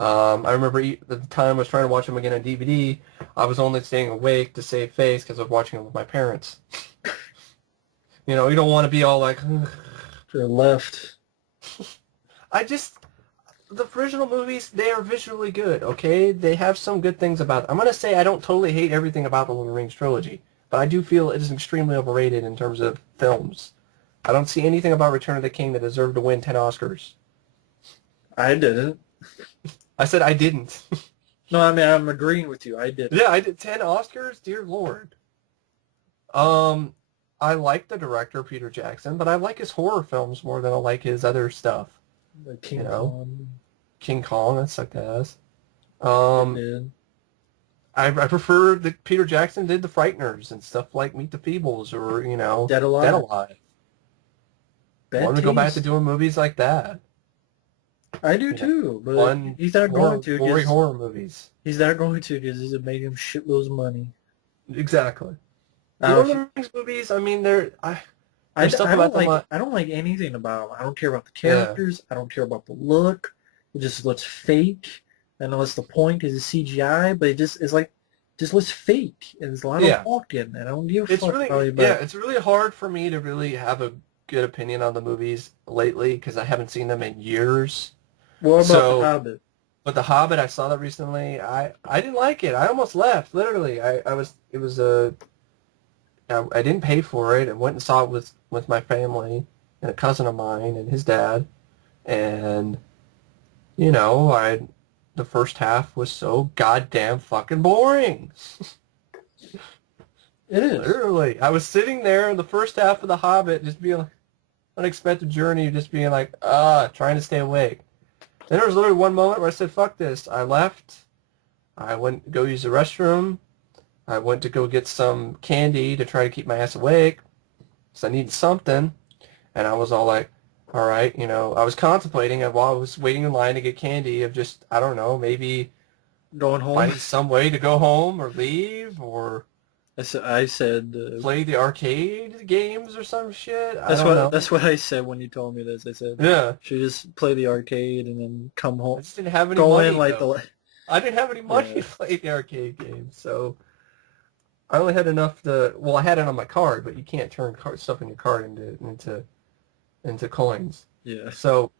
I remember at the time I was trying to watch them again on DVD. I was only staying awake to save face because I was watching them with my parents. You know, you don't want to be all like, To the left. I just, the original movies, they are visually good, okay? They have some good things about them. I'm going to say I don't totally hate everything about the Lord of the Rings trilogy, but I do feel it is extremely overrated in terms of films. I don't see anything about Return of the King that deserved to win 10 Oscars. I didn't. I said I didn't. No, I mean I'm agreeing with you. I didn't. Yeah, I did 10 Oscars? Dear Lord. Um, I like the director, Peter Jackson, but I like his horror films more than I like his other stuff. Like You King know, Kong. King Kong, that sucked ass. It Um, did. I prefer that Peter Jackson did the Frighteners and stuff like Meet the Feebles or, Dead Dead Alive. Alive. I Bad want to go back to taste. doing movies like that. I do You know, too, but fun, he's not going to gory because horror movies. he's made him shitloads of money. Exactly. I The don't, Lord of the Rings movies, I mean, I, there's stuff I don't about them. like I don't like anything about him. I don't care about the Yeah, characters. I don't care about the look. It just looks fake. I know that's the point because it's CGI, but it's like just looks fake. And there's a lot of yeah. walking. And I don't give a fuck about it. But It's really hard for me to really have a good opinion on the movies lately because I haven't seen them in years. what about The So, Hobbit? but The Hobbit, I saw that recently. I didn't like it. I almost left, literally. It was I didn't pay for it. I went and saw it with my family and a cousin of mine and his dad. And, the first half was so goddamn fucking boring. It is. Literally. I was sitting there in the first half of The Hobbit just being like, unexpected journey, just being like, trying to stay awake. Then there was literally one moment where I said, fuck this. I left. I went to go use the restroom. I went to go get some candy to try to keep my ass awake. So I needed something. And I was all like, all right, I was contemplating while I was waiting in line to get candy of just, I don't know, maybe Going home. finding some way to go home or leave or I said play the arcade games or some shit. I don't know. that's what I said when you told me this. I said Yeah. should just play the arcade and then come I home. just didn't have any Go in money like though. I didn't have any money Yeah, to play the arcade game, so I only had enough to. Well, I had it on my card, but you can't turn stuff in your card into coins. yeah. So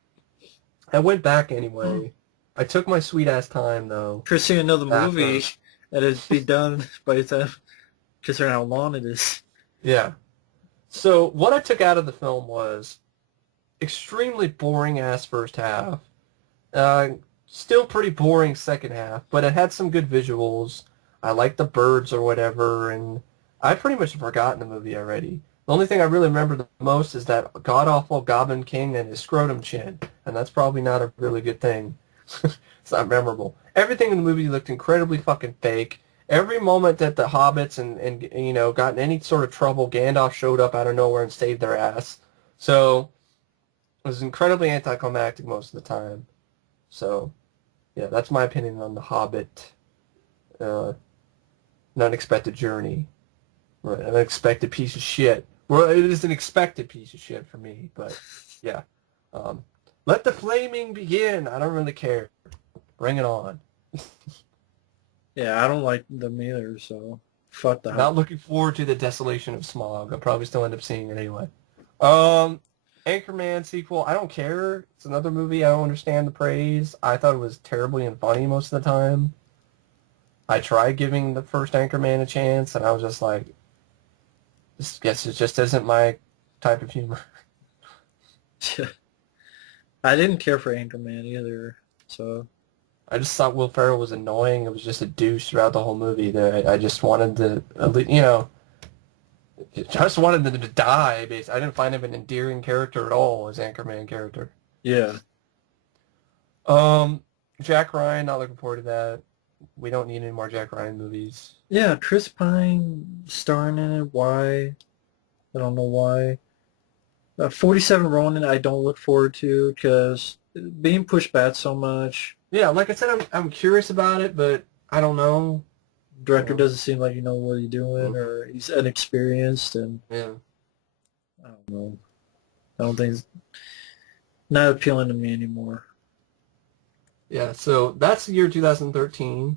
I went back anyway. I took my sweet ass time though. Pursuing another movie, After, and it'd be done by the time, considering how long it is. yeah. So what I took out of the film was extremely boring ass first half. Uh, Still pretty boring second half, but it had some good visuals. I liked the birds or whatever, and I pretty much forgotten the movie already. The only thing I really remember the most is that god-awful Goblin King and his scrotum chin, and that's probably not a really good thing. It's not memorable. Everything in the movie looked incredibly fucking fake. Every moment that the hobbits and got in any sort of trouble, Gandalf showed up out of nowhere and saved their ass. So it was incredibly anticlimactic most of the time. So yeah, that's my opinion on the Hobbit. Uh, an unexpected journey. Right, an unexpected piece of shit. Well, it is an expected piece of shit for me, but yeah. Um, Let the flaming begin. I don't really care. Bring it on. Yeah, I don't like them either, so fuck the Not Hobbit. looking forward to the desolation of Smog. I'll probably still end up seeing it anyway. Um, Anchorman sequel. I don't care. It's another movie. I don't understand the praise. I thought it was terribly and funny most of the time. I tried giving the first Anchorman a chance, and I was just like, this guess it just isn't my type of humor. I didn't care for Anchorman either, so I just thought Will Ferrell was annoying. It was just a douche throughout the whole movie. That I just wanted just wanted them to die. Basically, I didn't find him an endearing character at all as Anchorman character. yeah. Um, Jack Ryan, not looking forward to that. We don't need any more Jack Ryan movies. Yeah, Chris Pine starring in it. Why? I don't know why. 47 Ronin, I don't look forward to because being pushed back so much. Yeah, like I said, I'm curious about it, but I don't know. You Director know, doesn't seem like you know what he's doing, mhm, or he's inexperienced, and yeah, I don't know. I don't think it's not appealing to me anymore. yeah. So that's the year 2013.